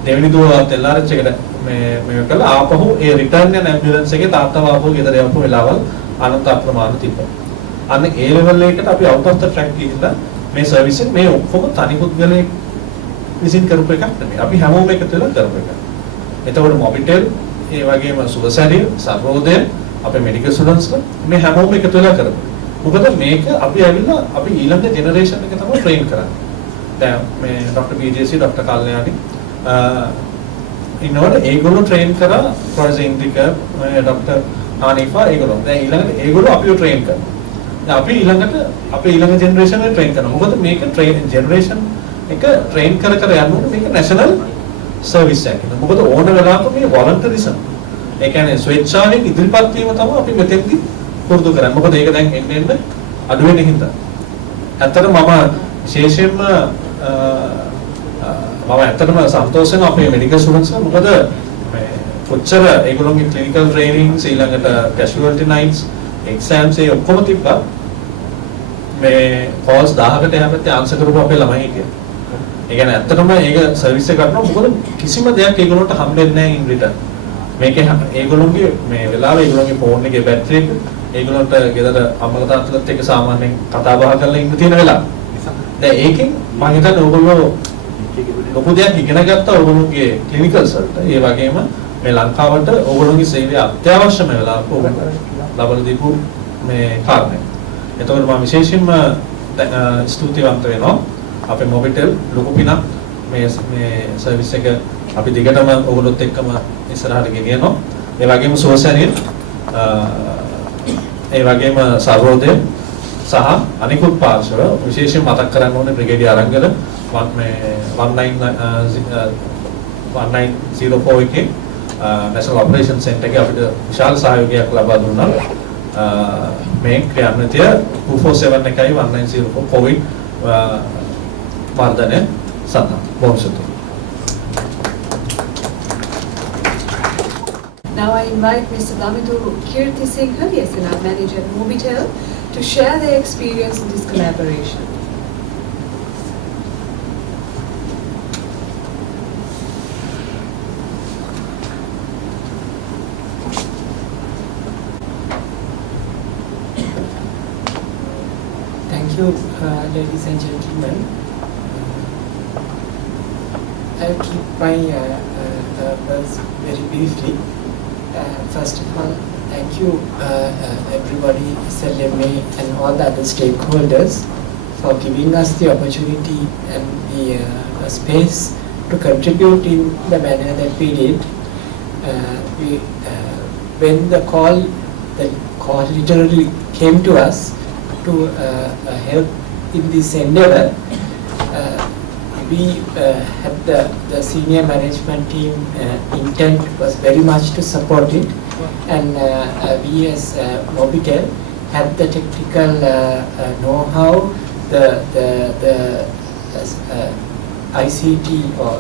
දෙවෙනි දුවත් LRH එකට මේ කළා ආපහු ඒ රිටර්න් යන ඇම්බියුලන්ස් එකේ තාත්තව ආපහු ගෙදර යවපු වෙලාවල් අනන්ත අප්‍රමාණ තිබ්බා. අන්න ඒ ලෙවල් එකකට අපි out of the track ගිහිල්ලා මේ සර්විස් එක මේ ඔක්කොම තනි පුද්ගලයෙක් විසින් කරපු එකක් නෙමෙයි. අපි හැමෝම එකතු වෙලා කරපු එකක්. එතකොට මොබිටෙල් ඒ වගේම සුවසැරිය සර්වෝදය අපේ මෙඩිකල් ස්ටුඩන්ට්ස්ලා මේ හැමෝම එකතු වෙලා කරමු. මොකද මේක අපි ඇවිල්ලා අපි ඊළඟ ජෙනරේෂන් එක තමයි ට්‍රේන් කරන්නේ. දැන් මේ ડોક્ટર PJC ડોક્ટર කල්යාණි ඉන්නවනේ ඒගොල්ලෝ ට්‍රේන් කරා ප්‍රොෆෙසර් ඉන්දික ડોક્ટર ආනිෆා ඒගොල්ලෝ. දැන් ඊළඟට ඒගොල්ලෝ අපිව ට්‍රේන් කරනවා. දැන් අපි ඊළඟට අපේ ඊළඟ ජෙනරේෂන් එක ට්‍රේන් කරනවා. මොකද මේක ජෙනරේෂන් එක ට්‍රේන් කර යනකොට මේක නැෂනල් සර්විස් එකක්. මොකද ඕන වෙලාවක මේ වොලන්ටරිසම් ඒ කියන්නේ ස්වේච්ඡාවෙන් ඉදිරිපත් වීම තමයි අපි මෙතෙන්දී පුරුදු කරන්නේ. මොකද ඒක දැන් එන්න අඩු වෙන හින්දා. ඇත්තටම මම විශේෂයෙන්ම ඇත්තටම සන්තෝෂ වෙනවා අපේ මෙඩිකල් ස්ටුඩන්ට්ස්ලා. මොකද මේ කොච්චර ඒගොල්ලෝගේ ක්ලිනිකල් ට්‍රේනින්ග්ස් ඊළඟට කැෂුවල්ටි නයිට්ස් එක්සෑම්ස් ඒ ඔක්කොම තිබ්බා. මේ කෝල්ස් 1000කට එහා පැත්තේ ආන්සර් කරපු අපේ ළමයි හිටියා. ඒ කියන්නේ ඇත්තටම ඒක සර්විස් එක කරනවා. මොකද කිසිම දෙයක් ඒගොල්ලන්ට හම්බෙන්නේ නැහැ ඉන් රිටර්න්. මේකේ ඒගොල්ලෝගේ මේ වෙලාවේ ඒගොල්ලෝගේ ෆෝන් එකේ බැටරි එක ඒගොල්ලන්ට ගෙදර අම්මලා තාත්තලාත් එක්ක සාමාන්‍යයෙන් කතා බහ කරලා ඉන්න තියෙන වෙලාව. දැන් ඒකෙන් මම හිතන්නේ ඕගොල්ලෝ ලොකු දෙයක් ඉගෙන ගත්තා ඕගොල්ලෝගේ ක්ලිනිකල්ස් වලට. ඒ වගේම මේ ලංකාවට ඕගොල්ලෝගේ සේවය අත්‍යවශ්‍යම වෙලාවක ලබන දීපු මේ කාරණය. එතකොට මම විශේෂයෙන්ම ස්තුතිවන්ත වෙනවා අපේ මොබිටෙල් ලොකු පිනක් මේ සර්විස් එක අපි දිගටම ඔයගොල්ලොත් එක්කම ඉස්සරහට ගෙනියනවා. ඒ වගේම සෝසරිය ඒ වගේම සර්වෝදය සහ අනිකුත් පාර්ශව විශේෂයෙන් මතක් කරන්න ඕනේ බ්‍රිගේඩියර් අරංගල 1904 එකේ National Operation Center එකේ අපිට විශාල සහයෝගයක් ලබා දුන්නා. මේ ක්‍රියාන්විතය 247 එකයි 1904 කොවිඩ් වර්ධනය සඳහා බොහොම ස්තුතියි. Now I invite Mr. Damitu Kirti Singhal, the SLMA manager at Mobitel, to share their experience in this collaboration. Thank you, ladies and gentlemen. I'll keep my words very briefly. First of all, thank you everybody, SLMA and all the other stakeholders for giving us the opportunity and the space to contribute in the manner that we did. When the call literally came to us to help in this endeavor, we had the senior management team intent was very much to support it, and we as Mobitel had the technical know-how, the ICT or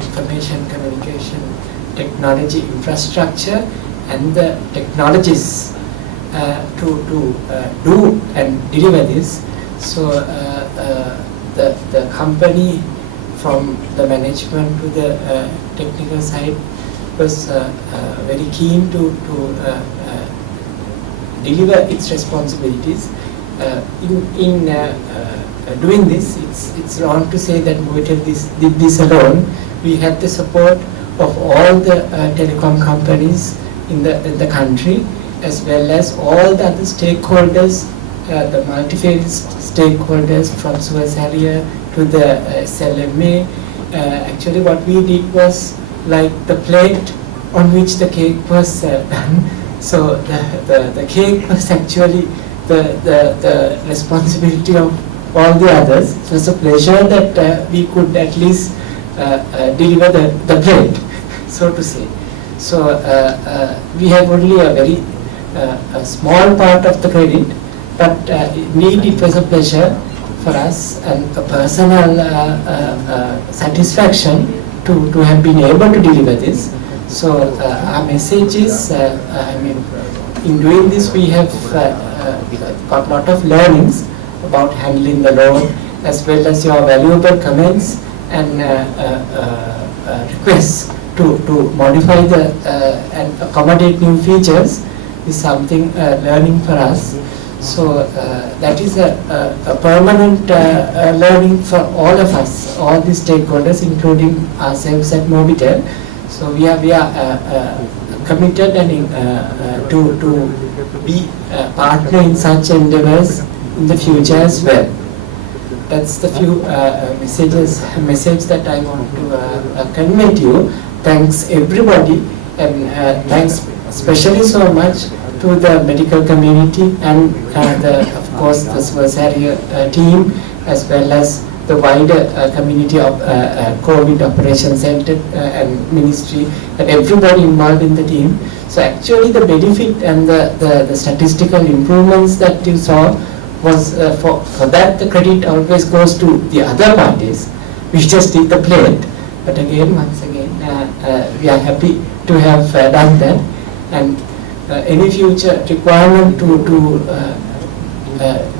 information communication technology infrastructure and the technologies to do and deliver this. So the company, from the management to the technical side, was very keen to deliver its responsibilities. In doing this, it's wrong to say that Mobitel did this alone. We had the support of all the telecom companies in the country, as well as all the other stakeholders, the multi-phase stakeholders from Suez area to the SLMA. Actually what we did was like the plate on which the cake was done. So the cake was actually the responsibility of all the others. It was a pleasure that we could at least deliver the plate, so to say. So we have only a very a small part of the credit, but indeed it was a pleasure for us and a personal satisfaction to have been able to deliver this. So our message is, in doing this we have got a lot of learnings about handling the load, as well as your valuable comments and requests to modify and accommodate new features is something learning for us. So that is a permanent learning for all of us, all the stakeholders, including ourselves at Mobitel. So we are committed and to be partner in such endeavors in the future as well. That's the few message that I want to convey to you. Thanks everybody, and thanks especially so much to the medical community and of course the Suez area team, as well as the wider community of COVID Operation Center and Ministry, and everybody involved in the team. So actually the benefit and the statistical improvements that you saw was for that the credit always goes to the other parties. We just did the plate, but again, once again, we are happy to have done that, and any future requirement to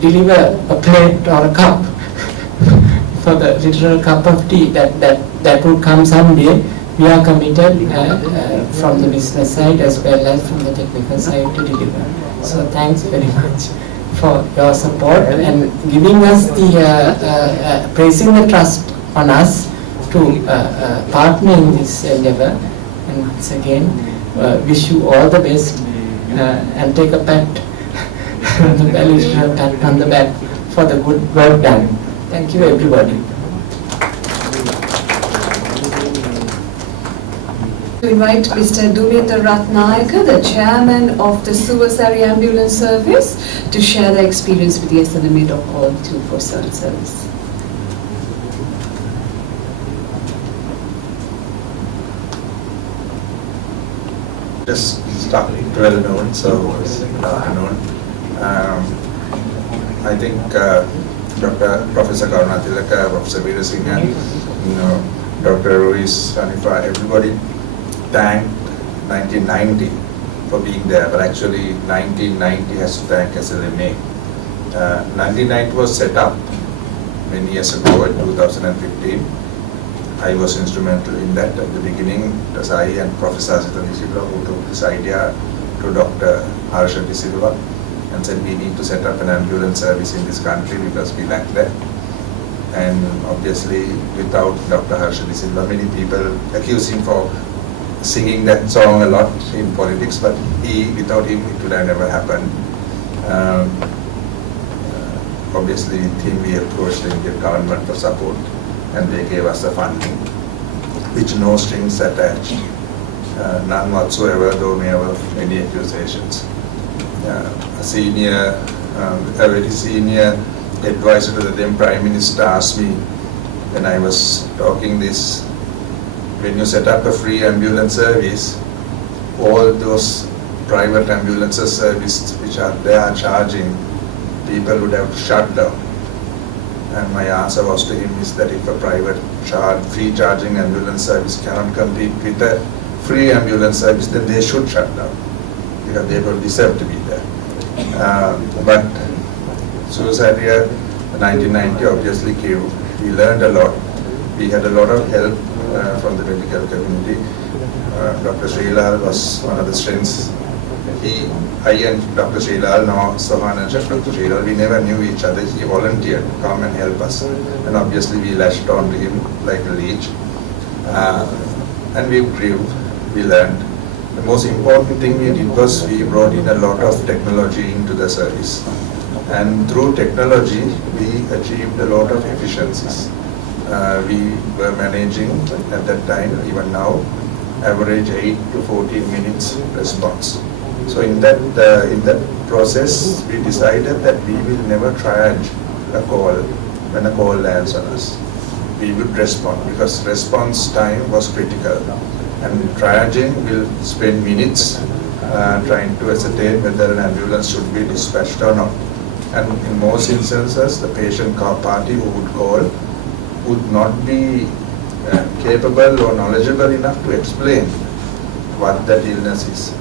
deliver a plate or a cup for the literal cup of tea that would come someday. We are committed from the business side as well as from the technical side to deliver. So thanks very much for your support and giving us the placing the trust on us to partner in this endeavor. And once again, wish you all the best and take a pat on the back for the good work done. Thank you everybody. To invite Mr. Dumita Ratnayaka, the chairman of the Suvasari Ambulance Service, to share their experience with the SLMA Call 247 service. Just started 12 noon, so it's afternoon. I think Professor Karunatilaka, Professor Veera Singh, and Dr. Ruiz, Hanifa, everybody thanked 1990 for being there, but actually 1990 has to thank SLMA. 1990 was set up many years ago in 2015. I was instrumental in that at the beginning. It was I and Professor Asita Silva who took this idea to Dr. Harsha De Silva and said we need to set up an ambulance service in this country because we lack that. And obviously without Dr. Harsha De Silva, many people accuse him for singing that song a lot in politics, but without him it would have never happened. Obviously with him we approached the Indian government for support, and they gave us the funding, which no strings attached, none whatsoever, though there were many accusations. A very senior advisor to the then Prime Minister asked me when I was talking this, when you set up a free ambulance service, all those private ambulance services which are there charging, people would have to shut down. And my answer was to him is that if a private free charging ambulance service cannot compete with a free ambulance service, then they should shut down because they don't deserve to be there. But suicide year 1990 obviously came. We learned a lot. We had a lot of help from the medical community. Dr. Srilal was one of the strengths. I and Dr. Srilal, now Sohan and Dr. Srilal, we never knew each other. He volunteered to come and help us. And obviously we latched on to him like a leech. And we grew, we learned. The most important thing we did was we brought in a lot of technology into the service. And through technology, we achieved a lot of efficiencies. We were managing at that time, even now, average 8 to 14 minutes response. So in that process, we decided that we will never triage a call when a call lands on us. We would respond because response time was critical. And triaging will spend minutes trying to ascertain whether an ambulance should be dispatched or not. And in most instances, the patient party who would call would not be capable or knowledgeable enough to explain what that illness is.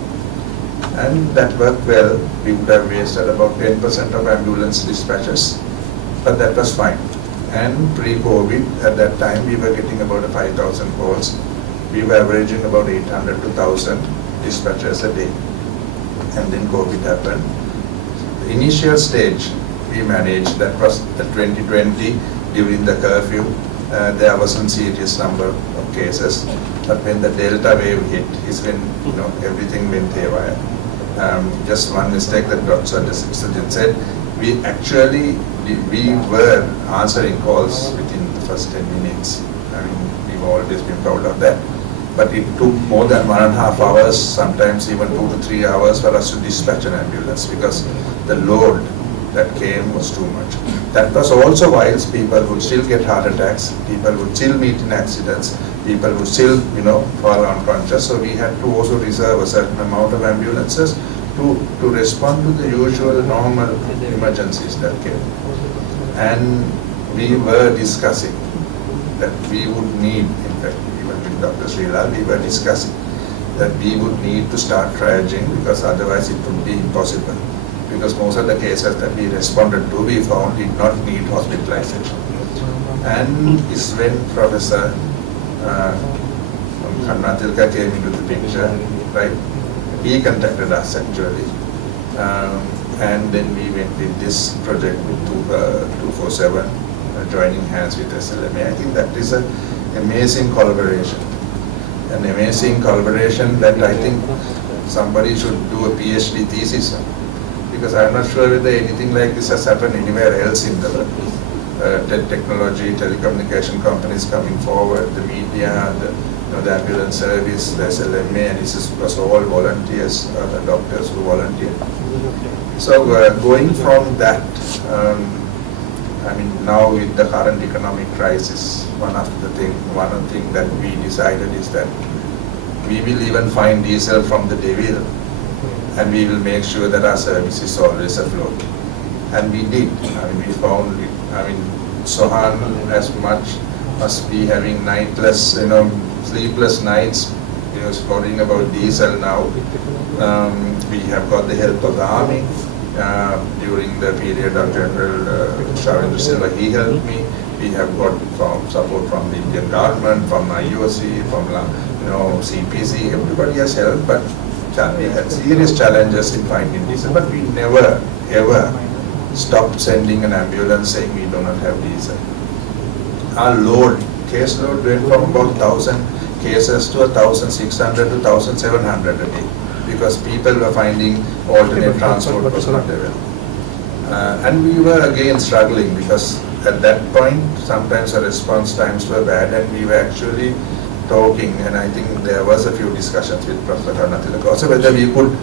And that worked well. We would have wasted about 10% of ambulance dispatches, but that was fine. And pre-COVID, at that time, we were getting about 5,000 calls. We were averaging about 800 to 1,000 dispatches a day. And then COVID happened. The initial stage we managed, that was the 2020 during the curfew. There wasn't serious number of cases, but when the Delta wave hit is when everything went haywire. Just one mistake that Dr. Sajjan said, we were answering calls within the first 10 minutes. I mean, we've always been proud of that. But it took more than 1.5 hours, sometimes even 2 to 3 hours for us to dispatch an ambulance because the load that came was too much. That was also whilst people would still get heart attacks, people would still meet in accidents, people would still, fall unconscious. So we had to also reserve a certain amount of ambulances to respond to the usual normal emergencies that came. And we were discussing that we would need, in fact, even with Dr. Srilal, we were discussing that we would need to start triaging because otherwise it would be impossible. Because most of the cases that we responded to, we found did not need hospitalization. And it's when Professor Karunatilaka came into the picture, right? He contacted us actually. And then we went with this project with 247, joining hands with SLMA. I think that is an amazing collaboration. An amazing collaboration that I think somebody should do a PhD thesis on. Because I'm not sure whether anything like this has happened anywhere else in the world. Technology, telecommunication companies coming forward, the media, the the ambulance service, the SLMA, and this was all volunteers, the doctors who volunteered. So going from that, I mean, now with the current economic crisis, one of the thing that we decided is that we will even find diesel from the devil, and we will make sure that our service is always afloat. And we did. I mean, we found it. I mean, Sohan as much must be having nightless, sleepless nights. He was worrying about diesel now. We have got the help of the army during the period of General Shavendra Silva. He helped me. We have got support from the Indian government, from IOC, from CPC. Everybody has helped, but we had serious challenges in finding diesel. But we never ever stopped sending an ambulance saying we do not have diesel. Our case load went from about 1,000 cases to 1,600 to 1,700 a day, because people were finding alternate transport was not available. And we were again struggling, because at that point sometimes the response times were bad, and we were actually talking, and I think there was a few discussions with Professor Karnatilaka also whether we could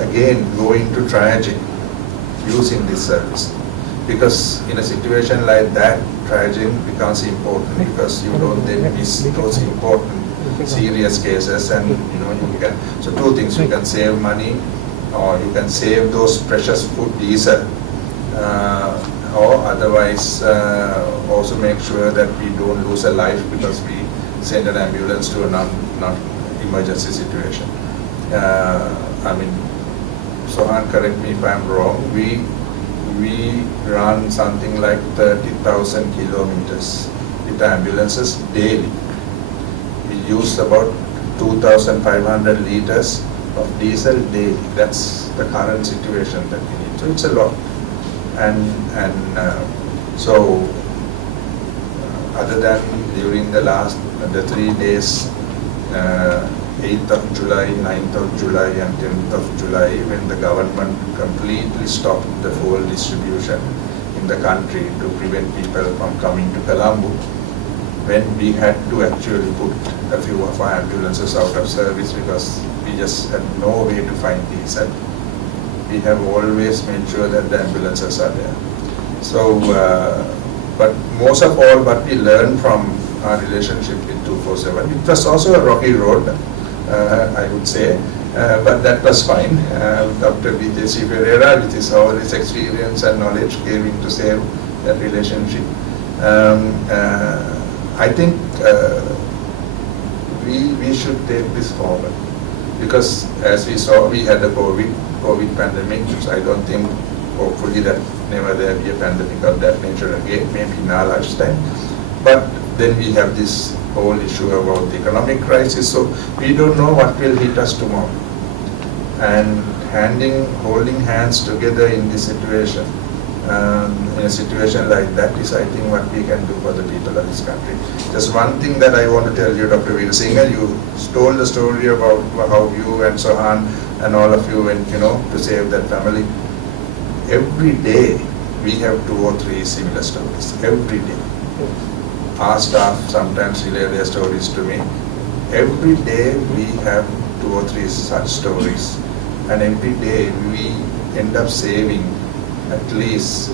again go into triaging using this service, because in a situation like that triaging becomes important, because you don't then miss those important serious cases, and you can, so two things, you can save money, or you can save those precious food diesel, or otherwise also make sure that we don't lose a life because we send an ambulance to a non-emergency situation. I mean, Sohan, correct me if I'm wrong, we run something like 30,000 kilometers with ambulances daily. We use about 2,500 liters of diesel daily. That's the current situation that we need. So it's a lot. So other than during the 3 days, 8th of July, 9th of July and 10th of July, when the government completely stopped the fuel distribution in the country to prevent people from coming to Colombo, when we had to actually put a few of our ambulances out of service because we just had no way to find diesel, we have always made sure that the ambulances are there. So, but most of all, what we learned from our relationship with 247, it was also a rocky road, I would say, but that was fine. Dr. B.J.C. Ferreira, with all his experience and knowledge, came in to save that relationship. I think we should take this forward, because as we saw, we had a COVID pandemic, so I don't think, hopefully, that never there be a pandemic of that nature again, maybe in our lifetime. But then we have this whole issue about the economic crisis, so we don't know what will hit us tomorrow. And holding hands together in this situation, in a situation like that, is, I think, what we can do for the people of this country. Just one thing that I want to tell you, Dr. Veer Singh, you told the story about how you and Sohan and all of you went, to save that family. Every day we have 2 or 3 similar stories. Every day. Our staff sometimes relay their stories to me. Every day we have 2 or 3 such stories, and every day we end up saving at least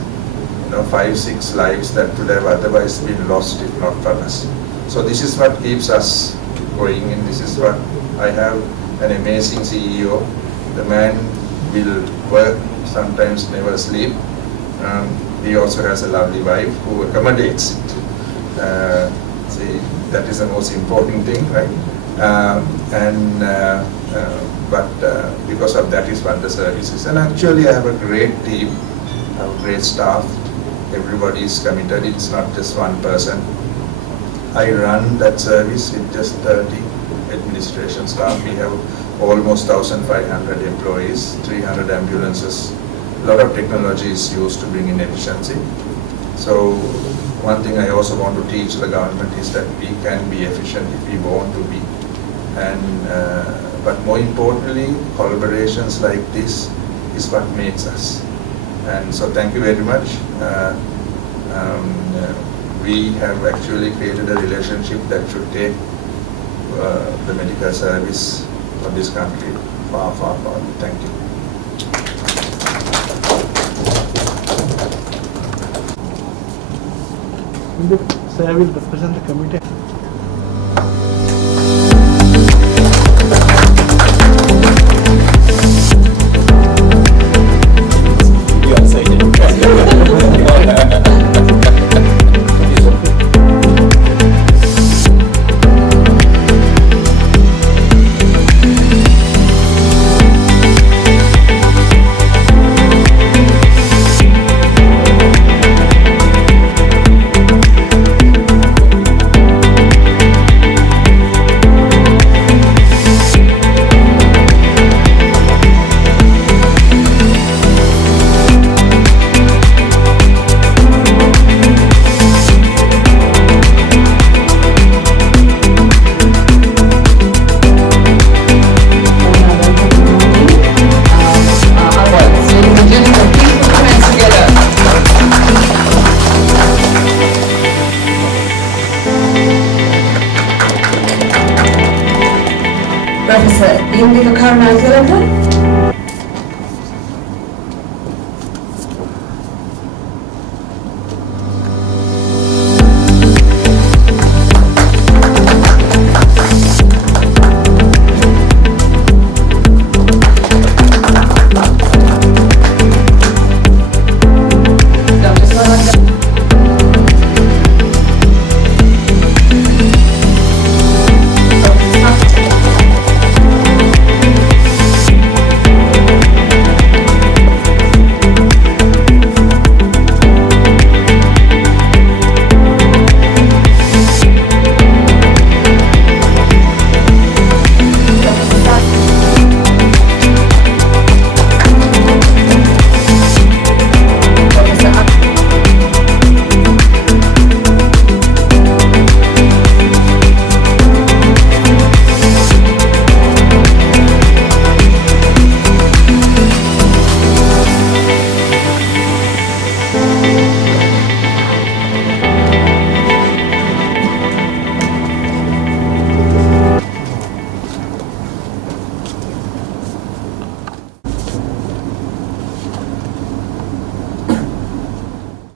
5-6 lives that would have otherwise been lost if not for us. So this is what keeps us going, and this is what I have an amazing CEO. The man will work, sometimes never sleep. He also has a lovely wife who accommodates it. See, that is the most important thing, right? But because of that is what the service is. And actually I have a great team, I have a great staff. Everybody is committed, it's not just one person. I run that service with just 30 administration staff. We have almost 1,500 employees, 300 ambulances. A lot of technology is used to bring in efficiency. So one thing I also want to teach the government is that we can be efficient if we want to be. But more importantly, collaborations like this is what makes us. And so thank you very much. We have actually created a relationship that should take the medical service of this country far, far, far. Thank you. Sir, I will represent the committee. You are saying Professor Indira Karnazalaka,